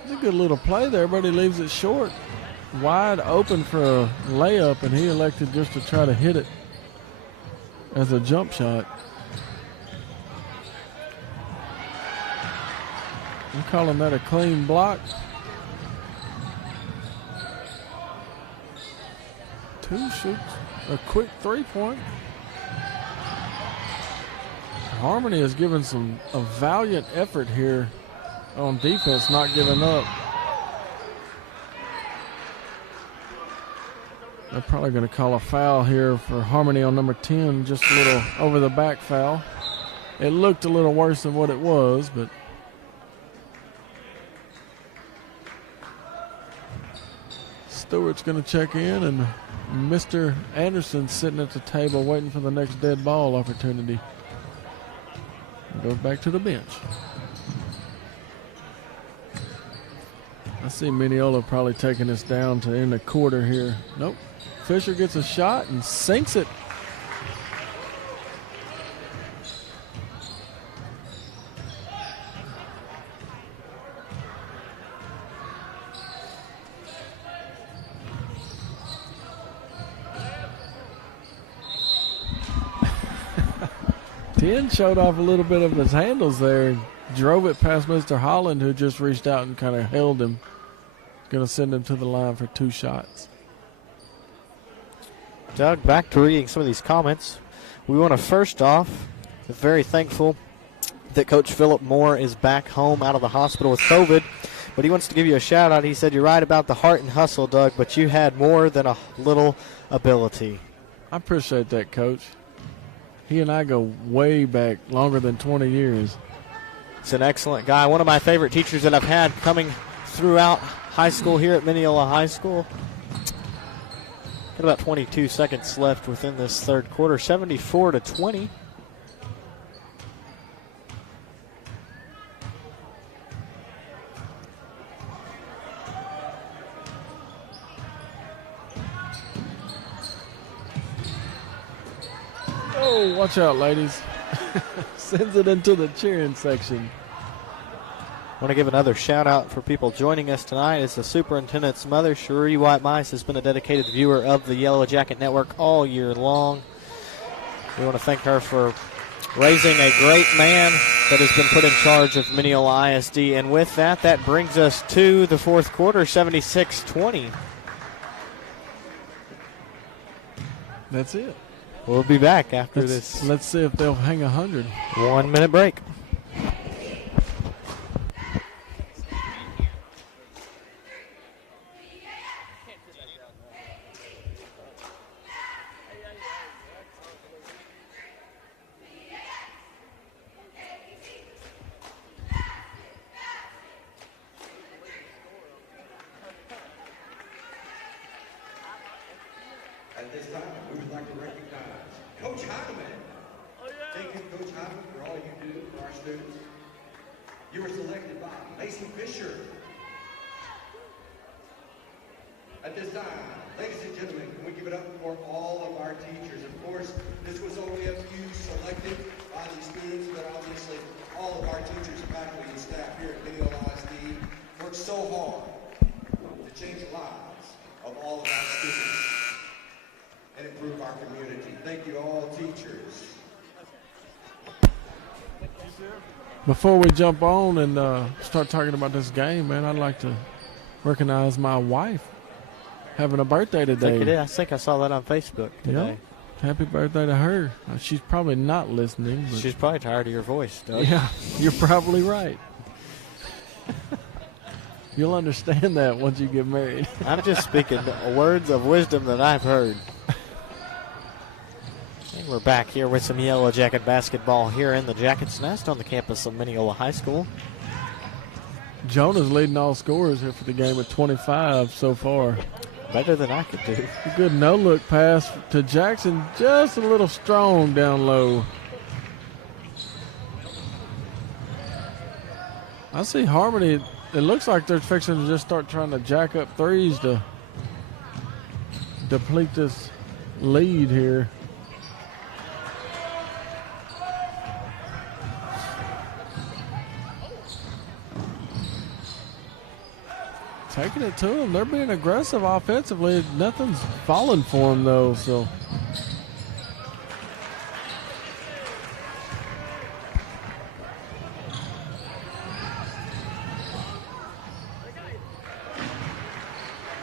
It's a good little play there, but he leaves it short. Wide open for a layup, and he elected just to try to hit it as a jump shot. I'm calling that a clean block. Two shoots, a quick three-point. Harmony has given a valiant effort here on defense, not giving up. They're probably going to call a foul here for Harmony on number 10, just a little over the back foul. It looked a little worse than what it was, but Stewart's going to check in, and Mr. Anderson sitting at the table waiting for the next dead ball opportunity. Goes back to the bench. I see Mineola probably taking this down to end the quarter here. Nope. Fisher gets a shot and sinks it. Ten showed off a little bit of his handles there. Drove it past Mr. Holland, who just reached out and kind of held him. Going to send him to the line for 2 shots. Doug, back to reading some of these comments. We want to first off, be very thankful that Coach Philip Moore is back home out of the hospital with COVID. But he wants to give you a shout out. He said, "You're right about the heart and hustle, Doug, but you had more than a little ability." I appreciate that, Coach. He and I go way back, longer than 20 years. He's an excellent guy. One of my favorite teachers that I've had coming throughout high school here at Mineola High School. Got about 22 seconds left within this third quarter, 74-20. Oh, watch out, ladies. Sends it into the cheering section. I want to give another shout out for people joining us tonight. As the superintendent's mother, Cherie White Mice, has been a dedicated viewer of the Yellow Jacket Network all year long. We want to thank her for raising a great man that has been put in charge of Mineola ISD. And with that, that brings us to the fourth quarter, 76-20. That's it. We'll be back after this. Let's see if they'll hang 100. 1 minute break. At this time, we would like to recognize Coach Heineman. Thank you, Coach Heineman, for all you do for our students. You were selected by Mason Fisher. At this time, ladies and gentlemen, can we give it up for all of our teachers? Of course, this was only a few selected by the students, but obviously all of our teachers, faculty, and staff here at Mineola ISD worked so hard to change the lives of all of our students and improve our community. Thank you all, teachers. Before we jump on and start talking about this game, man, I'd like to recognize my wife having a birthday today. I think I saw that on Facebook today. Yep. Happy birthday to her. She's probably not listening. But She's probably tired of your voice, Doug. yeah, you're probably right. You'll understand that once you get married. I'm just speaking words of wisdom that I've heard. And we're back here with some Yellow Jacket basketball here in the Jackets Nest on the campus of Mineola High School. Jonah's leading all scorers here for the game at 25 so far. Better than I could do. A good no-look pass to Jackson, just a little strong down low. I see Harmony. It looks like they're fixing to just start trying to jack up threes to deplete this lead here. Taking it to them. They're being aggressive offensively. Nothing's falling for them, though. So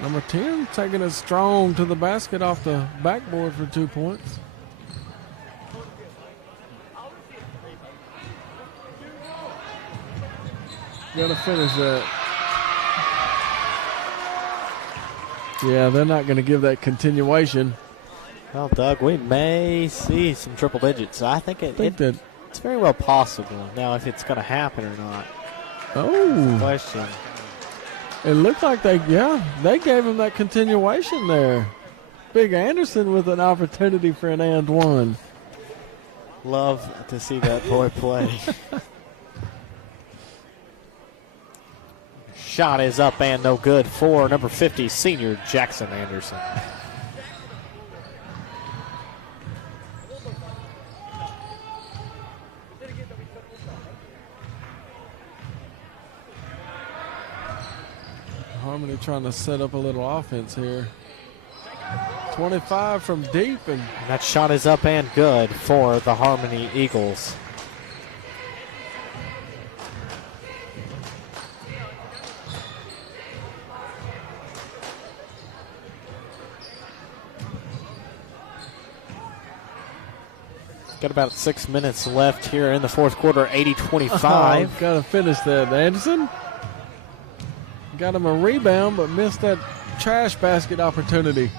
number 10 taking it strong to the basket off the backboard for 2 points. Gotta finish that. Yeah, they're not going to give that continuation. Well, Doug, we may see some triple digits. I think it's very well possible. Now, if it's going to happen or not. Oh. Question. It looked like they gave him that continuation there. Big Anderson with an opportunity for an and one. Love to see that boy play. Shot is up and no good for number 50, senior Jackson Anderson. Harmony trying to set up a little offense here. 25 from deep. And that shot is up and good for the Harmony Eagles. Got about 6 minutes left here in the fourth quarter, 80-25. Got to finish that. Anderson got him a rebound, but missed that trash basket opportunity.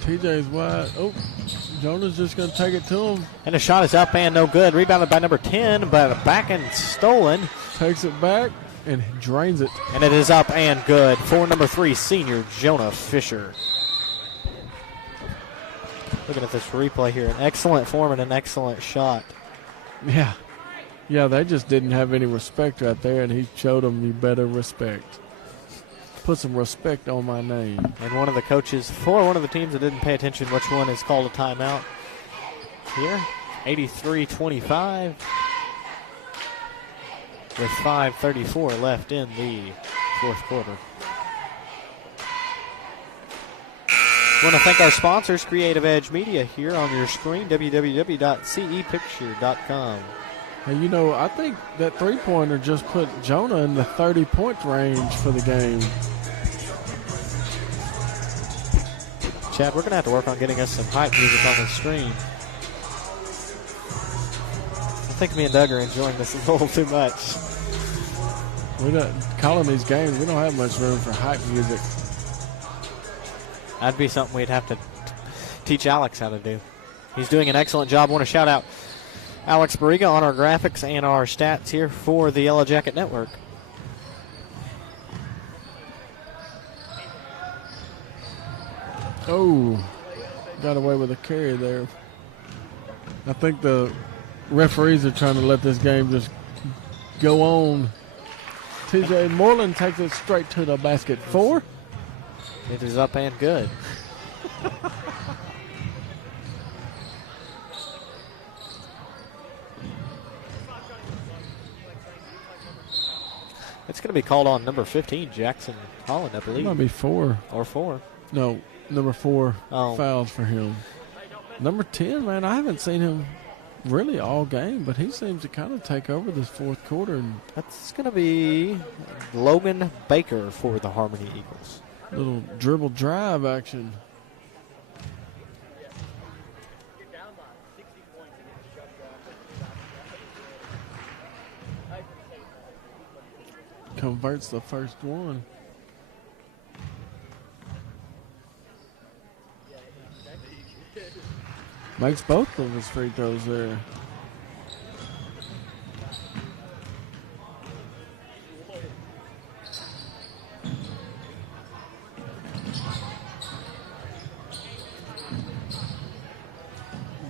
TJ's wide. Oh, Jonah's just going to take it to him. And the shot is up and no good. Rebounded by number 10, but back and stolen. Takes it back and drains it. And it is up and good for number 3, senior Jonah Fisher. Looking at this replay here, an excellent form and an excellent shot. Yeah. Yeah, they just didn't have any respect right there, and he showed them you better respect. Put some respect on my name. And one of the coaches for one of the teams that didn't pay attention, which one is called a timeout here. 83-25 with 5:34 left in the fourth quarter. I want to thank our sponsors, Creative Edge Media, here on your screen, www.CEPicture.com. And, you know, I think that three-pointer just put Jonah in the 30-point range for the game. Chad, we're going to have to work on getting us some hype music on the screen. I think me and Doug are enjoying this a little too much. We're not calling these games. We don't have much room for hype music. That'd be something we'd have to teach Alex how to do. He's doing an excellent job. I want to shout out Alex Barriga on our graphics and our stats here for the Yellow Jacket Network. Oh, got away with a carry there. I think the referees are trying to let this game just go on. TJ Moreland takes it straight to the basket. 4. It is up and good. It's going to be called on number 15, Jackson Holland, I It believe. might be 4. Or 4. No, number 4 Oh. fouls for him. Number 10, man, I haven't seen him really all game, but he seems to kind of take over this fourth quarter. And That's going to be Logan Baker for the Harmony Eagles. little dribble drive action. Converts the first one. Makes both of his free throws there.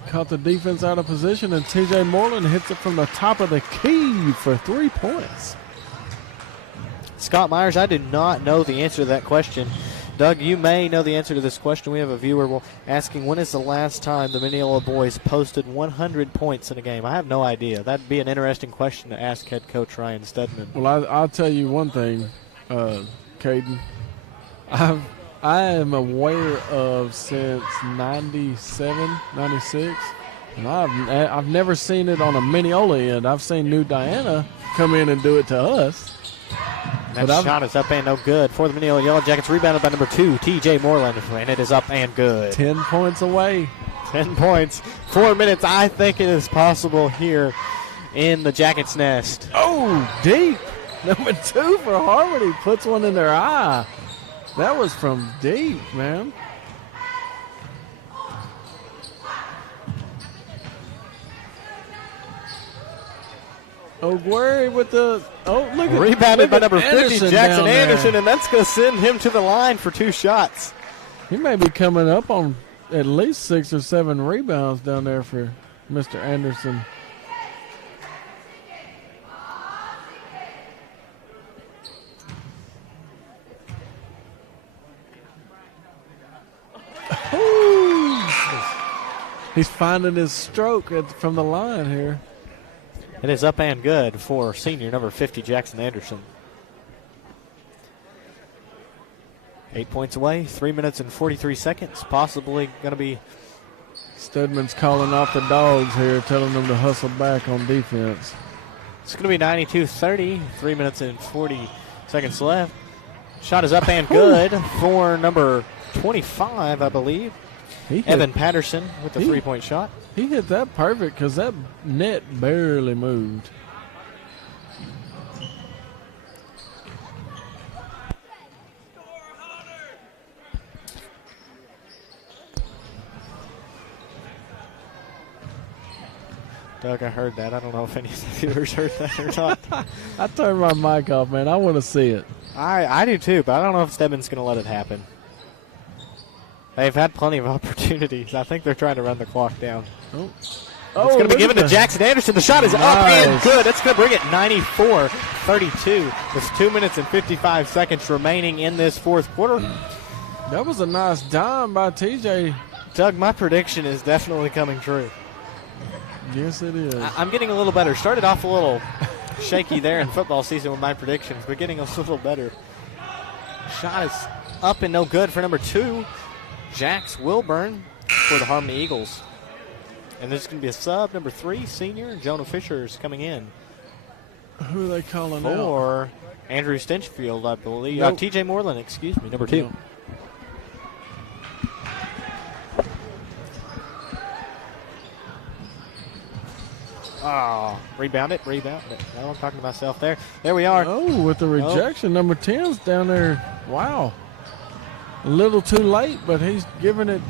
Caught the defense out of position, and TJ Moreland hits it from the top of the key for 3 points. Scott Myers, I do not know the answer to that question. Doug, you may know the answer to this question. We have a viewer asking, when is the last time the Mineola boys posted 100 points in a game? I have no idea. That'd be an interesting question to ask head coach Ryan Stedman. Well, I'll tell you one thing, Caden. I am aware of since 97, 96, and I've never seen it on a Mineola end. I've seen New Diana come in and do it to us. That shot is up and no good for the Mineola Yellow Jackets. Rebounded by number 2, TJ Moreland, and it is up and good. 10 points away. 10 points, 4 minutes. I think it is possible here in the Jackets' nest. Oh, deep. Number 2 for Harmony puts one in their eye. That was from deep, man. Ogueri with the look at Rebounded by number 50, Anderson Jackson down there. Anderson, and that's going to send him to the line for 2 shots. He may be coming up on at least 6 or 7 rebounds down there for Mr. Anderson. Ooh. He's finding his stroke from the line here. It is up and good for senior number 50, Jackson Anderson. 8 points away, 3 minutes and 43 seconds. Possibly going to be. Stedman's calling off the dogs here, telling them to hustle back on defense. It's going to be 92-30, 3 minutes and 40 seconds left. Shot is up and good for number 25, I believe. Evan Patterson with the 3-point shot. He hit that perfect because that net barely moved. Doug, I heard that. I don't know if any of the viewers heard that or not. I turned my mic off, man. I want to see it. I do too, but I don't know if Stedman's going to let it happen. They've had plenty of opportunities. I think they're trying to run the clock down. It's going to be given to Jackson Anderson. The shot is up and good. That's going to bring it 94-32 with 2 minutes and 55 seconds remaining in this fourth quarter. That was a nice dime by TJ. Doug, my prediction is definitely coming true. Yes, it is. I'm getting a little better. Started off a little shaky there in football season with my predictions, but getting a little better. Shot is up and no good for number 2, Jax Wilburn for the Harmony Eagles. And there's going to be a sub, number 3, senior. Jonah Fisher is coming in. Who are they calling out? For Andrew Stinchfield, I believe. Nope. TJ Moreland, excuse me, number 2. No. Oh, rebound it. No, I'm talking to myself there. There we are. Oh, with the rejection. Number 10's down there. Wow. A little too late, but he's giving it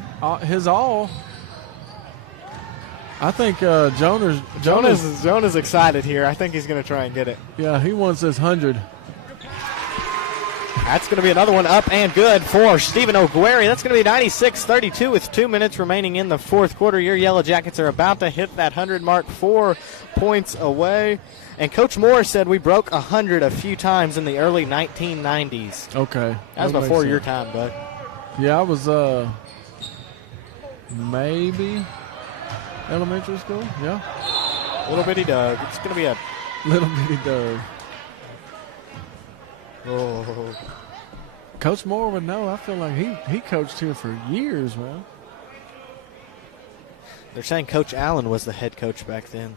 his all. I think Jonah's excited here. I think he's going to try and get it. Yeah, he wants his 100. That's going to be another one up and good for Stephen Ogueri. That's going to be 96-32 with 2 minutes remaining in the fourth quarter. Your Yellow Jackets are about to hit that 100 mark, 4 points away. And Coach Moore said we broke 100 a few times in the early 1990s. Okay. That was before your time, bud. Yeah, I was maybe elementary school. Yeah. Little bitty Doug. It's going to be a little bitty Doug. Oh. Coach Moore would know. I feel like he coached here for years, man. They're saying Coach Allen was the head coach back then.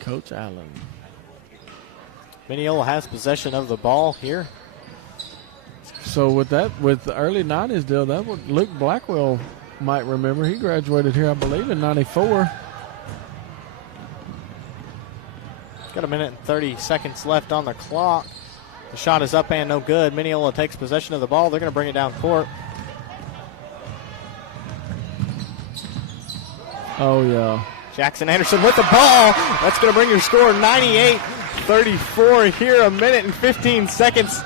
Coach Allen. Mineola has possession of the ball here. So with the early 90s deal, that would Luke Blackwell might remember. He graduated here, I believe, in 94. Got a minute and 30 seconds left on the clock. The shot is up and no good. Mineola takes possession of the ball. They're going to bring it down court. Oh, yeah. Jackson Anderson with the ball. That's going to bring your score 98-34 here. A minute and 15 seconds.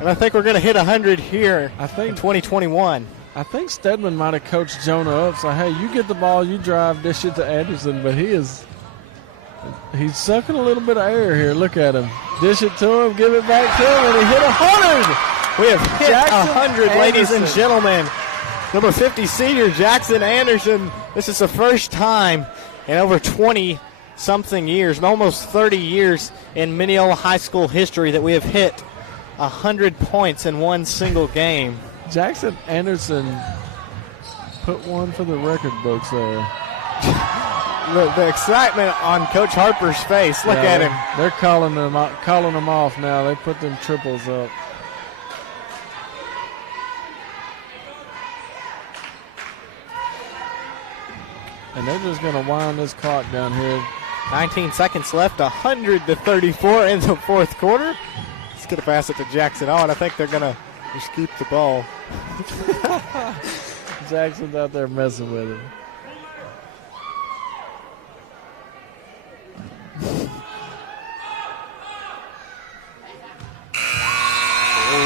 And I think we're going to hit 100 here in 2021. I think Stedman might have coached Jonah up. So, hey, you get the ball, you drive, dish it to Anderson. But he's sucking a little bit of air here. Look at him. Dish it to him, give it back to him, and he hit 100. We have hit Jackson 100, ladies and Anderson. gentlemen. Number 50 senior Jackson Anderson. This is the first time in over 20-something years, almost 30 years in Mineola High School history that we have hit 100 points in one single game. Jackson Anderson put one for the record books there. The excitement on Coach Harper's face. Look at him. They're calling them off now. They put them triples up. And they're just going to wind this clock down here. 19 seconds left, 100-34 in the fourth quarter. He's going to pass it to Jackson Owen. I think they're going to just keep the ball. Jackson's out there messing with him.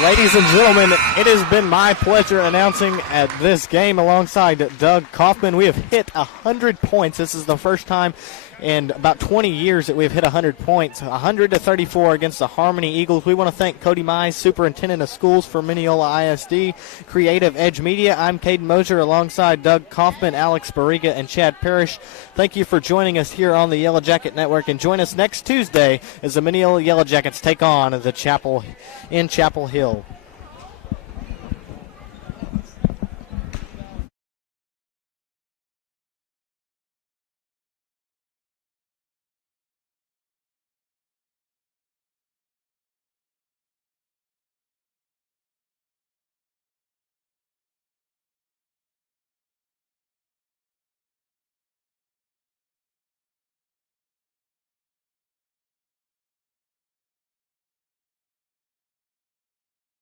Ladies and gentlemen, it has been my pleasure announcing at this game alongside Doug Kaufman. We have hit 100 points. This is the first time in about 20 years that we've hit 100 points. 100-34 against the Harmony Eagles. We want to thank Cody Mize, Superintendent of Schools for Mineola ISD, Creative Edge Media. I'm Caden Mosier alongside Doug Kaufman, Alex Barriga, and Chad Parrish. Thank you for joining us here on the Yellow Jacket Network, and join us next Tuesday as the Mineola Yellow Jackets take on the Chapel Hill.